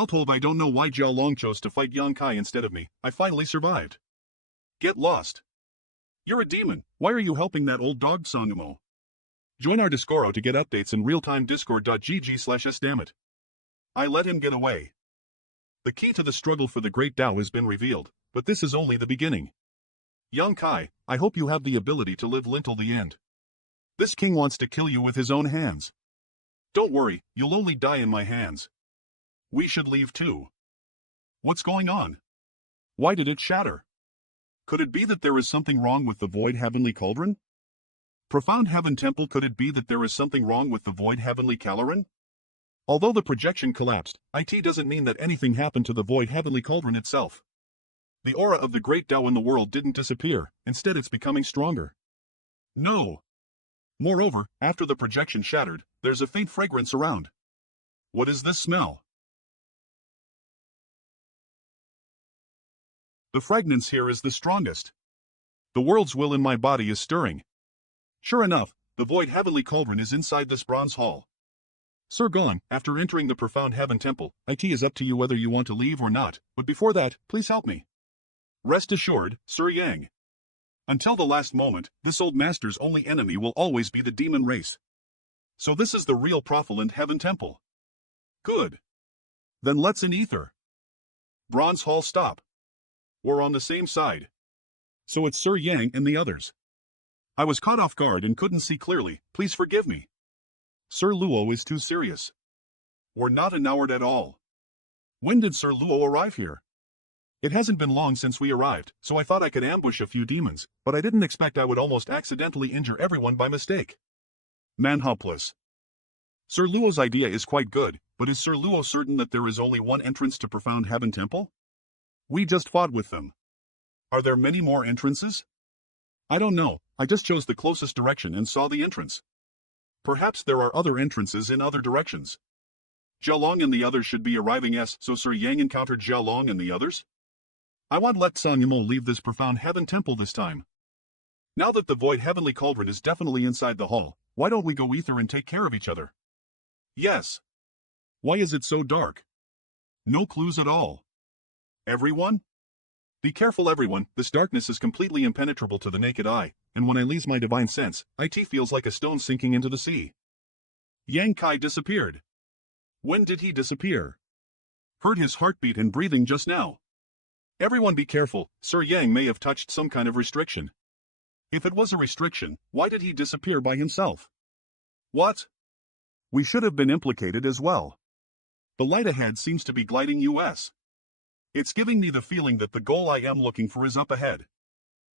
Told I don't know why Jialong chose to fight Yang Kai instead of me. I finally survived. Get lost. You're a demon. Why are you helping that old dog Songamo? Join our Discoro to get updates in real-time. discord.gg/s. Damn it. I let him get away. The key to the struggle for the Great Tao has been revealed, but this is only the beginning. Yang Kai, I hope you have the ability to live until the end. This king wants to kill you with his own hands. Don't worry, you'll only die in my hands. We should leave too. What's going on? Why did it shatter? Could it be that there is something wrong with the Void Heavenly Cauldron? Profound Heaven Temple. Could it be that there is something wrong with the Void Heavenly Cauldron? Although the projection collapsed, it doesn't mean that anything happened to the Void Heavenly Cauldron itself. The aura of the Great Tao in the world didn't disappear, instead it's becoming stronger. No. Moreover, after the projection shattered, there's a faint fragrance around. What is this smell? The fragrance here is the strongest. The world's will in my body is stirring. Sure enough, the Void Heavenly Cauldron is inside this bronze hall. Sir Gon, after entering the Profound Heaven Temple, it is up to you whether you want to leave or not, but before that, please help me. Rest assured, Sir Yang. Until the last moment, this old master's only enemy will always be the demon race. So this is the real Profound Heaven Temple. Good. Then let's in ether. Bronze Hall, stop. We're on the same side. So it's Sir Yang and the others. I was caught off guard and couldn't see clearly, please forgive me. Sir Luo is too serious. We're not enamored at all. When did Sir Luo arrive here? It hasn't been long since we arrived, so I thought I could ambush a few demons, but I didn't expect I would almost accidentally injure everyone by mistake. Man hopeless. Sir Luo's idea is quite good, but is Sir Luo certain that there is only one entrance to Profound Heaven Temple? We just fought with them. Are there many more entrances? I don't know, I just chose the closest direction and saw the entrance. Perhaps there are other entrances in other directions. Jialong and the others should be arriving so Sir Yang encountered Jialong and the others? I want to let Sun Yamo leave this Profound Heaven Temple this time. Now that the Void Heavenly Cauldron is definitely inside the hall, why don't we go ether and take care of each other? Yes. Why is it so dark? No clues at all. Everyone? Be careful everyone, this darkness is completely impenetrable to the naked eye, and when I lose my divine sense, it feels like a stone sinking into the sea. Yang Kai disappeared. When did he disappear? Heard his heartbeat and breathing just now. Everyone be careful, Sir Yang may have touched some kind of restriction. If it was a restriction, why did he disappear by himself? What? We should have been implicated as well. The light ahead seems to be gliding US. It's giving me the feeling that the goal I am looking for is up ahead.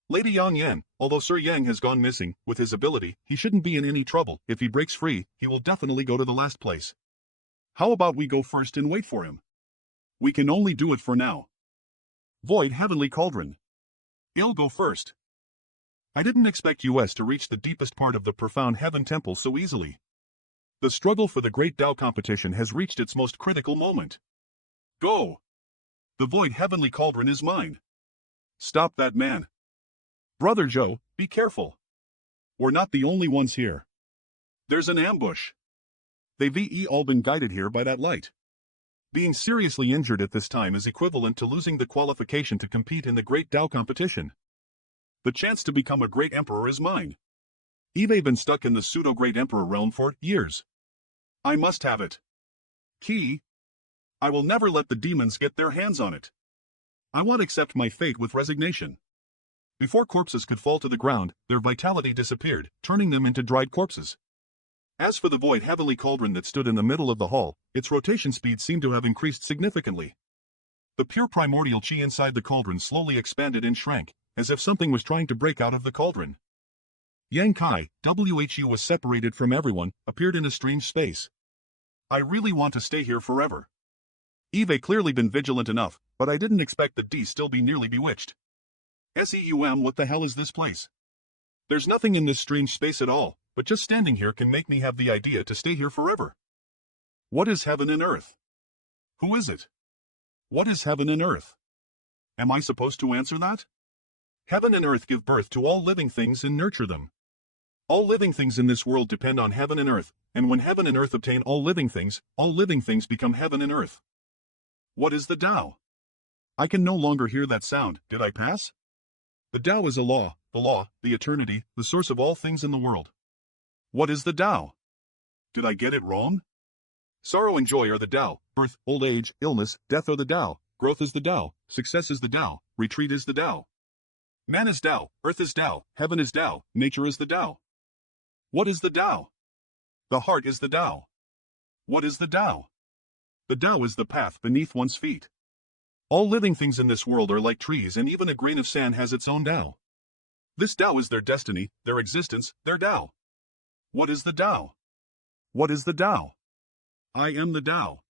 Lady Yang Yan, although Sir Yang has gone missing, with his ability, he shouldn't be in any trouble. If he breaks free, he will definitely go to the last place. How about we go first and wait for him? We can only do it for now. Void Heavenly Cauldron. I'll go first. I didn't expect US to reach the deepest part of the profound Heaven Temple so easily. The struggle for the Great Tao competition has reached its most critical moment. Go! The Void Heavenly Cauldron is mine. Stop that man. Brother Joe, be careful. We're not the only ones here. There's an ambush. They've all been guided here by that light. Being seriously injured at this time is equivalent to losing the qualification to compete in the Great Tao competition. The chance to become a Great Emperor is mine. I've been stuck in the pseudo-Great Emperor realm for years. I must have it. Key. I will never let the demons get their hands on it. I won't accept my fate with resignation. Before corpses could fall to the ground, their vitality disappeared, turning them into dried corpses. As for the Void Heavenly Cauldron that stood in the middle of the hall, its rotation speed seemed to have increased significantly. The pure primordial chi inside the cauldron slowly expanded and shrank, as if something was trying to break out of the cauldron. Yang Kai, who was separated from everyone, appeared in a strange space. I really want to stay here forever. Eve clearly been vigilant enough, but I didn't expect the D still be nearly bewitched. What the hell is this place? There's nothing in this strange space at all, but just standing here can make me have the idea to stay here forever. What is heaven and earth? Who is it? What is heaven and earth? Am I supposed to answer that? Heaven and earth give birth to all living things and nurture them. All living things in this world depend on heaven and earth, and when heaven and earth obtain all living things become heaven and earth. What is the Tao? I can no longer hear that sound. Did I pass? The Tao is a law, the eternity, the source of all things in the world. What is the Tao? Did I get it wrong? Sorrow and joy are the Tao, birth, old age, illness, death are the Tao, growth is the Tao, success is the Tao, retreat is the Tao. Man is Tao, earth is Tao, heaven is Tao, nature is the Tao. What is the Tao? The heart is the Tao. What is the Tao? The Tao is the path beneath one's feet. All living things in this world are like trees, and even a grain of sand has its own Tao. This Tao is their destiny, their existence, their Tao. What is the Tao? What is the Tao? I am the Tao.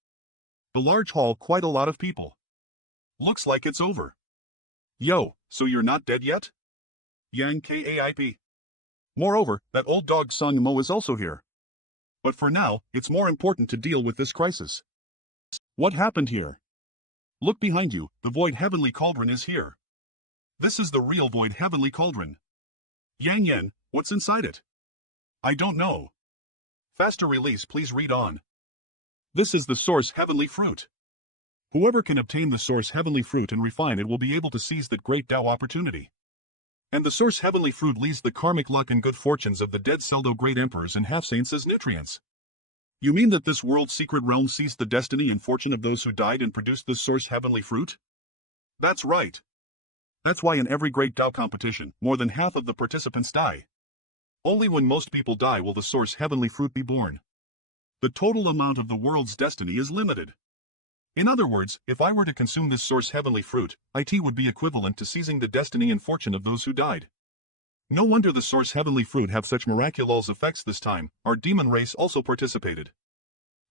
The large hall, quite a lot of people. Looks like it's over. Yo, so you're not dead yet? Yang Kaip. Moreover, that old dog Sung Mo is also here. But for now, it's more important to deal with this crisis. What happened here? Look behind you, the Void Heavenly Cauldron is here. This is the real Void Heavenly Cauldron. Yang Yan, what's inside it? I don't know. Faster release, please read on. This is the Source Heavenly Fruit. Whoever can obtain the Source Heavenly Fruit and refine it will be able to seize that great Tao opportunity. And the Source Heavenly Fruit leaves the karmic luck and good fortunes of the dead pseudo great emperors and half-saints as nutrients. You mean that this world's secret realm seized the destiny and fortune of those who died and produced this Source Heavenly Fruit? That's right. That's why in every great Tao competition, more than half of the participants die. Only when most people die will the Source Heavenly Fruit be born. The total amount of the world's destiny is limited. In other words, if I were to consume this Source Heavenly Fruit, it would be equivalent to seizing the destiny and fortune of those who died. No wonder the Source Heavenly Fruit have such miraculous effects this time. Our demon race also participated.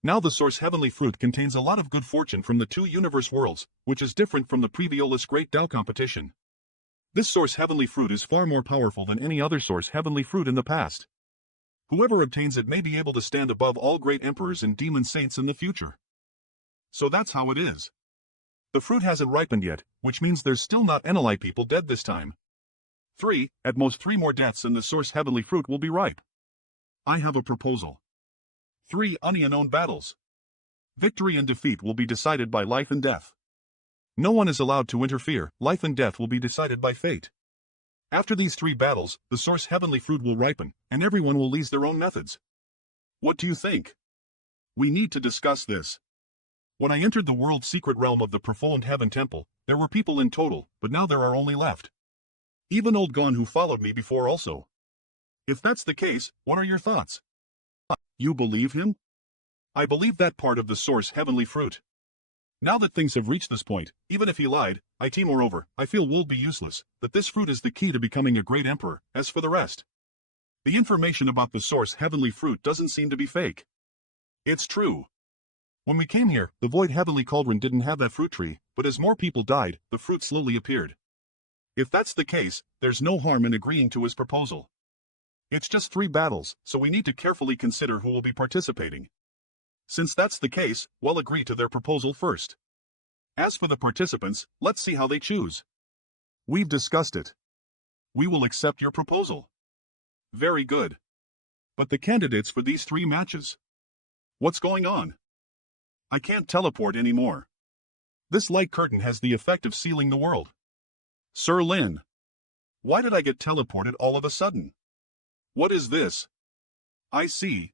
Now the Source Heavenly Fruit contains a lot of good fortune from the two universe worlds, which is different from the previous Great Tao competition. This Source Heavenly Fruit is far more powerful than any other Source Heavenly Fruit in the past. Whoever obtains it may be able to stand above all great emperors and demon saints in the future. So that's how it is. The fruit hasn't ripened yet, which means there's still not any people dead this time. At most 3 more deaths and the Source Heavenly Fruit will be ripe. I have a proposal. 3 unknown battles. Victory and defeat will be decided by life and death. No one is allowed to interfere, life and death will be decided by fate. After these 3 battles, the Source Heavenly Fruit will ripen, and everyone will use their own methods. What do you think? We need to discuss this. When I entered the world's secret realm of the profound Heaven Temple, there were people in total, but now there are only left. Even old Gon who followed me before also. If that's the case, what are your thoughts? You believe him? I believe that part of the source heavenly fruit. Now that things have reached this point, even if he lied, moreover, I feel will be useless, that this fruit is the key to becoming a great emperor. As for the rest, the information about the source heavenly fruit doesn't seem to be fake. It's true. When we came here, the void heavenly cauldron didn't have that fruit tree, but as more people died, the fruit slowly appeared. If that's the case, there's no harm in agreeing to his proposal. It's just 3 battles, so we need to carefully consider who will be participating. Since that's the case, we'll agree to their proposal first. As for the participants, let's see how they choose. We've discussed it. We will accept your proposal. Very good. But the candidates for these 3 matches? What's going on? I can't teleport anymore. This light curtain has the effect of sealing the world. Sir Lin. Why did I get teleported all of a sudden? What is this? I see.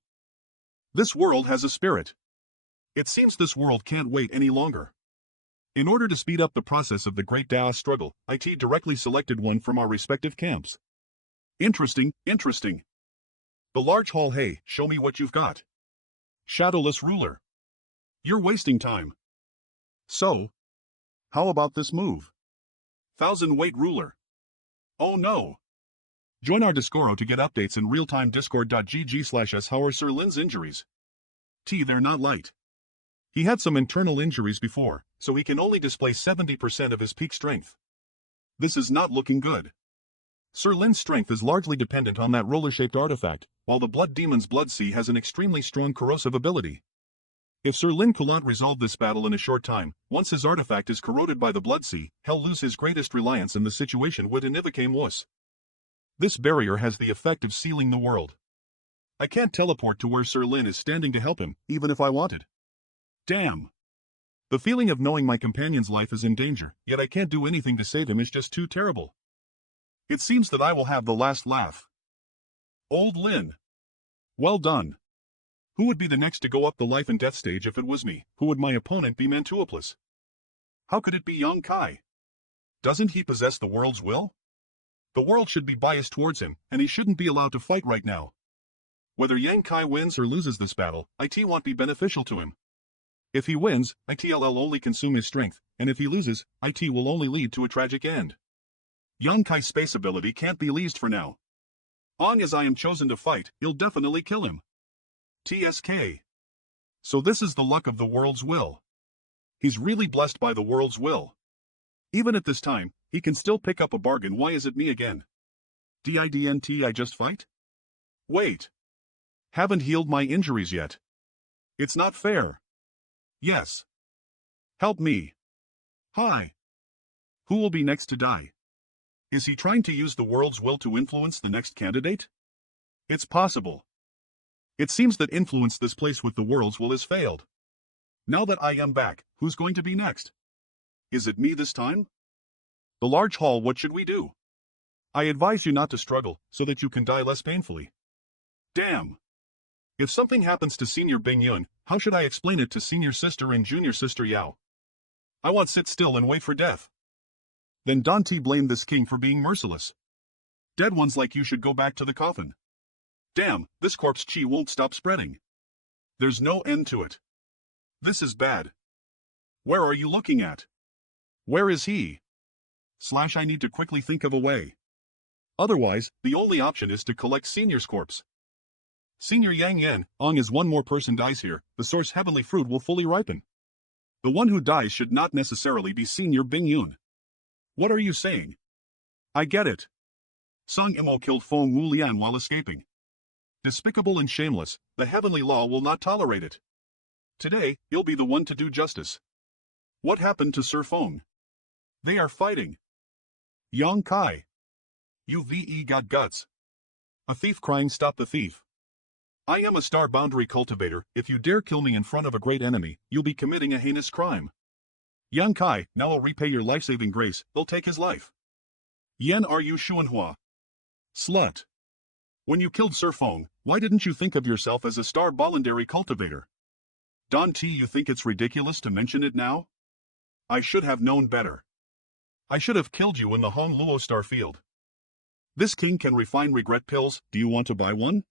This world has a spirit. It seems this world can't wait any longer. In order to speed up the process of the Great Daos struggle, IT directly selected one from our respective camps. Interesting, interesting. The large hall. Hey, show me what you've got. Shadowless ruler. You're wasting time. So, how about this move? 1,000-weight ruler. Oh no. Join our Discord to get updates in real-time discord.gg/s. How are Sir Lin's injuries? They're not light. He had some internal injuries before, so he can only display 70% of his peak strength. This is not looking good. Sir Lin's strength is largely dependent on that roller-shaped artifact, while the Blood Demon's Blood Sea has an extremely strong corrosive ability. If Sir Lin could not resolve this battle in a short time, once his artifact is corroded by the Blood Sea, he'll lose his greatest reliance and the situation would become worse. This barrier has the effect of sealing the world. I can't teleport to where Sir Lin is standing to help him, even if I wanted. Damn. The feeling of knowing my companion's life is in danger, yet I can't do anything to save him is just too terrible. It seems that I will have the last laugh. Old Lin. Well done. Who would be the next to go up the life and death stage if it was me? Who would my opponent be? Mantuopolis? How could it be Yang Kai? Doesn't he possess the world's will? The world should be biased towards him, and he shouldn't be allowed to fight right now. Whether Yang Kai wins or loses this battle, it won't be beneficial to him. If he wins, it'll only consume his strength, and if he loses, it will only lead to a tragic end. Yang Kai's space ability can't be leased for now. Long as I am chosen to fight, he'll definitely kill him. TSK. So this is the luck of the world's will. He's really blessed by the world's will. Even at this time, he can still pick up a bargain. Why is it me again? Didn't I just fight? Wait. Haven't healed my injuries yet. It's not fair. Yes. Help me. Hi. Who will be next to die? Is he trying to use the world's will to influence the next candidate? It's possible. It seems that influence this place with the world's will has failed. Now that I am back, who's going to be next? Is it me this time? The large hall. What should we do? I advise you not to struggle, so that you can die less painfully. Damn. If something happens to Senior Bing Yun, how should I explain it to Senior Sister and Junior Sister Yao? I won't sit still and wait for death. Then Dante blamed this king for being merciless. Dead ones like you should go back to the coffin. Damn, this corpse chi won't stop spreading. There's no end to it. This is bad. Where are you looking at? Where is he? I need to quickly think of a way. Otherwise, the only option is to collect Senior's corpse. Senior Yang Yan, long as one more person dies here, the source heavenly fruit will fully ripen. The one who dies should not necessarily be Senior Bing Yun. What are you saying? I get it. Song Imo killed Feng Wulian while escaping. Despicable and shameless, the heavenly law will not tolerate it. Today, he'll be the one to do justice. What happened to Sir Feng? They are fighting. Yang Kai. You got guts. A thief crying, stop the thief. I am a star boundary cultivator. If you dare kill me in front of a great enemy, you'll be committing a heinous crime. Yang Kai, now I'll repay your life-saving grace. They'll take his life. Yen, are you Xuanhua? Slut. When you killed Sir Feng, why didn't you think of yourself as a star boundary cultivator? Don T, you think it's ridiculous to mention it now? I should have known better. I should have killed you in the Hong Luo star field. This king can refine regret pills. Do you want to buy one?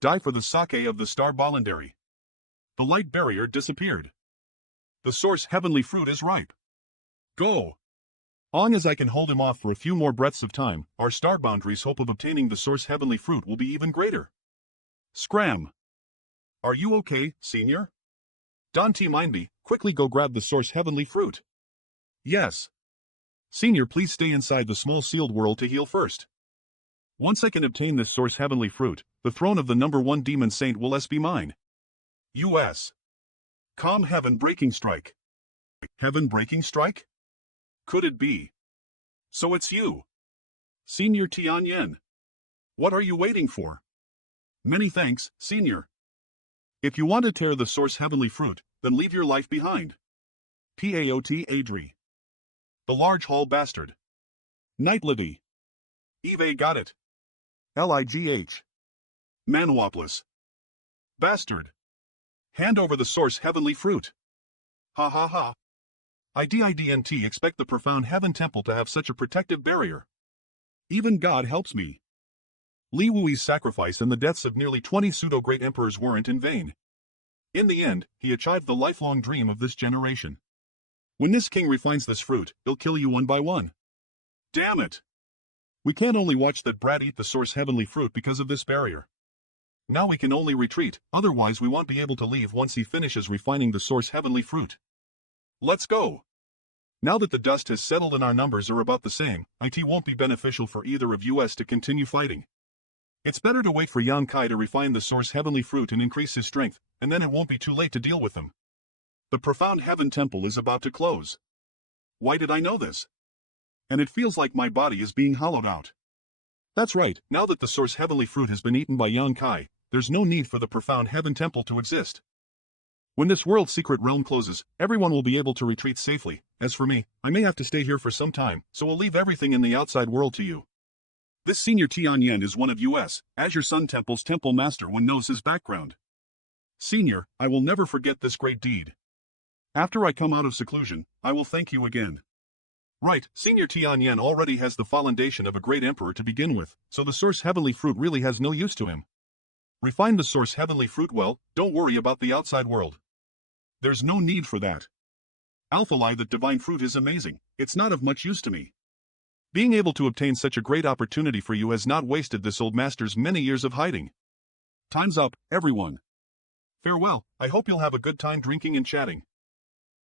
Die for the sake of the star boundary. The light barrier disappeared. The source heavenly fruit is ripe. Go! Long as I can hold him off for a few more breaths of time, our star boundary's hope of obtaining the source heavenly fruit will be even greater. Scram! Are you okay, Senior? Don't mind me, quickly go grab the source heavenly fruit. Yes. Senior, please stay inside the small sealed world to heal first. Once I can obtain this source heavenly fruit, the throne of the #1 demon saint will be mine. U.S. Calm heaven breaking strike. Heaven breaking strike? Could it be? So it's you. Senior Tianyan. What are you waiting for? Many thanks, Senior. If you want to tear the source heavenly fruit, then leave your life behind. Paot Adri. The large hall bastard. Nightlady. Eve got it. Ligh. Manhwa. Bastard. Hand over the source heavenly fruit. Ha ha ha. I didn't expect the profound heaven temple to have such a protective barrier. Even God helps me. Li Wui's sacrifice and the deaths of nearly 20 pseudo-great emperors weren't in vain. In the end, he achieved the lifelong dream of this generation. When this king refines this fruit, he'll kill you one by one. Damn it! We can't only watch that brat eat the source heavenly fruit because of this barrier. Now we can only retreat, otherwise we won't be able to leave once he finishes refining the source heavenly fruit. Let's go! Now that the dust has settled and our numbers are about the same, it won't be beneficial for either of us to continue fighting. It's better to wait for Yang Kai to refine the source heavenly fruit and increase his strength, and then it won't be too late to deal with him. The profound heaven temple is about to close. Why did I know this? And it feels like my body is being hollowed out. That's right, now that the source heavenly fruit has been eaten by Yang Kai, there's no need for the profound heaven temple to exist. When this world's secret realm closes, everyone will be able to retreat safely. As for me, I may have to stay here for some time, so I'll leave everything in the outside world to you. This Senior Tianyan is one of U.S. Azure Sun Temple's temple master one knows his background. Senior, I will never forget this great deed. After I come out of seclusion, I will thank you again. Right, Senior Tianyan already has the foundation of a great emperor to begin with, so the source heavenly fruit really has no use to him. Refine the source heavenly fruit well, don't worry about the outside world. There's no need for that. Alpha Lie, that divine fruit is amazing, it's not of much use to me. Being able to obtain such a great opportunity for you has not wasted this old master's many years of hiding. Time's up, everyone. Farewell, I hope you'll have a good time drinking and chatting.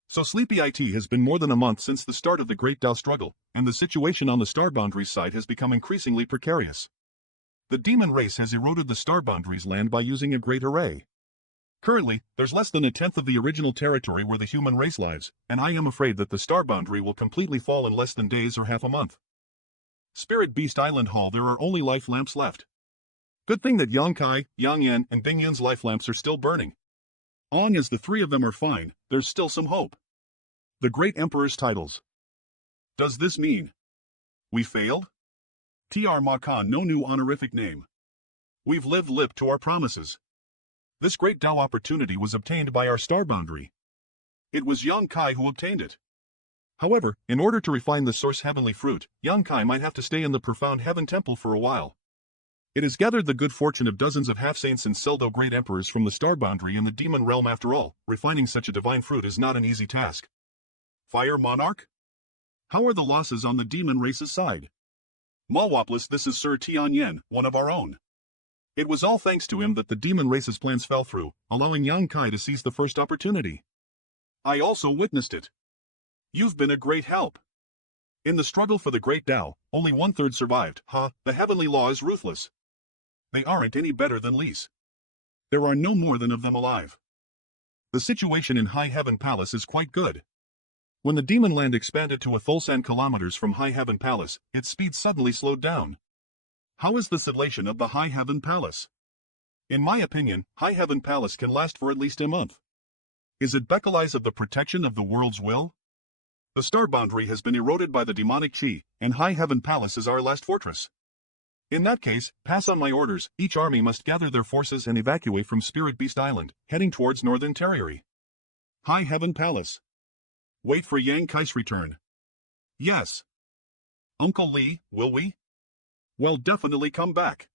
So Sleepy IT has been more than a month since the start of the Great Tao struggle, and the situation on the Star Boundaries side has become increasingly precarious. The demon race has eroded the Star Boundaries land by using a great array. Currently, there's less than a tenth of the original territory where the human race lives, and I am afraid that the Star Boundary will completely fall in less than days or half a month. Spirit Beast Island Hall, there are only life lamps left. Good thing that Yang Kai, Yang Yan, and Bing Yun's life lamps are still burning. Long as the three of them are fine, there's still some hope. The Great Emperor's titles. Does this mean we failed? Tr Makan, no new honorific name. We've lived lip to our promises. This great Tao opportunity was obtained by our Star Boundary. It was Yang Kai who obtained it. However, in order to refine the source heavenly fruit, Yang Kai might have to stay in the profound heaven temple for a while. It has gathered the good fortune of dozens of half-saints and pseudo great emperors from the Star Boundary and the demon realm. After all, refining such a divine fruit is not an easy task. Fire Monarch? How are the losses on the demon race's side? Malwaplis, this is Sir Tianyan, one of our own. It was all thanks to him that the demon race's plans fell through, allowing Yang Kai to seize the first opportunity. I also witnessed it. You've been a great help. In the struggle for the Great Tao, only 1/3 survived. The heavenly law is ruthless. They aren't any better than Lise. There are no more than of them alive. The situation in High Heaven Palace is quite good. When the demon land expanded to 1,000 kilometers from High Heaven Palace, its speed suddenly slowed down. How is the situation of the High Heaven Palace? In my opinion, High Heaven Palace can last for at least a month. Is it because of the protection of the world's will? The Star Boundary has been eroded by the demonic chi, and High Heaven Palace is our last fortress. In that case, pass on my orders. Each army must gather their forces and evacuate from Spirit Beast Island, heading towards Northern Territory. High Heaven Palace. Wait for Yang Kai's return. Yes. Uncle Li, will we? Well, definitely come back.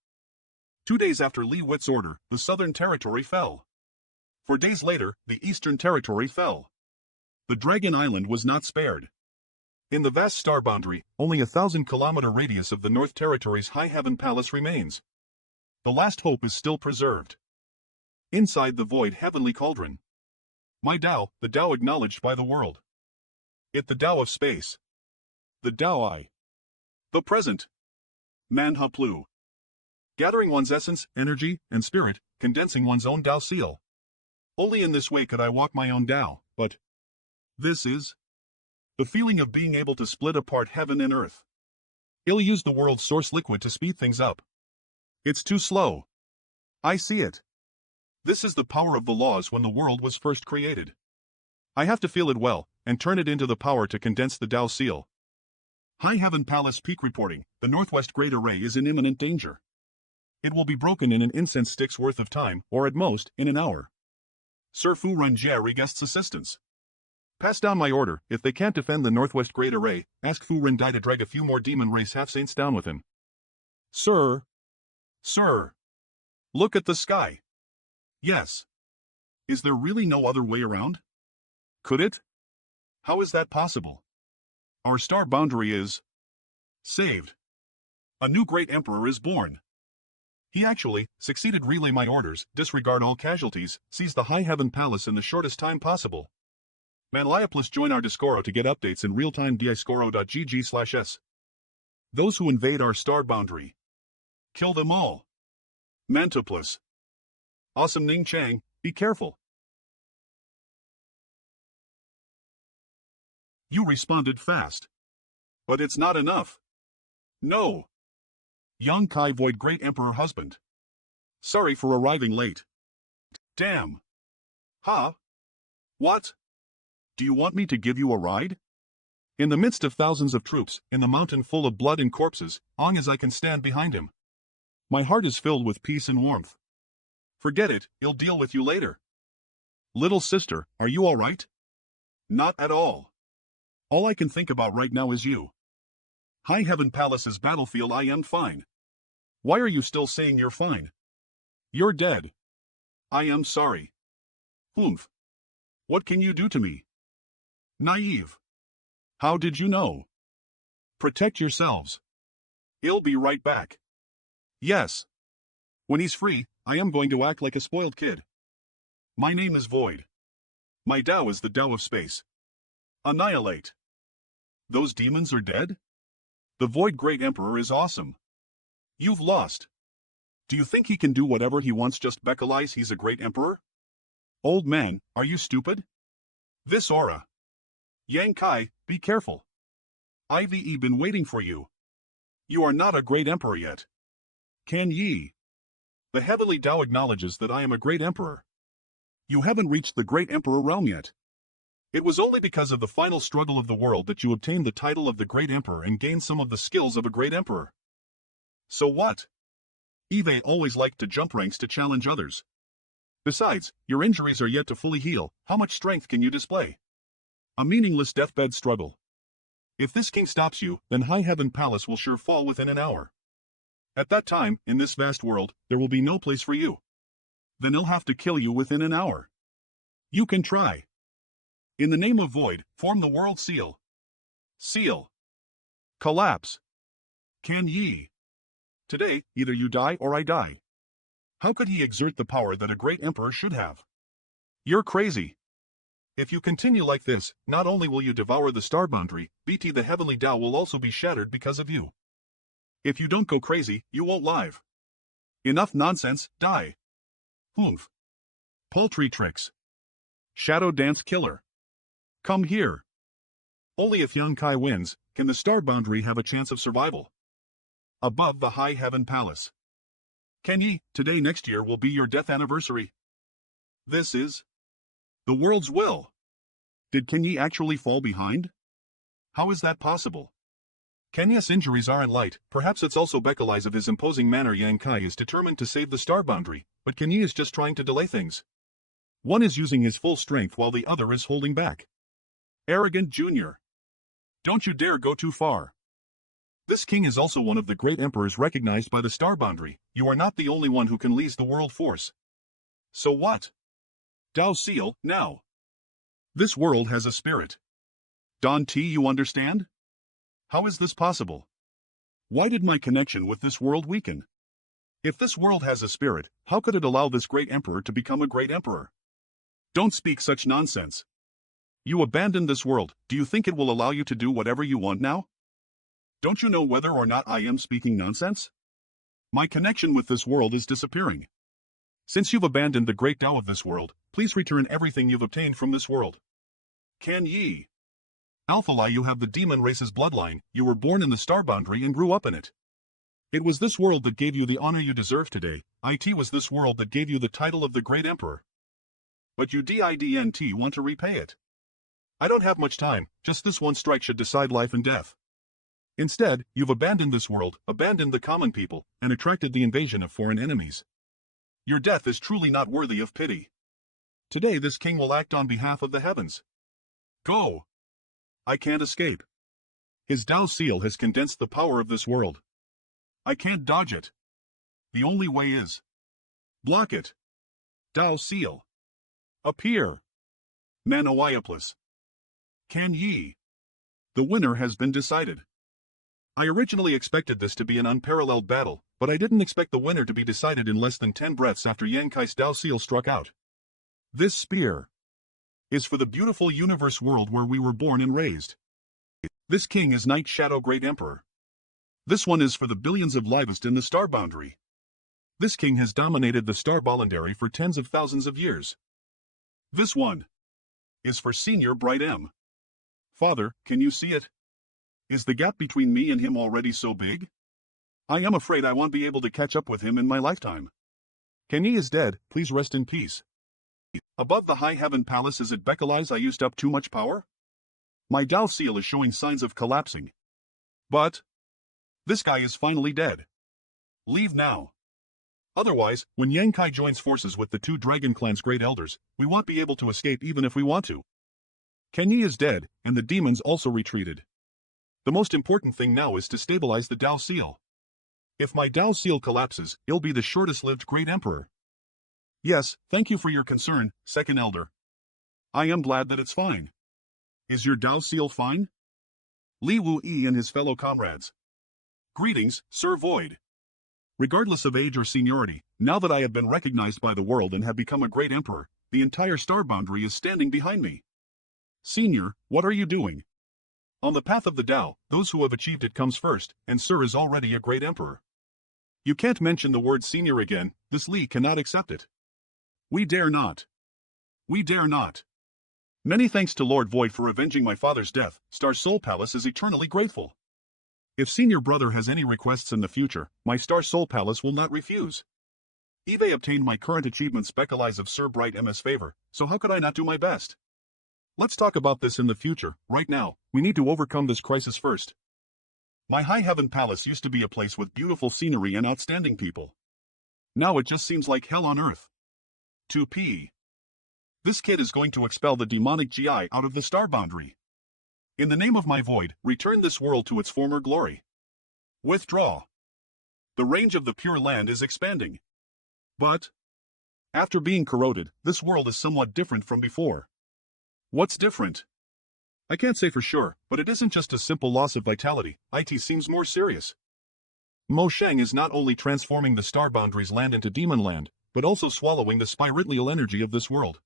2 days after Li Wit's order, the Southern Territory fell. For days later, the eastern territory fell. The Dragon Island was not spared. In the vast star boundary, only a 1,000-kilometer radius of the North Territory's High Heaven Palace remains. The last hope is still preserved. Inside the void heavenly cauldron. My Tao, the Tao acknowledged by the world. It the Tao of space. The Tao I. The present. Manhwa Plu. Gathering one's essence, energy, and spirit, condensing one's own Tao seal. Only in this way could I walk my own Tao, but this is the feeling of being able to split apart heaven and earth. I'll use the world's source liquid to speed things up. It's too slow. I see it. This is the power of the laws when the world was first created. I have to feel it well, and turn it into the power to condense the Tao seal. High Heaven Palace peak reporting, the Northwest Great Array is in imminent danger. It will be broken in an incense stick's worth of time, or at most, in an hour. Sir Fu Renjie requests assistance. Pass down my order. If they can't defend the Northwest Great Array, ask Fu Rendai to drag a few more demon race half-saints down with him. Sir. Sir. Look at the sky. Yes. Is there really no other way around? Could it? How is that possible? Our star boundary is saved. A new great emperor is born. He actually succeeded. Relay my orders, disregard all casualties, seize the High Heaven Palace in the shortest time possible. Manliaplus join our Discoro to get updates in real-time discoro.gg/s. Those who invade our star boundary. Kill them all. Mantoplus. Awesome Ning Chang, be careful. You responded fast. But it's not enough. No. Young Kai Void Great Emperor Husband. Sorry for arriving late. Damn. Huh? What? Do you want me to give you a ride? In the midst of thousands of troops, in the mountain full of blood and corpses, long as I can stand behind him. My heart is filled with peace and warmth. Forget it, he'll deal with you later. Little sister, are you all right? Not at all. All I can think about right now is you. High Heaven Palace's battlefield. I am fine. Why are you still saying you're fine? You're dead. I am sorry. Humph. What can you do to me? Naive. How did you know? Protect yourselves. He'll be right back. Yes. When he's free, I am going to act like a spoiled kid. My name is Void. My Tao is the Tao of space. Annihilate. Those demons are dead? The Void Great Emperor is awesome. You've lost. Do you think he can do whatever he wants? Just Bekalize he's a great emperor? Old man, are you stupid? This aura. Yang Kai, be careful. I've been waiting for you. You are not a great emperor yet. Can ye? The heavenly Tao acknowledges that I am a great emperor. You haven't reached the great emperor realm yet. It was only because of the final struggle of the world that you obtained the title of the great emperor and gained some of the skills of a great emperor. So what? Eve always liked to jump ranks to challenge others. Besides, your injuries are yet to fully heal. How much strength can you display? A meaningless deathbed struggle. If this king stops you, then High Heaven Palace will sure fall within an hour. At that time, in this vast world, there will be no place for you. Then he'll have to kill you within an hour. You can try. In the name of Void, form the world seal. Seal. Collapse. Can ye? Today, either you die or I die. How could he exert the power that a great emperor should have? You're crazy. If you continue like this, not only will you devour the star boundary, BT the heavenly Tao will also be shattered because of you. If you don't go crazy, you won't live. Enough nonsense, die. Humph. Paltry tricks. Shadow dance killer. Come here. Only if Yang Kai wins, can the star boundary have a chance of survival. Above the High Heaven Palace. Can ye, today next year will be your death anniversary. This is the world's will. Did Kenyi actually fall behind? How is that possible? Kenya's injuries aren't light. Perhaps it's also Bekalize of his imposing manner. Yang Kai is determined to save the star boundary, but Kenyi is just trying to delay things. One is using his full strength while the other is holding back. Arrogant Junior. Don't you dare go too far. This king is also one of the great emperors recognized by the star boundary. You are not the only one who can lead the world force. So what? Dao Seal, now. This world has a spirit. Don T, you understand? How is this possible? Why did my connection with this world weaken? If this world has a spirit, how could it allow this great emperor to become a great emperor? Don't speak such nonsense. You abandoned this world, do you think it will allow you to do whatever you want now? Don't you know whether or not I am speaking nonsense? My connection with this world is disappearing. Since you've abandoned the great Tao of this world, please return everything you've obtained from this world. Can ye? Alphalai, you have the demon race's bloodline, you were born in the star boundary and grew up in it. It was this world that gave you the honor you deserve today, it was this world that gave you the title of the great emperor. But you didn't want to repay it. I don't have much time, just this one strike should decide life and death. Instead, you've abandoned this world, abandoned the common people, and attracted the invasion of foreign enemies. Your death is truly not worthy of pity. Today this king will act on behalf of the heavens. Go! I can't escape. His Dao Seal has condensed the power of this world. I can't dodge it. The only way is... block it. Dao Seal. Appear. Manhwa. Can ye? The winner has been decided. I originally expected this to be an unparalleled battle, but I didn't expect the winner to be decided in less than 10 breaths after Yang Kai's Dao Seal struck out. This spear is for the beautiful universe world where we were born and raised. This king is Night Shadow Great Emperor. This one is for the billions of livest in the star boundary. This king has dominated the star boundary for tens of thousands of years. This one is for Senior Bright M. Father, can you see it? Is the gap between me and him already so big? I am afraid I won't be able to catch up with him in my lifetime. Kenny is dead, please rest in peace. Above the high heaven palace, is it Beckeley's I used up too much power? My Dao Seal is showing signs of collapsing. But this guy is finally dead. Leave now. Otherwise, when Yang Kai joins forces with the two Dragon Clan's great elders, we won't be able to escape even if we want to. Kenny is dead, and the demons also retreated. The most important thing now is to stabilize the Dao Seal. If my Dao Seal collapses, it'll be the shortest-lived great emperor. Yes, thank you for your concern, second elder. I am glad that it's fine. Is your Dao Seal fine? Li Wu Yi and his fellow comrades. Greetings, Sir Void. Regardless of age or seniority, now that I have been recognized by the world and have become a great emperor, the entire star boundary is standing behind me. Senior, what are you doing? On the path of the Tao, those who have achieved it comes first, and Sir is already a great emperor. You can't mention the word senior again, this Li cannot accept it. We dare not. We dare not. Many thanks to Lord Void for avenging my father's death, Star Soul Palace is eternally grateful. If senior brother has any requests in the future, my Star Soul Palace will not refuse. Eve obtained my current achievement Speckelize of Sir Bright MS favor, so how could I not do my best? Let's talk about this in the future. Right now, we need to overcome this crisis first. My High Heaven Palace used to be a place with beautiful scenery and outstanding people. Now it just seems like hell on earth. 2P. This kid is going to expel the demonic GI out of the star boundary. In the name of my void, return this world to its former glory. Withdraw. The range of the Pure Land is expanding. But after being corroded, this world is somewhat different from before. What's different? I can't say for sure, but it isn't just a simple loss of vitality, it seems more serious. Mo Sheng is not only transforming the star boundary's land into demon land, but also swallowing the spiritual energy of this world.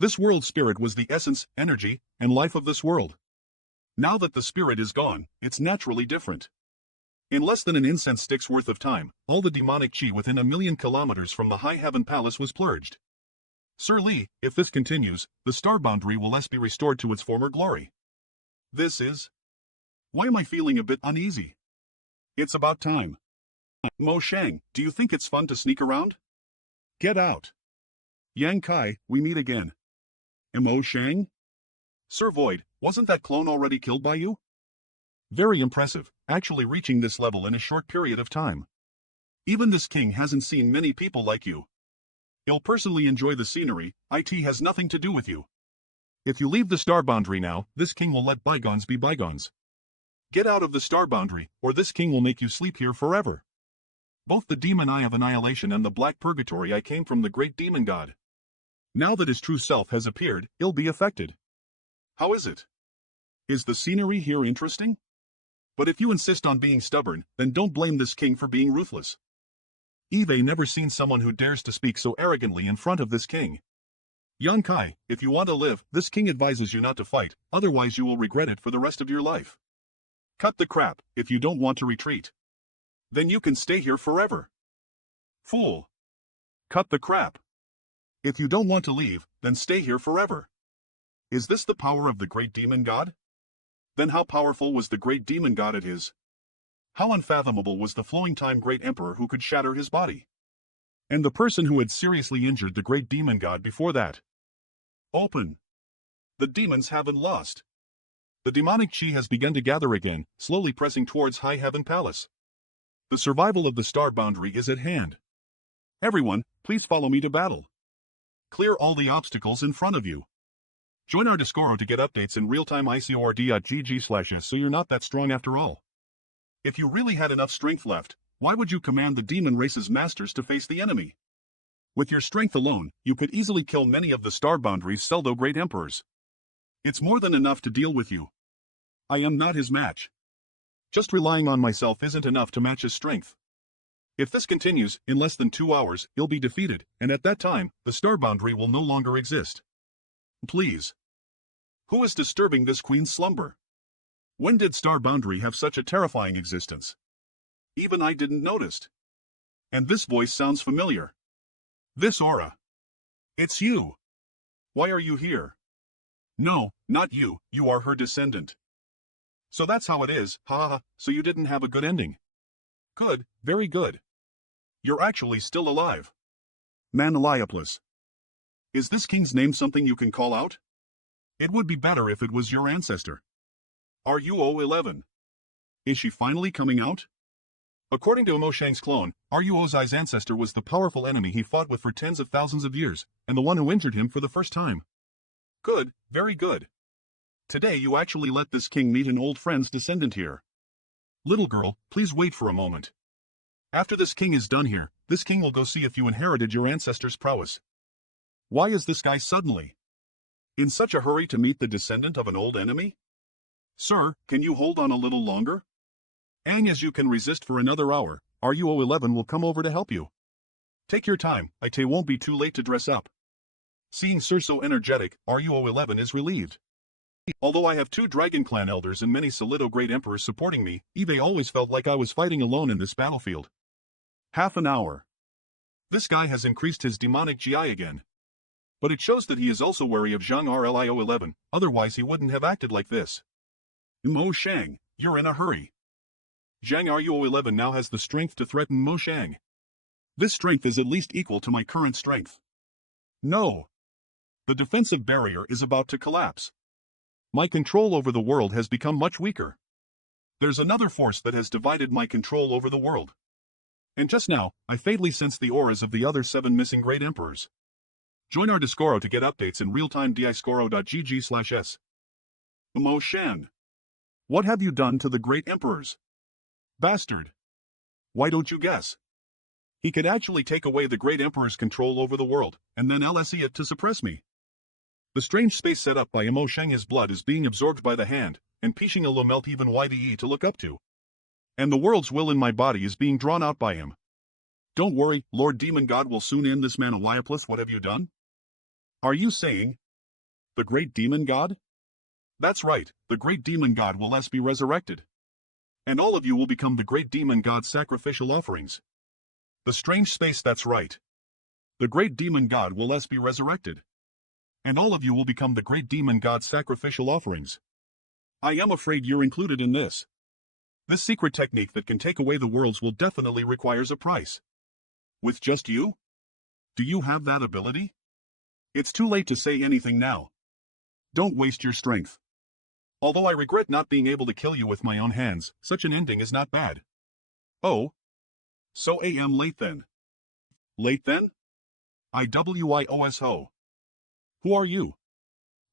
This world's spirit was the essence, energy, and life of this world. Now that the spirit is gone, it's naturally different. In less than an incense stick's worth of time, all the demonic chi within 1,000,000 kilometers from the High Heaven Palace was purged. Sir Li, if this continues, the star boundary will less be restored to its former glory. This is... Why am I feeling a bit uneasy? It's about time. Mo Sheng, do you think it's fun to sneak around? Get out. Yang Kai, we meet again. Mo Sheng? Sir Void, wasn't that clone already killed by you? Very impressive, actually reaching this level in a short period of time. Even this king hasn't seen many people like you. He'll personally enjoy the scenery, it has nothing to do with you. If you leave the star boundary now, this king will let bygones be bygones. Get out of the star boundary, or this king will make you sleep here forever. Both the demon eye of annihilation and the black purgatory I came from the great demon god. Now that his true self has appeared, he'll be affected. How is it? Is the scenery here interesting? But if you insist on being stubborn, then don't blame this king for being ruthless. Eve never seen someone who dares to speak so arrogantly in front of this king. Young Kai, if you want to live, this king advises you not to fight, otherwise you will regret it for the rest of your life. Cut the crap, if you don't want to retreat. Then you can stay here forever. Fool. Cut the crap. If you don't want to leave, then stay here forever. Is this the power of the great demon god? Then how powerful was the great demon god it is? How unfathomable was the flowing time great emperor who could shatter his body? And the person who had seriously injured the great demon god before that? Open. The demons haven't lost. The demonic chi has begun to gather again, slowly pressing towards High Heaven Palace. The survival of the star boundary is at hand. Everyone, please follow me to battle. Clear all the obstacles in front of you. Join our Discord to get updates in real-time icord.gg/s so you're not that strong after all. If you really had enough strength left, why would you command the demon race's masters to face the enemy? With your strength alone, you could easily kill many of the star boundary's pseudo great emperors. It's more than enough to deal with you. I am not his match. Just relying on myself isn't enough to match his strength. If this continues, in less than 2 hours, he'll be defeated, and at that time, the star boundary will no longer exist. Please. Who is disturbing this queen's slumber? When did star boundary have such a terrifying existence? Even I didn't notice. And this voice sounds familiar. This aura. It's you. Why are you here? No, not you, you are her descendant. So that's how it is, ha ha ha, so you didn't have a good ending. Good, very good. You're actually still alive. Manhwa. Is this king's name something you can call out? It would be better if it was your ancestor. Are you 011? Is she finally coming out? According to Mo Shang's clone, Ryu Ozai's ancestor was the powerful enemy he fought with for tens of thousands of years, and the one who injured him for the first time. Good, very good. Today you actually let this king meet an old friend's descendant here. Little girl, please wait for a moment. After this king is done here, this king will go see if you inherited your ancestor's prowess. Why is this guy suddenly in such a hurry to meet the descendant of an old enemy? Sir, can you hold on a little longer? As you can resist for another hour, RU011 will come over to help you. Take your time, it won't be too late to dress up. Seeing Sir so energetic, RU011 is relieved. Although I have 2 Dragon Clan elders and many Solido Great Emperors supporting me, Eve always felt like I was fighting alone in this battlefield. Half an hour. This guy has increased his demonic GI again. But it shows that he is also wary of Zhang RLI011, otherwise he wouldn't have acted like this. Mo Shang, you're in a hurry. Zhang RU011 now has the strength to threaten Mo Shang. This strength is at least equal to my current strength. No. The defensive barrier is about to collapse. My control over the world has become much weaker. There's another force that has divided my control over the world. And just now, I fatally sense the auras of the other 7 missing great emperors. Join our Discord to get updates in real-time discoro.gg/s. Mo Shan. What have you done to the great emperors? Bastard. Why don't you guess? He could actually take away the great emperor's control over the world, and then LSE it to suppress me. The strange space set up by Mo Shang, his blood is being absorbed by the hand, and Pishing will melt even YDE to look up to. And the world's will in my body is being drawn out by him. Don't worry, Lord Demon God will soon end this man Eliapleth. What have you done? Are you saying the great demon god? That's right, the great demon god will be resurrected. And all of you will become the great demon god's sacrificial offerings. The strange space, that's right. The great demon god will be resurrected. And all of you will become the great demon god's sacrificial offerings. I am afraid you're included in this. This secret technique that can take away the worlds will definitely requires a price. With just you? Do you have that ability? It's too late to say anything now. Don't waste your strength. Although I regret not being able to kill you with my own hands, such an ending is not bad. Oh. So I am late then. Late then? IWIOSHO. Who are you?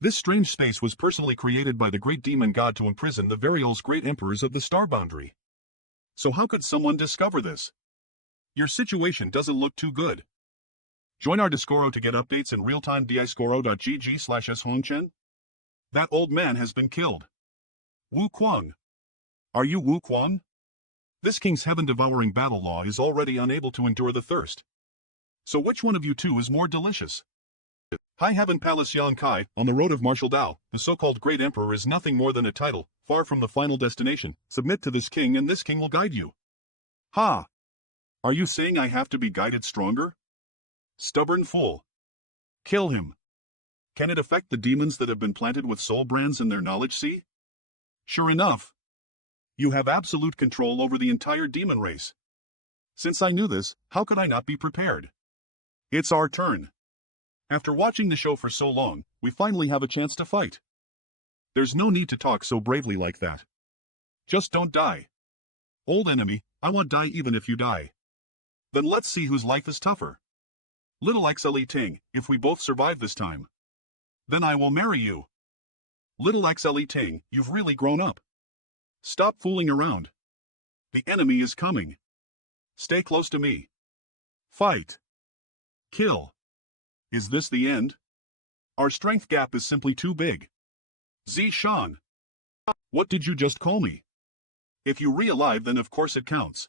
This strange space was personally created by the great demon god to imprison the various great emperors of the star boundary. So how could someone discover this? Your situation doesn't look too good. Join our Discoro to get updates in real-time discoro.gg/shongchen. That old man has been killed. Wu Kuang. Are you Wu Kuang? This king's heaven-devouring battle law is already unable to endure the thirst. So which one of you two is more delicious? High Heaven Palace Yan Kai, on the road of martial Dao, the so-called Great Emperor is nothing more than a title, far from the final destination. Submit to this king and this king will guide you. Ha! Are you saying I have to be guided stronger? Stubborn fool. Kill him. Can it affect the demons that have been planted with soul brands in their knowledge sea? Sure enough. You have absolute control over the entire demon race. Since I knew this, how could I not be prepared? It's our turn. After watching the show for so long, we finally have a chance to fight. There's no need to talk so bravely like that. Just don't die. Old enemy, I won't die even if you die. Then let's see whose life is tougher. Little XLE Ting, if we both survive this time. Then I will marry you. Little XLE Ting, you've really grown up. Stop fooling around. The enemy is coming. Stay close to me. Fight. Kill. Is this the end? Our strength gap is simply too big. Shan. What did you just call me? If you re-alive, then of course it counts.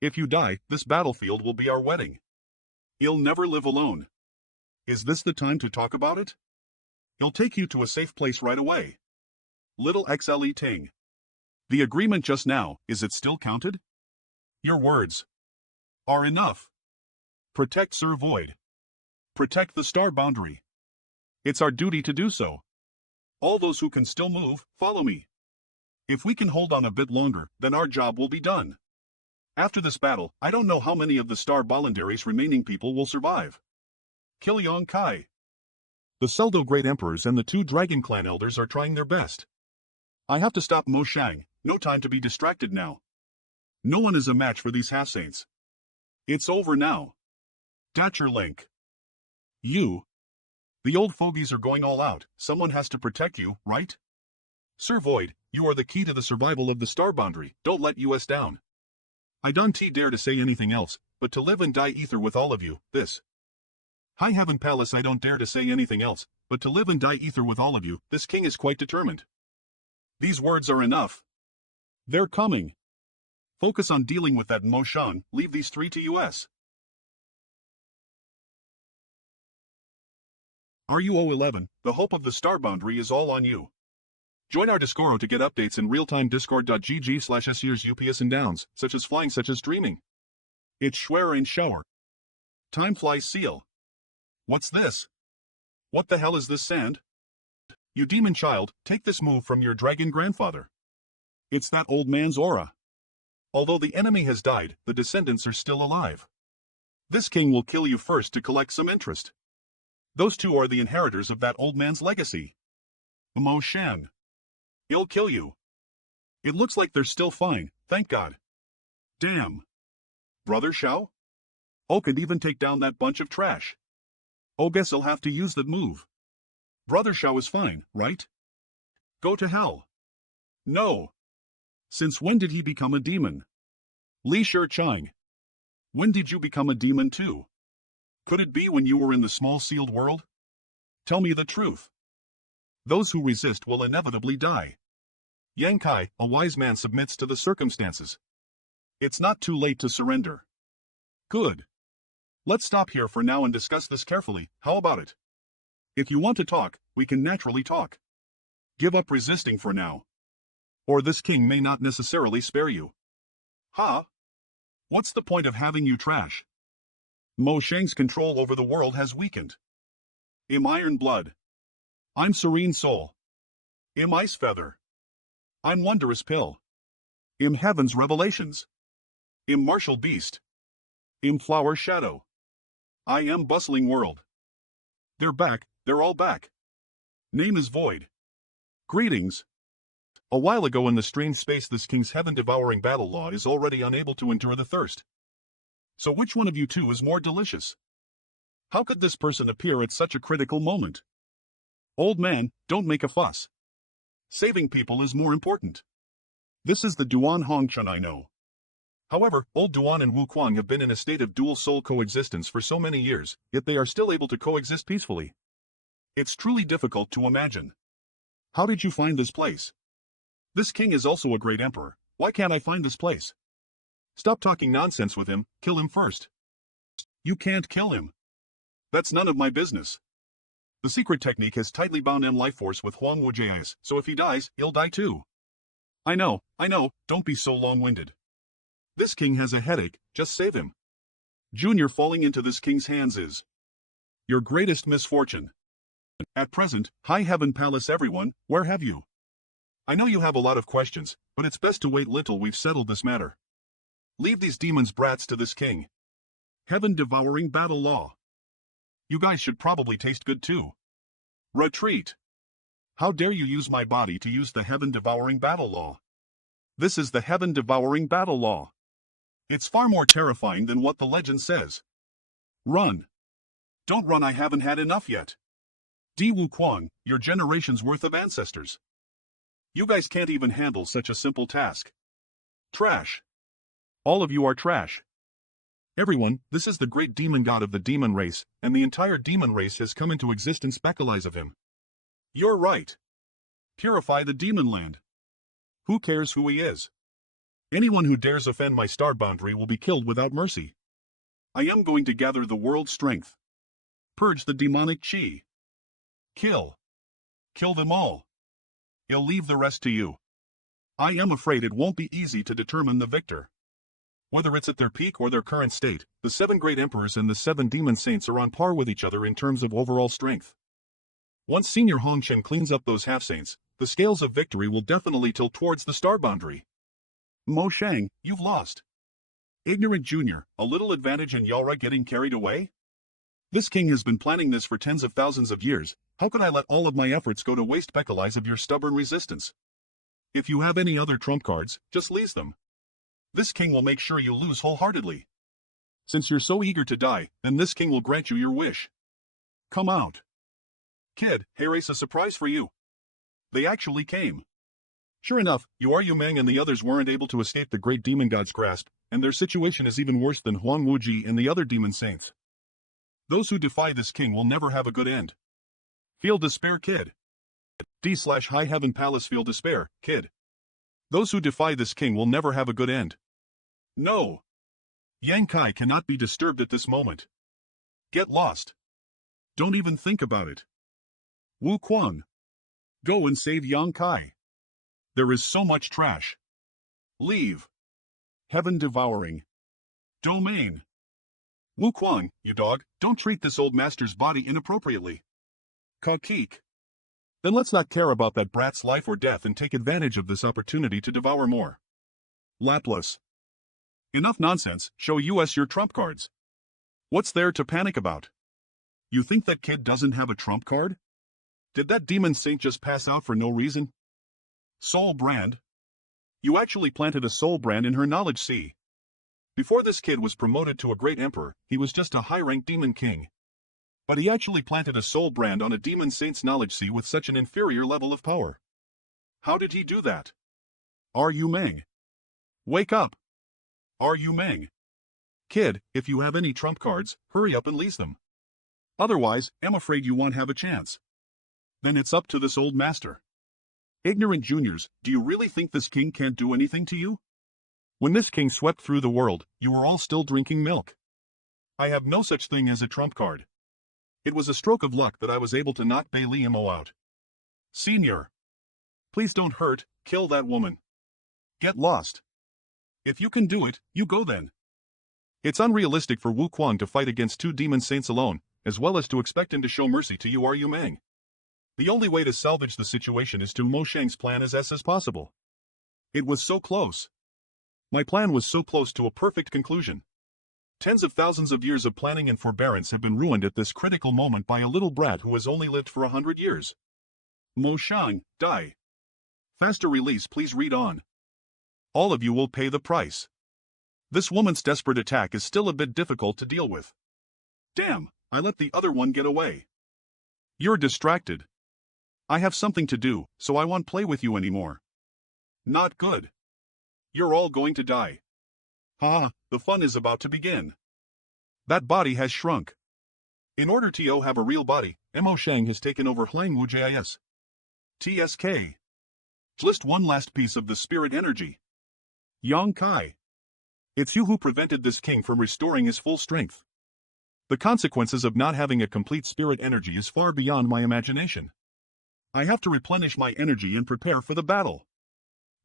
If you die, this battlefield will be our wedding. You'll never live alone. Is this the time to talk about it? He'll take you to a safe place right away. Little XLE Ting. The agreement just now, is it still counted? Your words are enough. Protect Sir Void. Protect the star boundary. It's our duty to do so. All those who can still move, follow me. If we can hold on a bit longer, then our job will be done. After this battle, I don't know how many of the Star Bolandary's remaining people will survive. Kill Yong Kai. The Seldo Great Emperors and the two Dragon Clan Elders are trying their best. I have to stop Mo Shang, no time to be distracted now. No one is a match for these half-saints. It's over now. Datcher Link. You. The old fogies are going all out, someone has to protect you, right? Sir Void, you are the key to the survival of the star boundary, don't let us down. I don't dare to say anything else, but to live and die ether with all of you, this. High Heaven Palace, I don't dare to say anything else, but to live and die ether with all of you, this king is quite determined. These words are enough. They're coming. Focus on dealing with that Mo Shan, leave these three to us. RUO11, the hope of the star boundary is all on you. Join our Discoro to get updates in real-time discord.gg/SEers UPS and downs, such as flying, such as dreaming. It's Schwer and Shower. Time flies seal. What's this? What the hell is this sand? You demon child, take this move from your dragon grandfather. It's that old man's aura. Although the enemy has died, the descendants are still alive. This king will kill you first to collect some interest. Those two are the inheritors of that old man's legacy. Mo Shan. He'll kill you. It looks like they're still fine, thank God. Damn. Brother Shao? Oh, could even take down that bunch of trash. Oh, guess I'll have to use that move. Brother Shao is fine, right? Go to hell. No. Since when did he become a demon? Li Shichang. When did you become a demon too? Could it be when you were in the small sealed world? Tell me the truth. Those who resist will inevitably die. Yang Kai, a wise man, submits to the circumstances. It's not too late to surrender. Good. Let's stop here for now and discuss this carefully, how about it? If you want to talk, we can naturally talk. Give up resisting for now. Or this king may not necessarily spare you. Ha? What's the point of having you trash? Mo Shang's control over the world has weakened. Im Iron Blood. I'm Serene Soul. Im Ice Feather. I'm Wondrous Pill. Im Heaven's Revelations. Im Martial Beast. Im Flower Shadow. I am Bustling World. They're back, they're all back. Name is Void. Greetings. A while ago in the strange space, this king's heaven-devouring battle law is already unable to endure the thirst. So which one of you two is more delicious? How could this person appear at such a critical moment? Old man, don't make a fuss. Saving people is more important. This is the Duan Hongchun I know. However, Old Duan and Wu Kuang have been in a state of dual soul coexistence for so many years, yet they are still able to coexist peacefully. It's truly difficult to imagine. How did you find this place? This king is also a great emperor. Why can't I find this place? Stop talking nonsense with him, kill him first. You can't kill him. That's none of my business. The secret technique has tightly bound M life force with Huang Wujia's, so if he dies, he'll die too. I know, don't be so long-winded. This king has a headache, just save him. Junior falling into this king's hands is your greatest misfortune. At present, High Heaven Palace everyone, where have you? I know you have a lot of questions, but it's best to wait little we've settled this matter. Leave these demons brats to this king. Heaven-devouring battle law. You guys should probably taste good too. Retreat. How dare you use my body to use the heaven-devouring battle law? This is the heaven-devouring battle law. It's far more terrifying than what the legend says. Run. Don't run, I haven't had enough yet. Di Wu Kuang, your generation's worth of ancestors. You guys can't even handle such a simple task. Trash. All of you are trash. Everyone, this is the great demon god of the demon race, and the entire demon race has come into existence because of him. You're right. Purify the demon land. Who cares who he is? Anyone who dares offend my star boundary will be killed without mercy. I am going to gather the world's strength. Purge the demonic chi. Kill. Kill them all. I'll leave the rest to you. I am afraid it won't be easy to determine the victor. Whether it's at their peak or their current state, the 7 great emperors and the 7 demon saints are on par with each other in terms of overall strength. Once Senior Hongchen cleans up those half-saints, the scales of victory will definitely tilt towards the star boundary. Mo Shang, you've lost. Ignorant Junior, a little advantage and Yalra getting carried away? This king has been planning this for tens of thousands of years. How could I let all of my efforts go to waste because of your stubborn resistance? If you have any other trump cards, just leave them. This king will make sure you lose wholeheartedly. Since you're so eager to die, then this king will grant you your wish. Come out. Kid, here's a surprise for you. They actually came. Sure enough, Yu Meng and the others weren't able to escape the great demon god's grasp, and their situation is even worse than Huang Wuji and the other demon saints. Those who defy this king will never have a good end. Feel despair, kid. D/High Heaven Palace, feel despair, kid. Those who defy this king will never have a good end. No. Yang Kai cannot be disturbed at this moment. Get lost. Don't even think about it. Wu Kuang. Go and save Yang Kai. There is so much trash. Leave. Heaven devouring. Domain. Wu Kuang, you dog, don't treat this old master's body inappropriately. Kakik. Then let's not care about that brat's life or death and take advantage of this opportunity to devour more. Laplace. Enough nonsense, show us your trump cards. What's there to panic about? You think that kid doesn't have a trump card? Did that demon saint just pass out for no reason? Soul brand. You actually planted a soul brand in her knowledge sea. Before this kid was promoted to a great emperor, he was just a high-ranked demon king. But he actually planted a soul brand on a demon saint's knowledge sea with such an inferior level of power. How did he do that? Yu Meng. Wake up. Yu Meng. Kid, if you have any trump cards, hurry up and lease them. Otherwise, I'm afraid you won't have a chance. Then it's up to this old master. Ignorant juniors, do you really think this king can't do anything to you? When this king swept through the world, you were all still drinking milk. I have no such thing as a trump card. It was a stroke of luck that I was able to knock Bailey Imo out. Senior. Please don't hurt, kill that woman. Get lost. If you can do it, you go then. It's unrealistic for Wu Kuang to fight against 2 demon saints alone, as well as to expect him to show mercy to Yu Meng. The only way to salvage the situation is to Mo Shang's plan as possible. It was so close. My plan was so close to a perfect conclusion. Tens of thousands of years of planning and forbearance have been ruined at this critical moment by a little brat who has only lived for 100 years. Mo Shang, die. Faster release, please read on. All of you will pay the price. This woman's desperate attack is still a bit difficult to deal with. Damn, I let the other one get away. You're distracted. I have something to do, so I won't play with you anymore. Not good. You're all going to die. Ha, the fun is about to begin. That body has shrunk. In order to have a real body, Mo Shang has taken over Hlangwu Jis. TSK. Just one last piece of the spirit energy. Yang Kai. It's you who prevented this king from restoring his full strength. The consequences of not having a complete spirit energy is far beyond my imagination. I have to replenish my energy and prepare for the battle.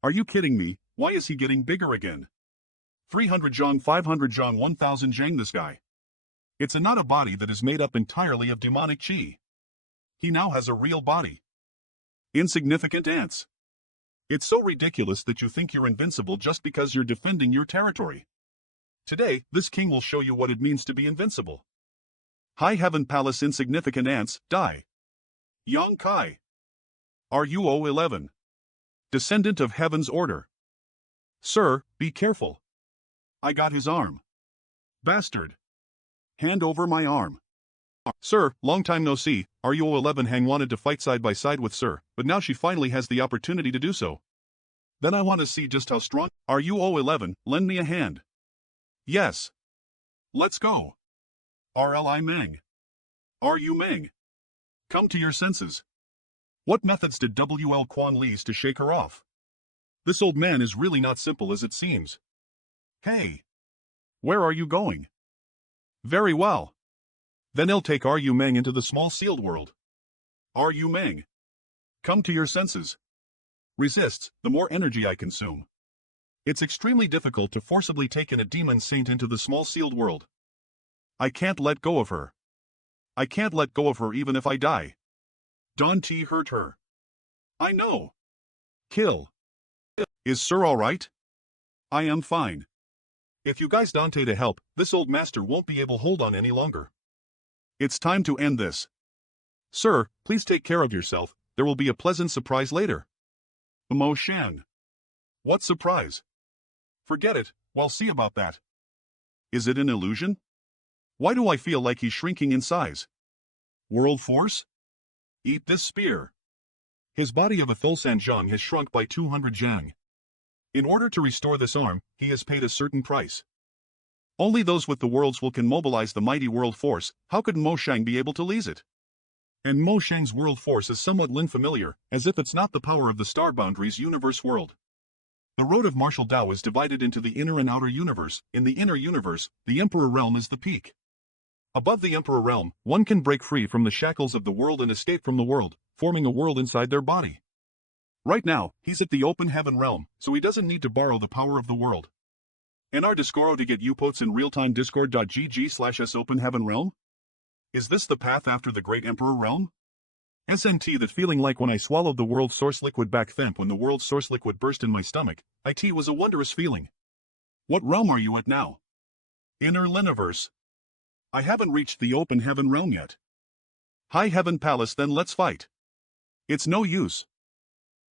Are you kidding me? Why is he getting bigger again? 300 zhang, 500 zhang, 1000 zhang this guy. It's not a body that is made up entirely of demonic chi. He now has a real body. Insignificant ants. It's so ridiculous that you think you're invincible just because you're defending your territory. Today, this king will show you what it means to be invincible. High Heaven Palace insignificant ants, die. Yang Kai. RUO 11. Descendant of Heaven's Order. Sir, be careful. I got his arm. Bastard. Hand over my arm. Sir, long time no see, RUO 11 Hang wanted to fight side by side with Sir, but now she finally has the opportunity to do so. Then I want to see just how strong. RUO 11, lend me a hand. Yes. Let's go. RLI Meng. Are you Meng? Come to your senses. What methods did WL Quan use to shake her off? This old man is really not simple as it seems. Hey. Where are you going? Very well. Then I'll take RU Meng into the small sealed world. RU Meng. Come to your senses. Resists, the more energy I consume. It's extremely difficult to forcibly take in a demon saint into the small sealed world. I can't let go of her. I can't let go of her even if I die. Don T hurt her. I know. Kill. Is Sir alright? I am fine. If you guys Dante to help, this old master won't be able to hold on any longer. It's time to end this. Sir, please take care of yourself, there will be a pleasant surprise later. Mo Shan. What surprise? Forget it, we'll see about that. Is it an illusion? Why do I feel like he's shrinking in size? World force? Eat this spear. His body of a Thulsan Zhang has shrunk by 200 zhang. In order to restore this arm, he has paid a certain price. Only those with the world's will can mobilize the mighty world force. How could Mo Shang be able to lease it? And Mo Shang's world force is somewhat familiar, as if it's not the power of the star boundaries universe world. The road of martial Tao is divided into the inner and outer universe. In the inner universe, the Emperor Realm is the peak. Above the Emperor Realm, one can break free from the shackles of the world and escape from the world, forming a world inside their body. Right now, he's at the open heaven realm, so he doesn't need to borrow the power of the world. And our Discoro to get UPOTs in real-time discord.gg/s open heaven realm? Is this the path after the great Emperor realm? SMT that feeling like when I swallowed the world's source liquid back then when the world's source liquid burst in my stomach, it was a wondrous feeling. What realm are you at now? Inner Liniverse. I haven't reached the open heaven realm yet. High Heaven Palace, then let's fight. It's no use.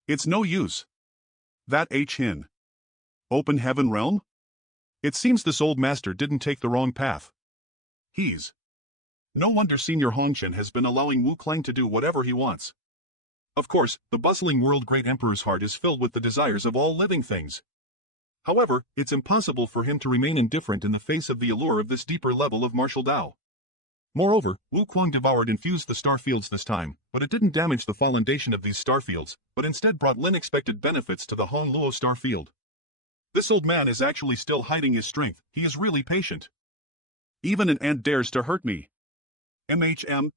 It's no use. That Hin. Open heaven realm? It seems this old master didn't take the wrong path. He's. No wonder Senior Hongchen has been allowing Wu Klang to do whatever he wants. Of course, the bustling world great emperor's heart is filled with the desires of all living things. However, it's impossible for him to remain indifferent in the face of the allure of this deeper level of martial Tao. Moreover, Wu Kuang devoured infused the star fields this time, but it didn't damage the foundation of these star fields, but instead brought unexpected benefits to the Hong Luo star field. This old man is actually still hiding his strength, he is really patient. Even an ant dares to hurt me.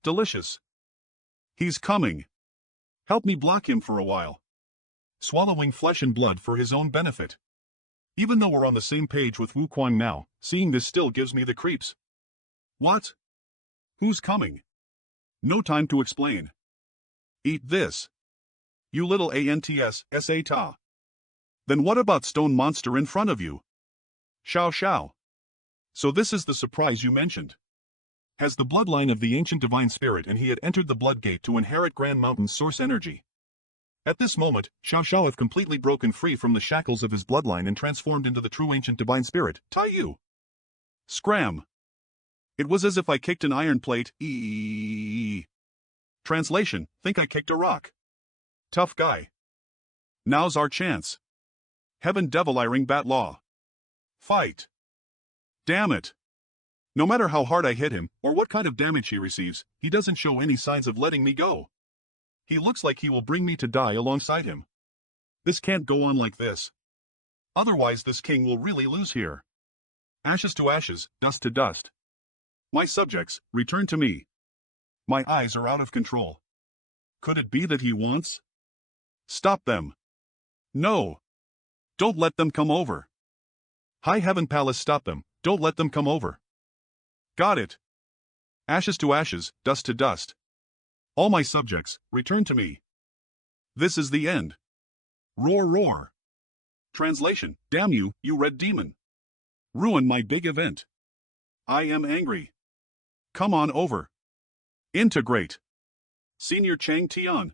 Delicious. He's coming. Help me block him for a while. Swallowing flesh and blood for his own benefit. Even though we're on the same page with Wu Kuang now, seeing this still gives me the creeps. What? Who's coming? No time to explain. Eat this. You little ants, sa-ta. Then what about stone monster in front of you? Xiao Xiao. So this is the surprise you mentioned. Has the bloodline of the ancient divine spirit and he had entered the blood gate to inherit Grand Mountain's source energy. At this moment, Xiao Xiao have completely broken free from the shackles of his bloodline and transformed into the true ancient divine spirit, Tai Yu. Scram. It was as if I kicked an iron plate. Translation, think I kicked a rock. Tough guy. Now's our chance. Heaven Devil I ring bat law. Fight. Damn it. No matter how hard I hit him, or what kind of damage he receives, he doesn't show any signs of letting me go. He looks like he will bring me to die alongside him. This can't go on like this. Otherwise this king will really lose here. Ashes to ashes, dust to dust. My subjects, return to me. My eyes are out of control. Could it be that he wants? Stop them. No. Don't let them come over. High Heaven Palace, stop them, don't let them come over. Got it. Ashes to ashes, dust to dust. All my subjects, return to me. This is the end. Roar, roar. Translation, damn you, you red demon. Ruin my big event. I am angry. Come on over. Integrate. Senior Chang Tian.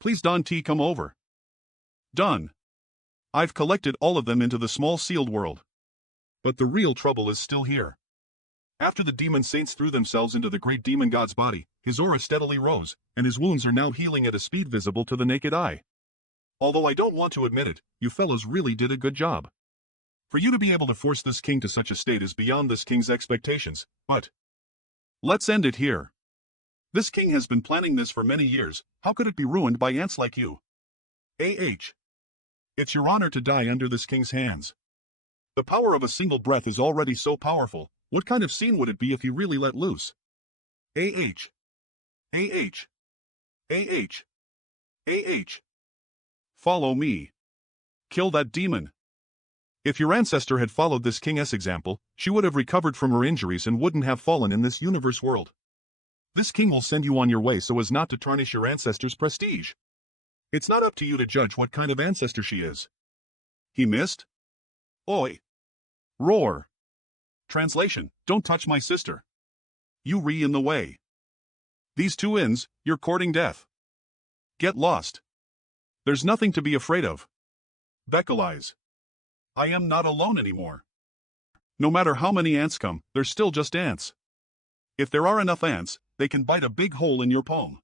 Please Don T come over. Done. I've collected all of them into the small sealed world. But the real trouble is still here. After the demon saints threw themselves into the great demon god's body, his aura steadily rose, and his wounds are now healing at a speed visible to the naked eye. Although I don't want to admit it, you fellows really did a good job. For you to be able to force this king to such a state is beyond this king's expectations, but let's end it here. This king has been planning this for many years, how could it be ruined by ants like you? It's your honor to die under this king's hands. The power of a single breath is already so powerful, what kind of scene would it be if he really let loose? AH. AH. AH. AH. Follow me. Kill that demon. If your ancestor had followed this king's example, she would have recovered from her injuries and wouldn't have fallen in this universe world. This king will send you on your way so as not to tarnish your ancestor's prestige. It's not up to you to judge what kind of ancestor she is. He missed? Oi. Roar. Translation, don't touch my sister. You re in the way. These two inns, you're courting death. Get lost. There's nothing to be afraid of. Becalize. I am not alone anymore. No matter how many ants come, they're still just ants. If there are enough ants, they can bite a big hole in your palm.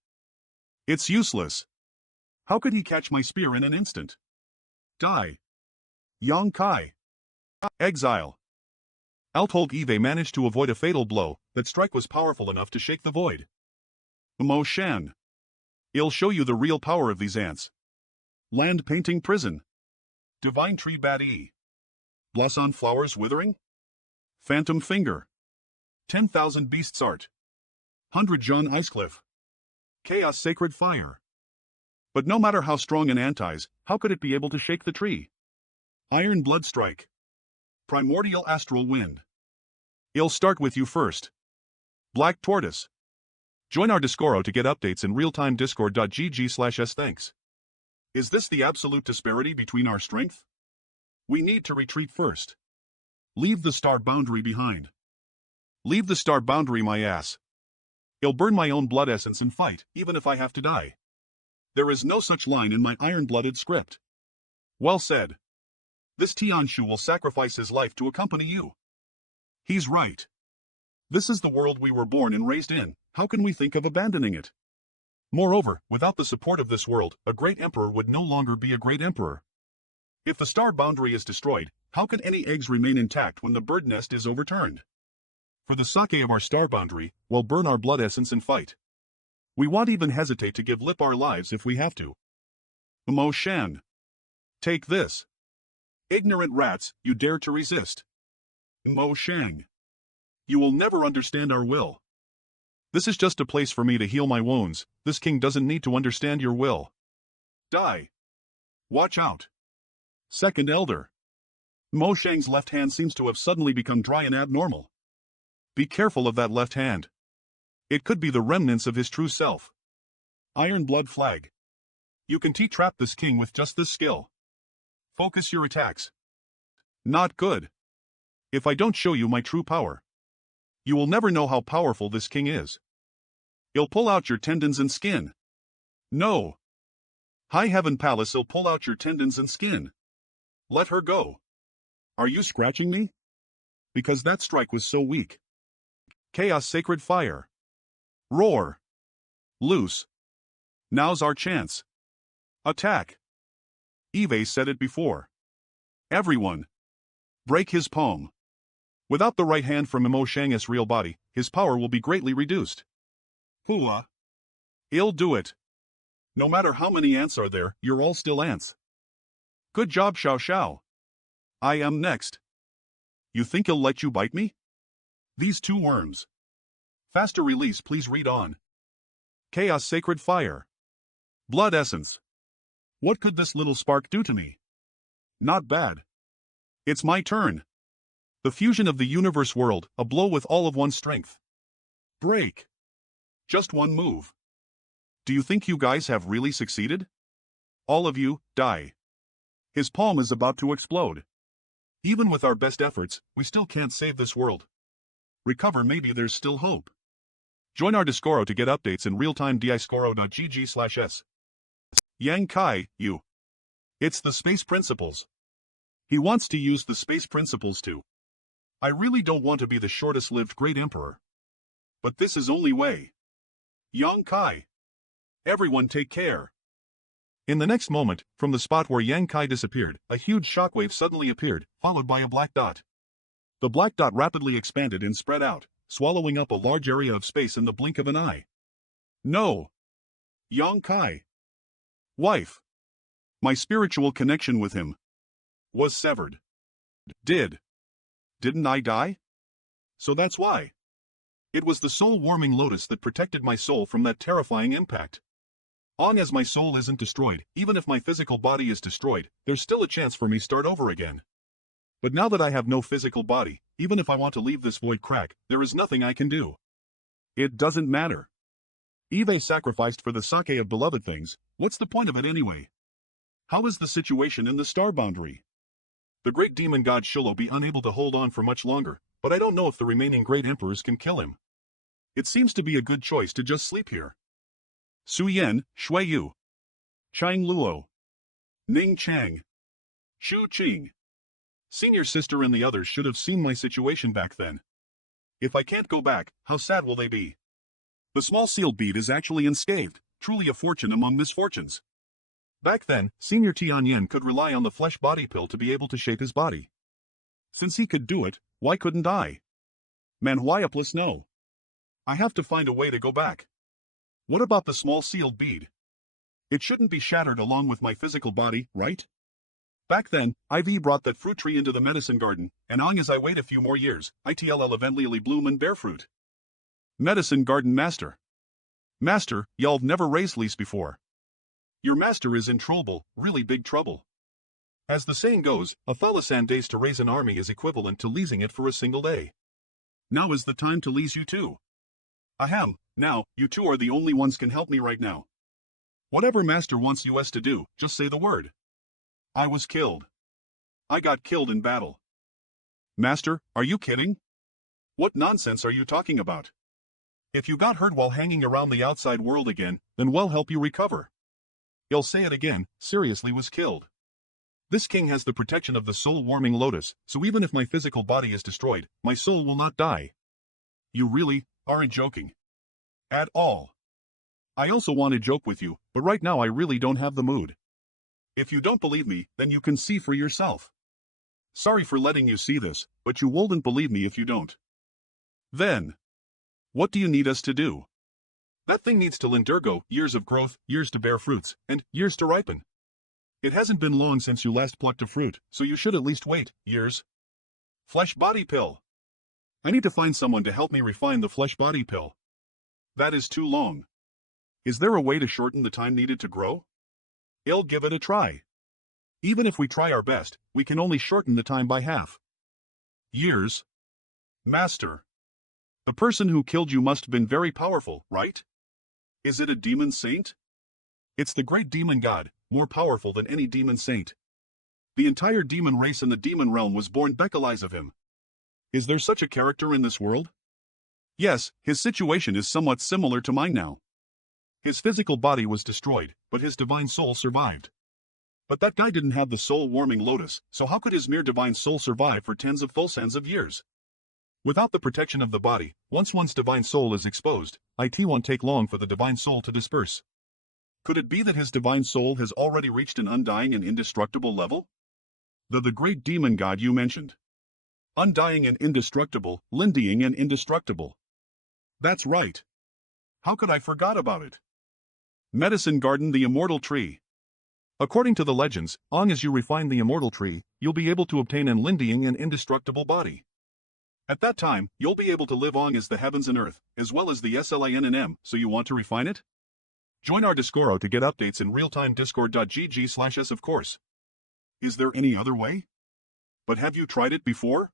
It's useless. How could he catch my spear in an instant? Die. Yang Kai. Exile. Althold Eve managed to avoid a fatal blow, that strike was powerful enough to shake the void. Mo Shan. I'll show you the real power of these ants. Land painting prison. Divine tree bad E. Blossom flowers withering. Phantom finger. 10,000 beasts art. 100 John Icecliff. Chaos sacred fire. But no matter how strong an ant is, how could it be able to shake the tree? Iron blood strike. Primordial astral wind. I'll start with you first. Black tortoise. Join our Discoro to get updates in real-time discord.gg/s. Thanks. Is this the absolute disparity between our strength? We need to retreat first. Leave the star boundary behind. Leave the star boundary, my ass. I'll burn my own blood essence and fight, even if I have to die. There is no such line in my iron-blooded script. Well said. This Tianshu will sacrifice his life to accompany you. He's right. This is the world we were born and raised in, how can we think of abandoning it? Moreover, without the support of this world, a great emperor would no longer be a great emperor. If the star boundary is destroyed, how can any eggs remain intact when the bird nest is overturned? For the sake of our star boundary, we'll burn our blood essence and fight. We won't even hesitate to give lip our lives if we have to. Mo Shan. Take this. Ignorant rats, you dare to resist. Mo Shang. You will never understand our will. This is just a place for me to heal my wounds, this king doesn't need to understand your will. Die. Watch out. Second Elder. Mo Shang's left hand seems to have suddenly become dry and abnormal. Be careful of that left hand. It could be the remnants of his true self. Iron Blood Flag. You can T-trap this king with just this skill. Focus your attacks. Not good. If I don't show you my true power, you will never know how powerful this king is. He'll pull out your tendons and skin. No. High Heaven Palace, he'll pull out your tendons and skin. Let her go. Are you scratching me? Because that strike was so weak. Chaos Sacred Fire. Roar. Loose. Now's our chance. Attack. Eve said it before. Everyone. Break his palm. Without the right hand from Imo Shang's real body, his power will be greatly reduced. Hua. He'll do it. No matter how many ants are there, you're all still ants. Good job, Xiao Xiao. I am next. You think he'll let you bite me? These two worms. Faster release, please read on. Chaos Sacred Fire. Blood Essence. What could this little spark do to me? Not bad. It's my turn. The fusion of the universe world, a blow with all of one's strength. Break. Just one move. Do you think you guys have really succeeded? All of you, die. His palm is about to explode. Even with our best efforts, we still can't save this world. Recover, maybe there's still hope. Join our Discoro to get updates in real-time discoro.gg/s. Yang Kai, you. It's the space principles. He wants to use the space principles too. I really don't want to be the shortest-lived great emperor. But this is only way. Yang Kai. Everyone take care. In the next moment, from the spot where Yang Kai disappeared, a huge shockwave suddenly appeared, followed by a black dot. The black dot rapidly expanded and spread out, swallowing up a large area of space in the blink of an eye. No. Yang Kai. Wife. My spiritual connection with him was severed. Didn't I die? So that's why. It was the soul-warming lotus that protected my soul from that terrifying impact. Long as my soul isn't destroyed, even if my physical body is destroyed, there's still a chance for me to start over again. But now that I have no physical body, even if I want to leave this void crack, there is nothing I can do. It doesn't matter. Eve sacrificed for the sake of beloved things, what's the point of it anyway? How is the situation in the star boundary? The great demon god Shilo be unable to hold on for much longer, but I don't know if the remaining great emperors can kill him. It seems to be a good choice to just sleep here. Su Yan, Shui Yu, Chang Luo, Ning Chang, Shu Qing. Senior sister and the others should have seen my situation back then. If I can't go back, how sad will they be? The small sealed bead is actually unscathed, truly a fortune among misfortunes. Back then, Senior Tianyan could rely on the flesh body pill to be able to shape his body. Since he could do it, why couldn't I? Manhwa plus no. I have to find a way to go back. What about the small sealed bead? It shouldn't be shattered along with my physical body, right? Back then, IV brought that fruit tree into the medicine garden, and long as I wait a few more years, ITLL eventually bloom and bear fruit. Medicine garden master. Master, y'all've never raised lease before. Your master is in trouble, really big trouble. As the saying goes, 1,000 days to raise an army is equivalent to leasing it for a single day. Now is the time to lease you too. Ahem, now, you two are the only ones can help me right now. Whatever master wants us to do, just say the word. I was killed. I got killed in battle. Master, are you kidding? What nonsense are you talking about? If you got hurt while hanging around the outside world again, then we'll help you recover. I'll say it again, seriously was killed. This king has the protection of the soul-warming lotus, so even if my physical body is destroyed, my soul will not die. You really aren't joking. At all. I also want to joke with you, but right now I really don't have the mood. If you don't believe me, then you can see for yourself. Sorry for letting you see this, but you won't believe me if you don't. Then, what do you need us to do? That thing needs to undergo years of growth, years to bear fruits, and years to ripen. It hasn't been long since you last plucked a fruit, so you should at least wait years. Flesh body pill. I need to find someone to help me refine the flesh body pill. That is too long. Is there a way to shorten the time needed to grow? I'll give it a try. Even if we try our best, we can only shorten the time by half. Years. Master. The person who killed you must have been very powerful, right? Is it a demon saint? It's the great demon god, more powerful than any demon saint. The entire demon race in the demon realm was born because of him. Is there such a character in this world? Yes, his situation is somewhat similar to mine now. His physical body was destroyed, but his divine soul survived. But that guy didn't have the soul-warming lotus, so how could his mere divine soul survive for tens of thousands of years? Without the protection of the body, once one's divine soul is exposed, it won't take long for the divine soul to disperse. Could it be that his divine soul has already reached an undying and indestructible level? The great demon god you mentioned. Undying and indestructible, lindying and indestructible. That's right. How could I forgot about it? Medicine Garden, the Immortal Tree. According to the legends, as you refine the immortal tree, you'll be able to obtain an lindying and indestructible body. At that time, you'll be able to live on as the heavens and earth, as well as the SLINNM, so you want to refine it? Join our Discoro to get updates in real-time discord.gg/s of course. Is there any other way? But have you tried it before?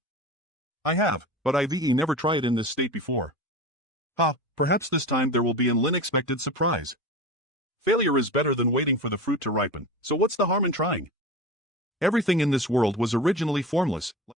I have, but I've never tried it in this state before. Perhaps this time there will be an unexpected surprise. Failure is better than waiting for the fruit to ripen, so what's the harm in trying? Everything in this world was originally formless.